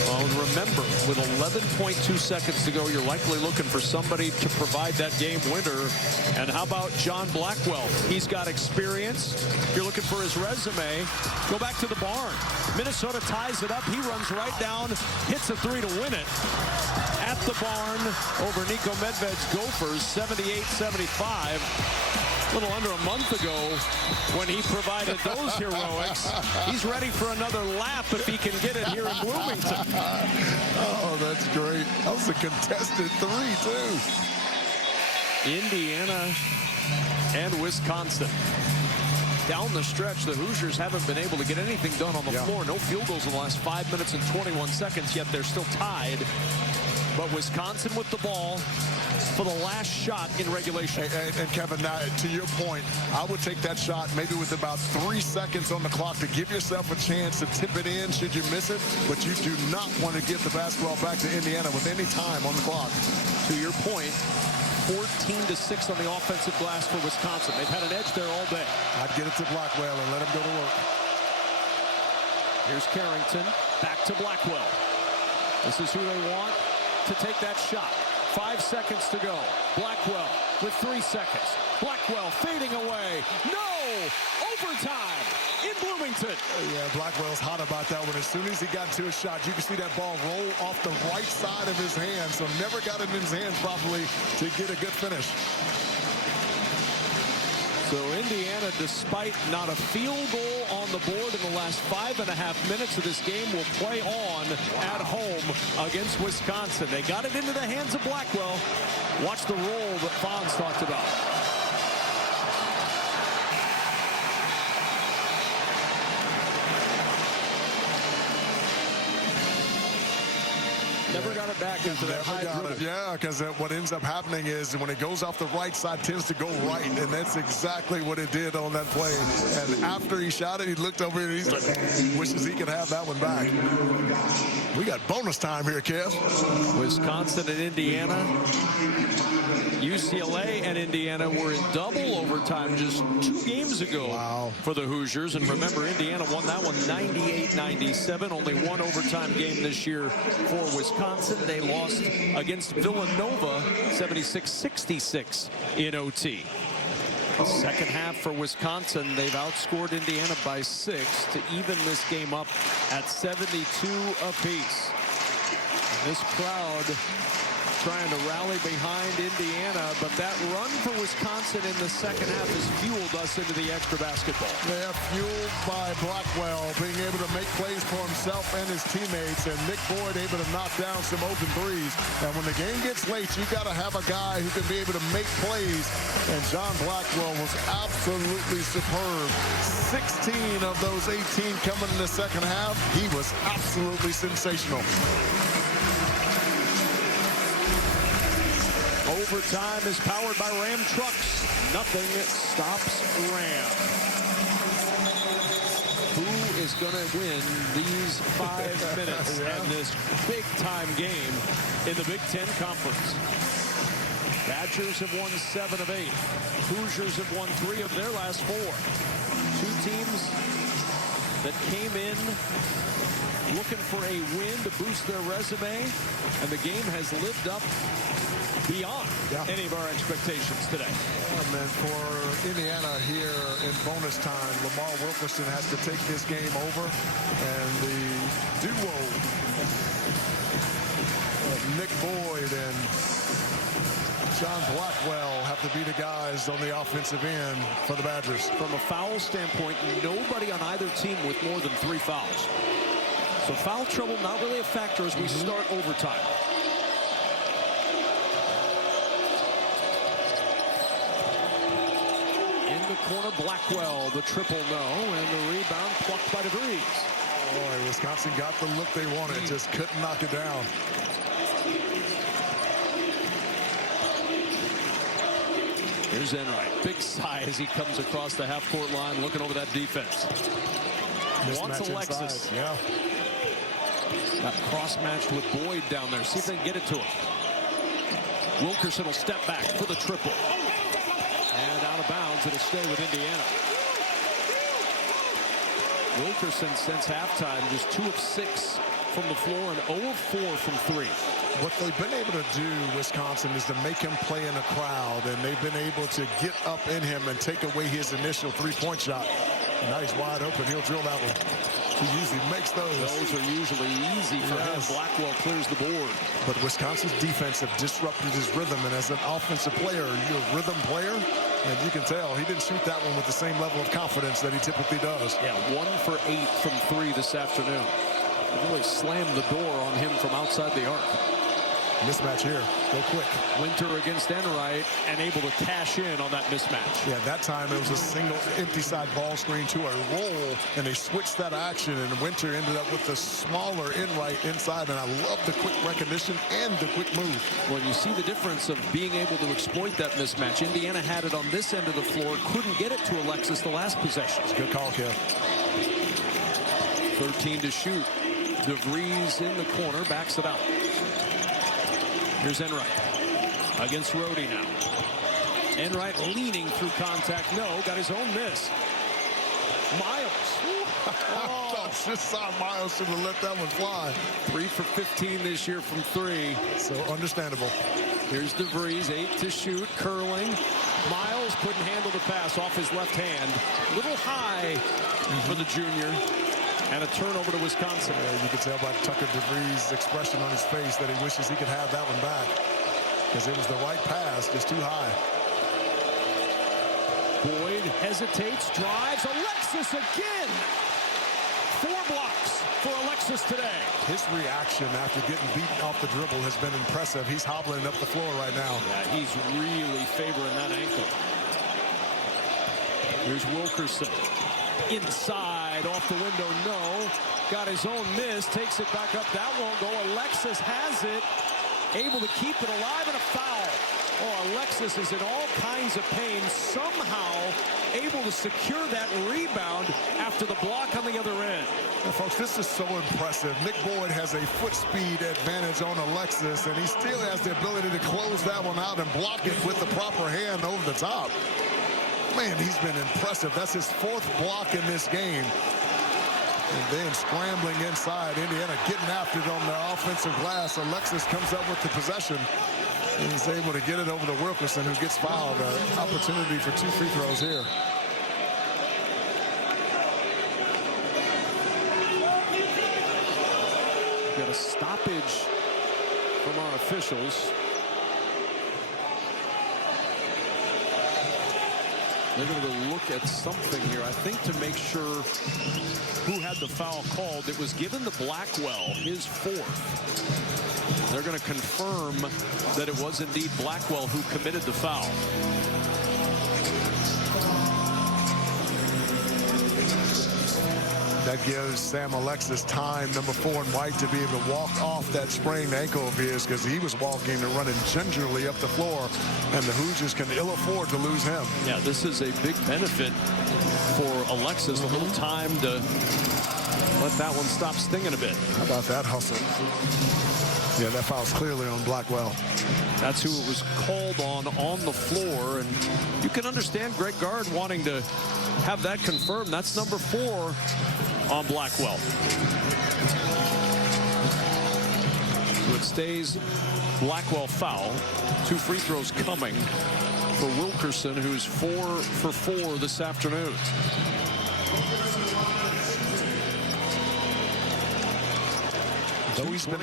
Well, remember, with 11.2 seconds to go, you're likely looking for somebody to provide that game winner. And how about John Blackwell? He's got experience. If you're looking for his resume, go back to the barn. Minnesota ties it up. He runs right down, hits a 3 to win it. At the barn over Nico Medved's Gophers, 78-75. A little under a month ago when he provided those heroics. He's ready for another lap if he can get it here in Bloomington. Oh, that's great. That was a contested 3, too. Indiana and Wisconsin. Down the stretch, the Hoosiers haven't been able to get anything done on the floor. No field goals in the last 5 minutes and 21 seconds, yet they're still tied. But Wisconsin with the ball for the last shot in regulation. And Kevin, now, to your point, I would take that shot maybe with about 3 seconds on the clock to give yourself a chance to tip it in should you miss it. But you do not want to give the basketball back to Indiana with any time on the clock. To your point, 14-6 on the offensive glass for Wisconsin. They've had an edge there all day. I'd get it to Blackwell and let him go to work. Here's Carrington, back to Blackwell. This is who they want to take that shot. 5 seconds to go. Blackwell with 3 seconds. Blackwell fading away. No! Overtime in Bloomington. Yeah, Blackwell's hot about that one. As soon as he got to his shot, you can see that ball roll off the right side of his hand. So never got it in his hands properly to get a good finish. So Indiana, despite not a field goal on the board in the last 5.5 minutes of this game, will play on at home against Wisconsin. They got it into the hands of Blackwell. Watch the roll that Fonz talked about. Never got it back into that high dribble. Yeah, because what ends up happening is when it goes off the right side, tends to go right, and that's exactly what it did on that play. And after he shot it, he looked over and he's like, wishes he could have that one back. We got bonus time here, Kev. Wisconsin and Indiana. UCLA and Indiana were in double overtime just 2 games ago for the Hoosiers. And remember, Indiana won that one 98-97. Only one overtime game this year for Wisconsin. They lost against Villanova 76-66 in OT. Second half for Wisconsin, they've outscored Indiana by 6 to even this game up at 72 apiece. This crowd trying to rally behind Indiana, but that run for Wisconsin in the second half has fueled us into the extra basketball. They're fueled by Blackwell being able to make plays for himself and his teammates, and Nick Boyd able to knock down some open threes. And when the game gets late, you got to have a guy who can be able to make plays, and John Blackwell was absolutely superb. 16 of those 18 coming in the second half. He was absolutely sensational. Overtime is powered by Ram trucks. Nothing stops Ram. Who is going to win these 5 minutes and this big-time game in the Big Ten Conference? Badgers have won 7 of 8. Hoosiers have won 3 of their last 4. 2 teams that came in looking for a win to boost their resume, and the game has lived up beyond any of our expectations today. And for Indiana here in bonus time, Lamar Wilkerson has to take this game over, and the duo of Nick Boyd and John Blackwell have to be the guys on the offensive end for the Badgers. From a foul standpoint, nobody on either team with more than 3 fouls. So foul trouble not really a factor as we start overtime. Corner Blackwell, the triple no, and the rebound plucked by DeVries. Boy, Wisconsin got the look they wanted, just couldn't knock it down. Here's Enright, big sigh as he comes across the half-court line, looking over that defense. Wants Alexis. Yeah. Got cross-matched with Boyd down there. See if they can get it to him. Wilkerson will step back for the triple. And out of bounds, it'll stay with Indiana. Wilkerson since halftime just 2 of 6 from the floor and 0 of 4 from 3. What they've been able to do, Wisconsin, is to make him play in a crowd, and they've been able to get up in him and take away his initial 3-point shot. And now he's wide open. He'll drill that one. He usually makes those. Those are usually easy for him. Blackwell clears the board. But Wisconsin's defense have disrupted his rhythm, and as an offensive player, you're a rhythm player, and you can tell he didn't shoot that one with the same level of confidence that he typically does. Yeah, 1 for 8 from 3 this afternoon. They really slammed the door on him from outside the arc. Mismatch here. Go quick. Winter against Enright and able to cash in on that mismatch. Yeah, that time it was a single empty side ball screen to a roll, and they switched that action, and Winter ended up with the smaller Enright inside, and I love the quick recognition and the quick move. Well, you see the difference of being able to exploit that mismatch. Indiana had it on this end of the floor, couldn't get it to Alexis the last possession. It's a good call, Kev. 13 to shoot. DeVries in the corner, backs it out. Here's Enright against Rhodey now. Enright leaning through contact. No, got his own miss. Miles. Oh, just saw Miles should have let that one fly. 3 for 15 this year from 3. So understandable. Here's DeVries, 8 to shoot, curling. Miles couldn't handle the pass off his left hand. Little high for the junior. And a turnover to Wisconsin. Yeah, you can tell by Tucker DeVries' expression on his face that he wishes he could have that one back, because it was the right pass, just too high. Boyd hesitates, drives. Alexis again. 4 blocks for Alexis today. His reaction after getting beaten off the dribble has been impressive. He's hobbling up the floor right now. Yeah, he's really favoring that ankle. Here's Wilkerson. Inside, off the window, no. Got his own miss, takes it back up. That won't go. Alexis has it. Able to keep it alive, and a foul. Oh, Alexis is in all kinds of pain. Somehow able to secure that rebound after the block on the other end. And folks, this is so impressive. Nick Boyd has a foot speed advantage on Alexis, and he still has the ability to close that one out and block it with the proper hand over the top. Man, he's been impressive. That's his 4th block in this game. And then scrambling inside, Indiana getting after it on the offensive glass. Alexis comes up with the possession. And he's able to get it over to Wilkerson, who gets fouled. An opportunity for 2 free throws here. Got a stoppage from our officials. They're going to go look at something here, I think, to make sure who had the foul called. It was given to Blackwell, his 4th. They're going to confirm that it was indeed Blackwell who committed the foul. That gives Sam Alexis time, number 4 in white, to be able to walk off that sprained ankle of his, because he was walking and running gingerly up the floor, and the Hoosiers can ill afford to lose him. Yeah, this is a big benefit for Alexis. A little time to let that one stop stinging a bit. How about that hustle? Yeah, that foul's clearly on Blackwell. That's who it was called on the floor, and you can understand Greg Gard wanting to have that confirmed. That's number 4 on Blackwell. So it stays Blackwell foul. 2 free throws coming for Wilkerson, who's 4 for 4 this afternoon. Though he's been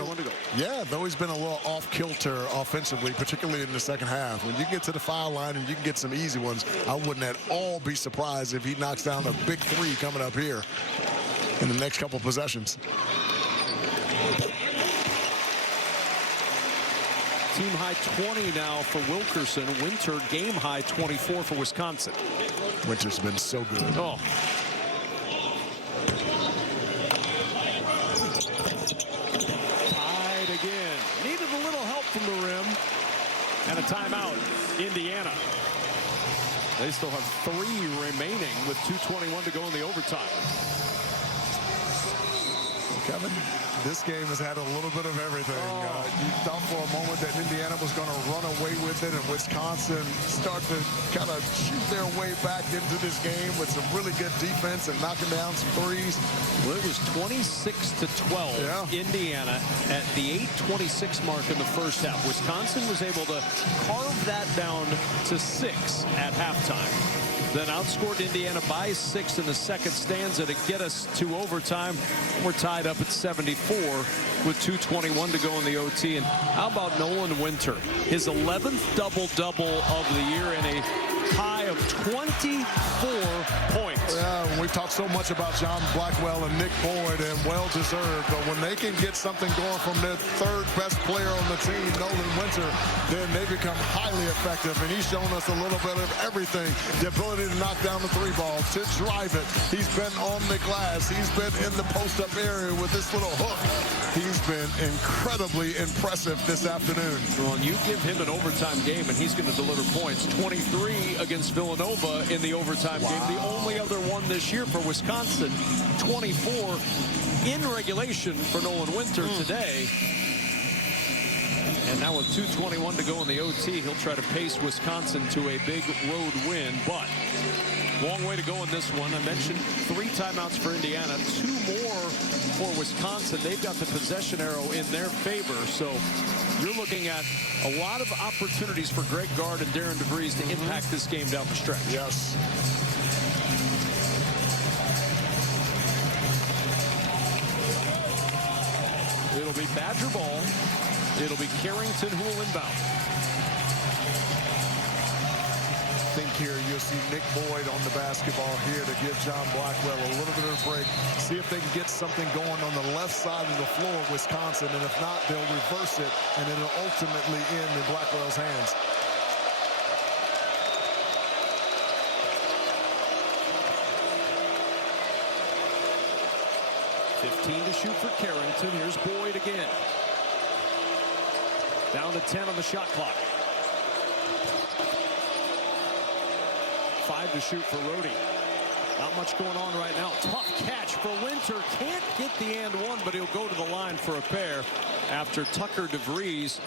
a little off kilter offensively, particularly in the second half. When you get to the foul line and you can get some easy ones, I wouldn't at all be surprised if he knocks down a big 3 coming up here in the next couple possessions. Team high 20 now for Wilkerson. Winter game high 24 for Wisconsin. Winter's been so good. Oh. Again, needed a little help from the rim, and a timeout. Indiana. They still have 3 remaining with 2:21 to go in the overtime. Kevin, this game has had a little bit of everything. You thought for a moment that Indiana was going to run away with it, and Wisconsin start to kind of shoot their way back into this game with some really good defense and knocking down some threes. Well, it was 26-12, Indiana at the 8:26 mark in the first half. Wisconsin was able to carve that down to 6 at halftime. Then outscored Indiana by 6 in the second stanza to get us to overtime. We're tied up at 74 with 2:21 to go in the OT. And how about Nolan Winter? His 11th double-double of the year and a high of 24 points. Yeah, we've talked so much about John Blackwell and Nick Boyd, and well-deserved. But when they can get something going from their 3rd best player on the team, Nolan Winter, then they become highly effective. And he's shown us a little bit of everything. The ability to knock down the 3 ball, to drive it. He's been on the glass. He's been in the post-up area with this little hook. He's been incredibly impressive this afternoon. Well, you give him an overtime game, and he's going to deliver points. 23 against Villanova in the overtime game. The only other one this year for Wisconsin. 24 in regulation for Nolan Winter today. And now with 2:21 to go in the OT, he'll try to pace Wisconsin to a big road win. But long way to go in this one. I mentioned 3 timeouts for Indiana, 2 more for Wisconsin. They've got the possession arrow in their favor. So you're looking at a lot of opportunities for Greg Gard and Darren DeVries to impact this game down the stretch. Yes. It'll be Badger ball. It'll be Carrington who will inbound. I think here, you'll see Nick Boyd on the basketball here to give John Blackwell a little bit of a break. See if they can get something going on the left side of the floor of Wisconsin, and if not, they'll reverse it, and it'll ultimately end in Blackwell's hands. $15 to shoot for Carrington. Here's Boyd again. Down to 10 on the shot clock. 5 to shoot for Rhodey. Not much going on right now. Tough catch for Winter. Can't get the and one, but he'll go to the line for a pair after Tucker DeVries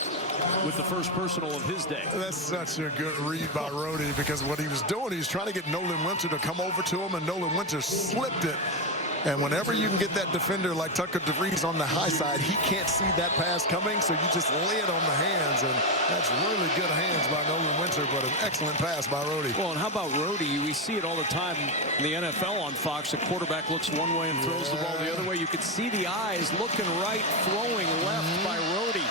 with the first personal of his day. That's such a good read by Rhodey, because what he was doing, he was trying to get Nolan Winter to come over to him, and Nolan Winter slipped it. And whenever you can get that defender like Tucker DeVries on the high side, he can't see that pass coming, so you just lay it on the hands, and that's really good hands by Nolan Winter, but an excellent pass by Rhodey. Well, and how about Rhodey? We see it all the time in the NFL on Fox. A quarterback looks one way and throws the ball the other way. You could see the eyes looking right, throwing left by Rhodey.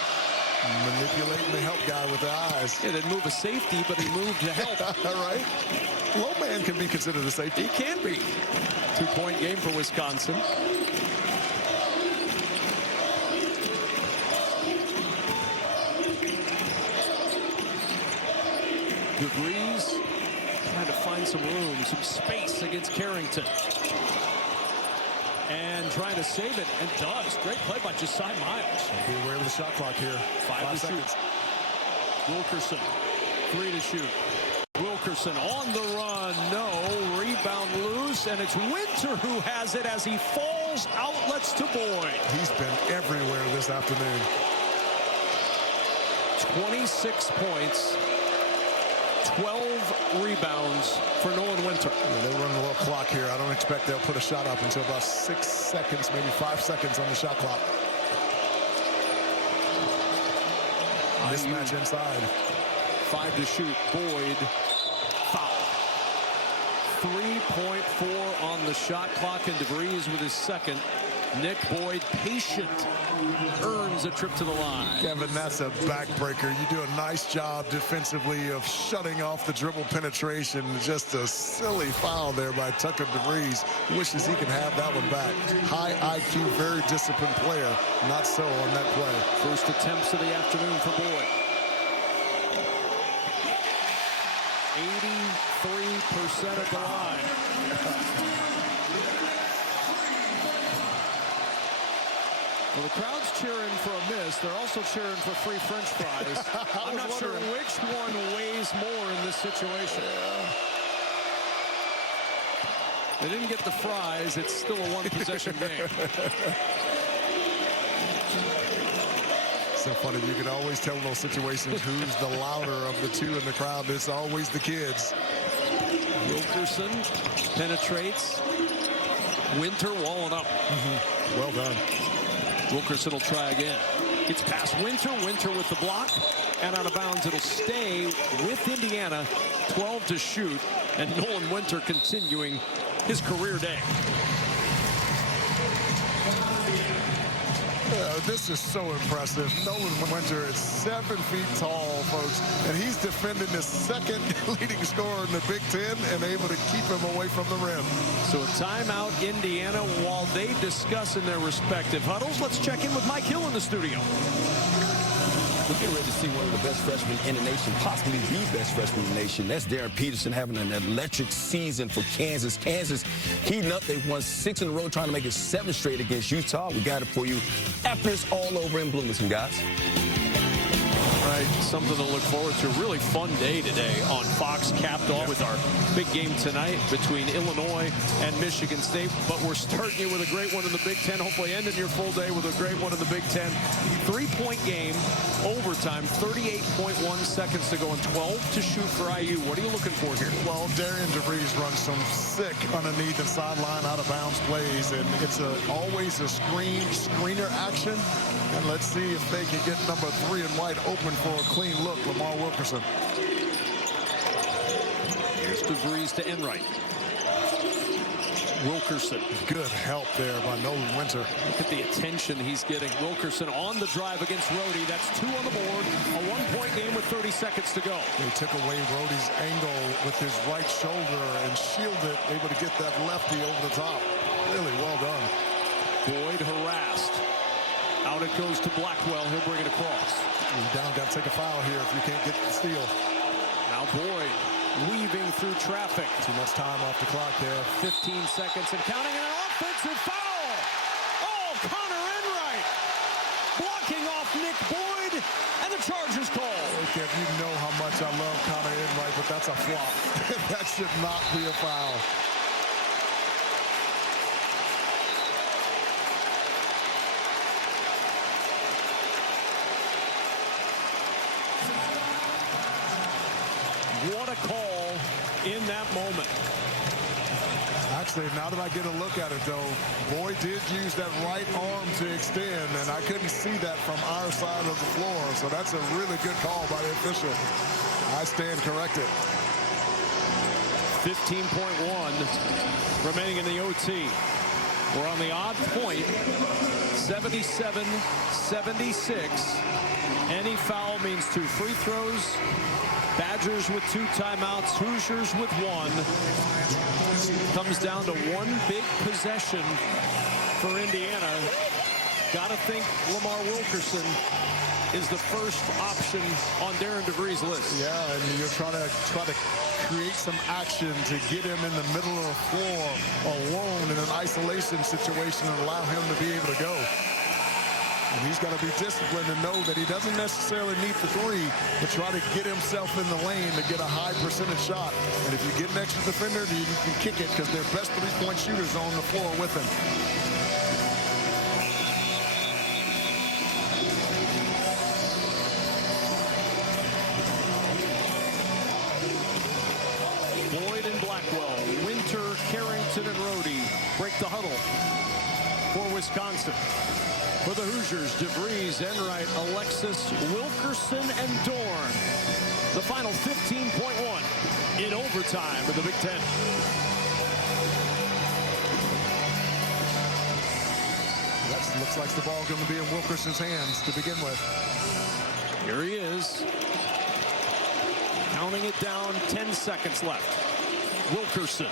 Manipulating the help guy with the eyes. Yeah, didn't move a safety, but he moved to help. All right. Low man can be considered a safety. He can be. 2-point game for Wisconsin. DeVries trying to find some room, some space against Carrington. And trying to save it, and does. Great play by Josiah Miles. Be aware of the shot clock here. 5 to shoot. Wilkerson, 3 to shoot. Wilkerson on the run, no. Rebound loose, and it's Winter who has it as he falls, outlets to Boyd. He's been everywhere this afternoon. 26 points, 12 rebounds for Nolan Winter. Yeah, they're running a little clock here. I don't expect they'll put a shot up until about 6 seconds, maybe 5 seconds on the shot clock. Mismatch inside. 5 to shoot. Boyd foul. 3.4 on the shot clock, and DeVries with his second. Nick Boyd, patient, earns a trip to the line. Kevin, that's a backbreaker. You do a nice job defensively of shutting off the dribble penetration. Just a silly foul there by Tucker DeVries. Wishes he could have that one back. High IQ, very disciplined player. Not so on that play. First attempts of the afternoon for Boyd. 83% at the line. Well, the crowd's cheering for a miss. They're also cheering for free French fries. I'm not sure which one weighs more in this situation. They didn't get the fries. It's still a one-possession game. So funny, you can always tell in those situations who's the louder of the two in the crowd. It's always the kids. Wilkerson penetrates. Winter walling up. Well done. Wilkerson will try again. Gets past Winter. Winter with the block. And out of bounds, it'll stay with Indiana. 12 to shoot. And Nolan Winter continuing his career day. This is so impressive. Nolan Winter is 7 feet tall, folks, and he's defending the second leading scorer in the Big Ten and able to keep him away from the rim. So a timeout, Indiana, while they discuss in their respective huddles. Let's check in with Mike Hill in the studio. We're getting ready to see one of the best freshmen in the nation, possibly the best freshman in the nation. That's Darren Peterson having an electric season for Kansas. Kansas heating up. They've won 6 in a row, trying to make it 7 straight against Utah. We got it for you after it's all over in Bloomington, guys. Right, something to look forward to. Really fun day today on Fox, capped off with our big game tonight between Illinois and Michigan State. But we're starting you with a great one in the Big Ten. Hopefully ending your full day with a great one in the Big Ten. 3-point game, overtime, 38.1 seconds to go and 12 to shoot for IU. What are you looking for here? Well, Darian DeVries runs some sick underneath and sideline out of bounds plays, and it's always a screener action. And let's see if they can get number 3 and wide open for a clean look, Lamar Wilkerson. Here's DeVries to Enright. Wilkerson. Good help there by Nolan Winter. Look at the attention he's getting. Wilkerson on the drive against Rhodey. That's 2 on the board. A 1-point game with 30 seconds to go. They took away Rhodey's angle with his right shoulder and shielded, able to get that lefty over the top. Really well done. Boyd harassed. Out it goes to Blackwell. He'll bring it across. He's down, got to take a foul here if you can't get the steal. Now Boyd weaving through traffic. Too much time off the clock there. 15 seconds and counting, and an offensive foul. Oh, Connor Enright blocking off Nick Boyd, and the Chargers call. Okay, you know how much I love Connor Enright, but that's a flop. That should not be a foul. What a call in that moment. Actually, now that I get a look at it, though, Boyd did use that right arm to extend, and I couldn't see that from our side of the floor. So that's a really good call by the official. I stand corrected. 15.1 remaining in the OT. We're on the odd point, 77-76. Any foul means 2 free throws. Badgers with 2 timeouts, Hoosiers with 1. Comes down to 1 big possession for Indiana. Gotta think Lamar Wilkerson is the first option on Darren DeVries' list. Yeah, and you're trying to create some action to get him in the middle of the floor alone in an isolation situation and allow him to be able to go. And he's got to be disciplined to know that he doesn't necessarily need the 3, but try to get himself in the lane to get a high percentage shot. And if you get an extra defender, you can kick it because their best 3-point shooters on the floor with him. Boyd and Blackwell, Winter, Carrington, and Rhodey break the huddle for Wisconsin. For the Hoosiers, DeVries, Enright, Alexis, Wilkerson, and Dorn. The final 15.1 in overtime of the Big Ten. That looks like the ball going to be in Wilkerson's hands to begin with. Here he is. Counting it down, 10 seconds left. Wilkerson.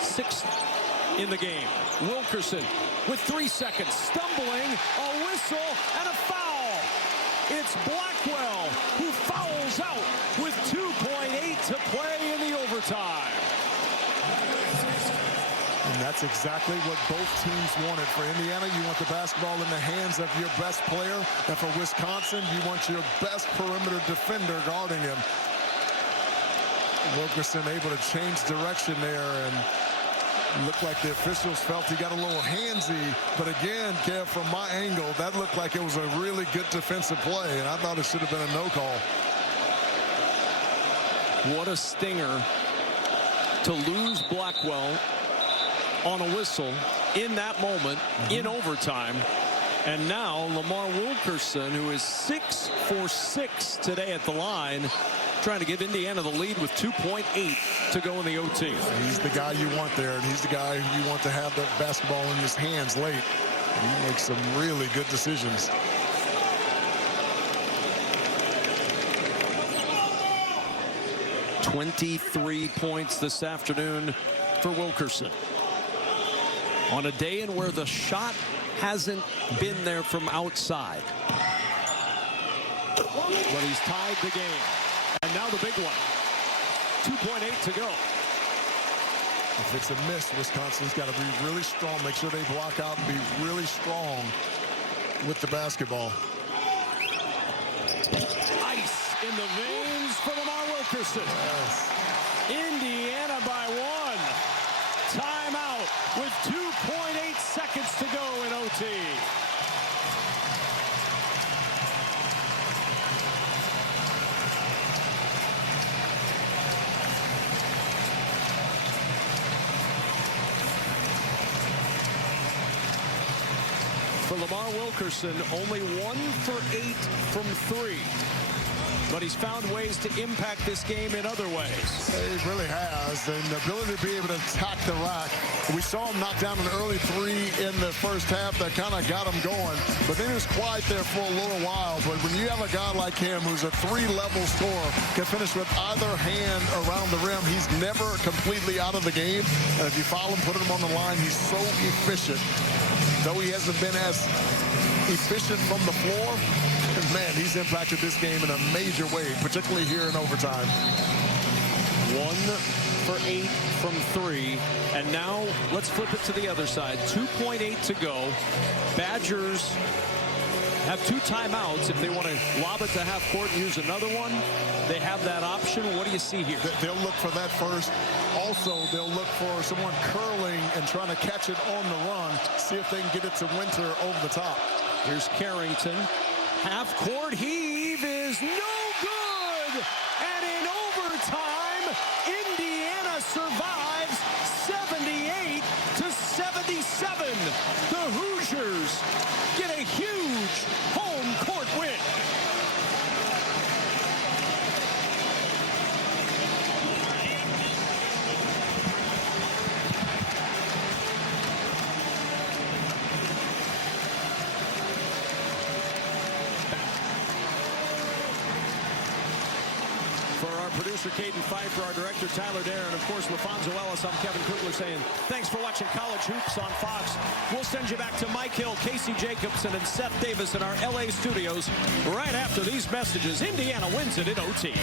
6th in the game. Wilkerson with 3 seconds, stumbling, a whistle, and a foul. It's Blackwell who fouls out with 2.8 to play in the overtime. And that's exactly what both teams wanted. For Indiana, you want the basketball in the hands of your best player. And for Wisconsin, you want your best perimeter defender guarding him. Wilkerson able to change direction there, and looked like the officials felt he got a little handsy. But again, Kev, from my angle, that looked like it was a really good defensive play, and I thought it should have been a no call. What a stinger to lose Blackwell on a whistle in that moment, in overtime. And now Lamar Wilkerson, who is 6 for 6 today at the line, trying to give Indiana the lead with 2.8 to go in the OT. He's the guy you want there, and he's the guy who you want to have the basketball in his hands late. And he makes some really good decisions. $23 points this afternoon for Wilkerson. On a day in where the shot hasn't been there from outside. But he's tied the game. And now the big one. 2.8 to go. If it's a miss, Wisconsin's got to be really strong. Make sure they block out and be really strong with the basketball. Ice in the veins for Lamar Wilkerson. Yes. Indiana by 1. Timeout with 2.8 seconds to go in OT. For Lamar Wilkerson, only 1 for 8 from 3. but he's found ways to impact this game in other ways. He really has, and the ability to be able to attack the rack. We saw him knock down an early three in the first half that kind of got him going, but then he was quiet there for a little while. But when you have a guy like him who's a three-level scorer, can finish with either hand around the rim, he's never completely out of the game. And if you foul him, put him on the line, he's so efficient. Though he hasn't been as efficient from the floor, man, he's impacted this game in a major way, particularly here in overtime. 1 for 8 from 3. And now let's flip it to the other side. 2.8 to go. Badgers have 2 timeouts. If they want to lob it to half court and use another one, they have that option. What do you see here? They'll look for that first. Also, they'll look for someone curling and trying to catch it on the run, see if they can get it to Winter over the top. Here's Carrington. Half court heave is no good. And in overtime, Indiana survives 78-77. The Hoosiers get a huge home court win. For our producer, Caden Pfeiffer, our director, Tyler Dare, and of course, LaFonso Ellis, I'm Kevin Kugler saying thanks for watching College Hoops on Fox. We'll send you back to Mike Hill, Casey Jacobson, and Seth Davis in our LA studios right after these messages. Indiana wins it in OT.